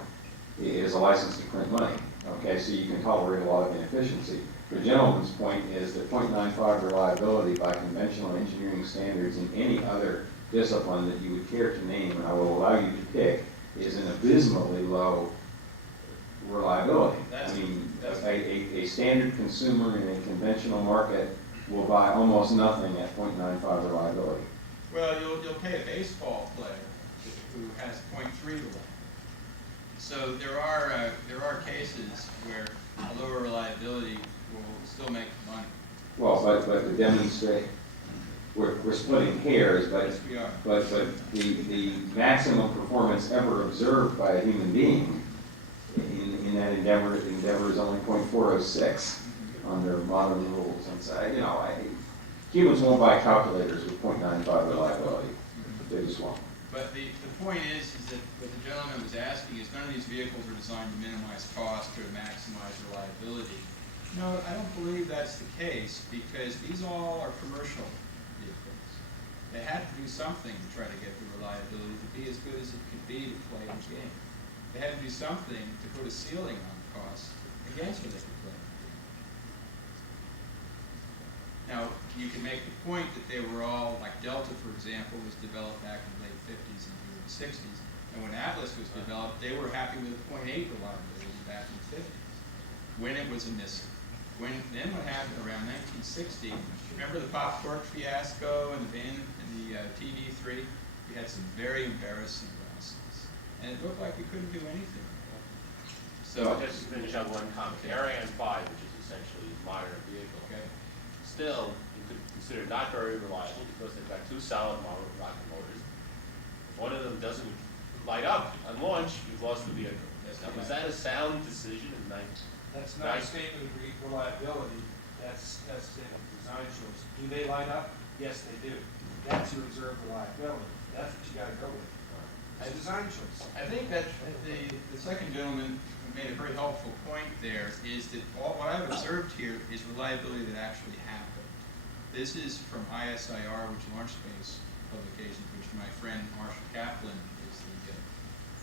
is a license to print money. Okay, so you can tolerate a lot of inefficiency. The gentleman's point is that .95 reliability by conventional engineering standards in any other discipline that you would care to name, and I will allow you to pick, is an abysmally low reliability. I mean, a standard consumer in a conventional market will buy almost nothing at .95 reliability. Well, you'll pay a baseball player who has .3 reliability. So there are cases where a lower reliability will still make money. Well, but to demonstrate, we're splitting hairs, but Yes, we are. but the maximum performance ever observed by a human being in that endeavor is only .406 under modern rules. And so, you know, humans won't buy calculators with .95 reliability. They just won't. But the point is that what the gentleman was asking is none of these vehicles are designed to minimize cost or to maximize reliability. No, I don't believe that's the case, because these all are commercial vehicles. They had to do something to try to get the reliability to be as good as it could be to play the game. They had to do something to put a ceiling on cost against what they could play. Now, you can make the point that they were all, like Delta, for example, was developed back in the late 50s and early 60s. And when Atlas was developed, they were happy with a .8 reliability back in the 50s, when it was a missile. Then what happened around 1960, remember the Pop Cork fiasco and the TV3? We had some very embarrassing losses. And it looked like we couldn't do anything. So just to finish on one comment, the Ariane 5, which is essentially a modern vehicle, okay, still you could consider not very reliable because they've got two solid rocket motors. If one of them doesn't light up on launch, you've lost the vehicle. Now, was that a sound decision in That's not a statement of reliability, that's a design choice. Do they light up? Yes, they do. That's your observed reliability. That's what you gotta go with. It's a design choice. I think that the second gentleman made a very helpful point there, is that what I've observed here is reliability that actually happened. This is from ISIR, which Launch Space Publications, which my friend Marshall Kaplan is the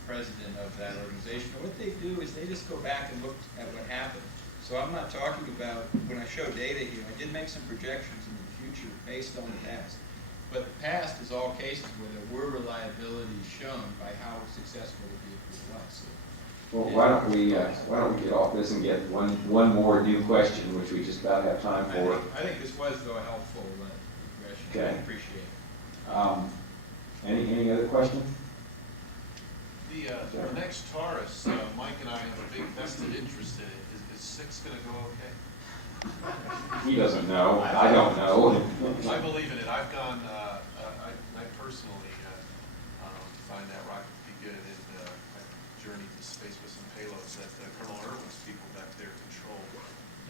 president of that organization. And what they do is they just go back and look at what happened. So I'm not talking about, when I show data here, I did make some projections into the future based on the past. But the past is all cases where there were reliabilities shown by how successful the vehicle was. Well, why don't we get off this and get one more new question, which we just about have time for. I think this was, though, a helpful progression. Okay. I appreciate it. Any other questions? The next Taurus, Mike and I have a big vested interest in it. Is 6 going to go okay? He doesn't know. I don't know. I believe in it. I've gone, I personally find that rocket to be good, and I've journeyed to space with some payloads that Colonel Irwin's people back there control.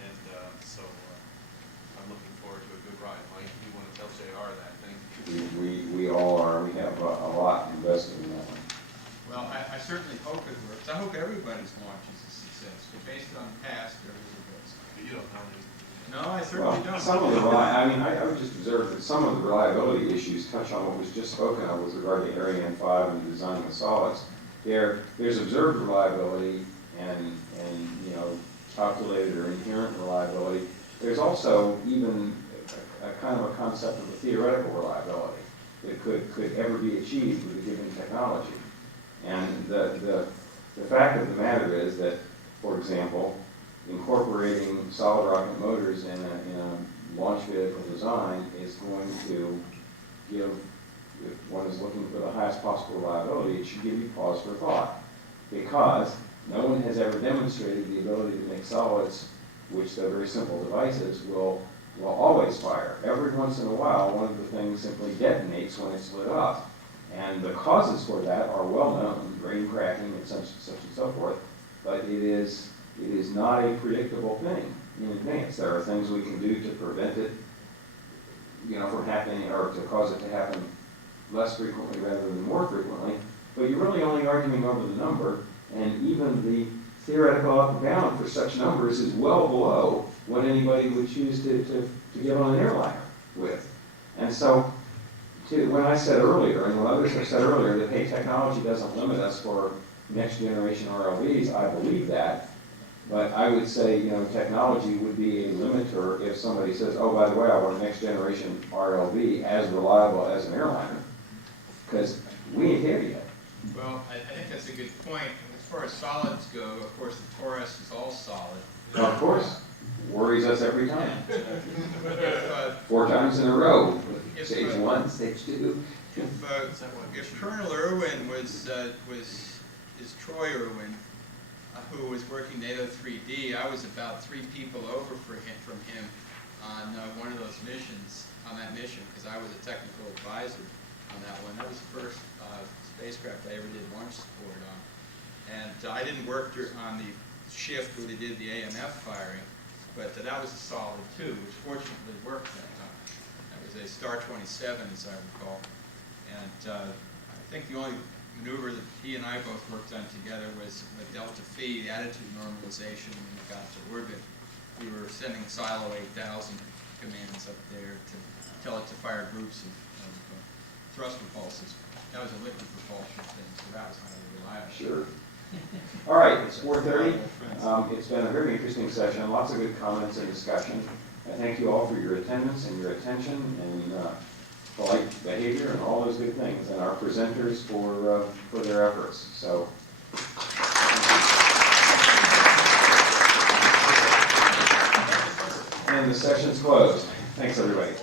And so I'm looking forward to a good ride. Mike, you want to tell JR that? Thank you. We all are. We have a lot invested in that one. Well, I certainly hope it works. I hope everybody's launch is a success. But based on the past, there was a risk. But you don't know. No, I certainly don't. Some of the I would just observe that some of the reliability issues touch on what was just spoken of with regard to Ariane 5 and the design of the solids. There's observed reliability and you know, calculated or inherent reliability. There's also even a kind of a concept of a theoretical reliability. that could ever be achieved with a given technology. And the fact of the matter is that, for example, incorporating solid rocket motors in a launch vehicle design is going to give, if one is looking for the highest possible reliability, it should give you pause for thought. Because no one has ever demonstrated the ability to make solids, which they're very simple devices, will always fire. Every once in a while, one of the things simply detonates when it's lit up. And the causes for that are well known, grain cracking and such and so forth, but it is not a predictable thing in advance. There are things we can do to prevent it, from happening, or to cause it to happen less frequently rather than more frequently, but you're really only arguing over the number, and even the theoretical upper bound for such numbers is well below what anybody would choose to get on an airliner with. And so, when I said earlier, and when others have said earlier, that, hey, technology doesn't limit us for next generation RLVs, I believe that. But I would say, technology would be a limiter if somebody says, oh, by the way, I want a next generation RLV as reliable as an airliner. Because we ain't there yet. Well, I think that's a good point. As far as solids go, of course, the Taurus is all solid. Of course. Worries us every time. If, 4 times in a row. If, Stage 1, stage 2. If Colonel Irwin is Troy Irwin, who was working NATO 3D, I was about 3 people over from him on one of those missions, on that mission, because I was a technical advisor on that one. That was the first spacecraft I ever did launch support on. And I didn't work on the shift where they did the AMF firing, but that was a solid too, which fortunately worked that time. That was a Star 27, as I recall. And I think the only maneuver that he and I both worked on together was the Delta Phi, the attitude normalization when we got to orbit. We were sending Silo 8000 commands up there to tell it to fire groups of thrust repulses. That was a liquid propulsion thing, so that was highly reliable. Sure. All right, it's 4:30. It's been a very interesting session, lots of good comments and discussion. I thank you all for your attendance and your attention and polite behavior and all those good things, and our presenters for their efforts. So, and the session's closed. Thanks, everybody.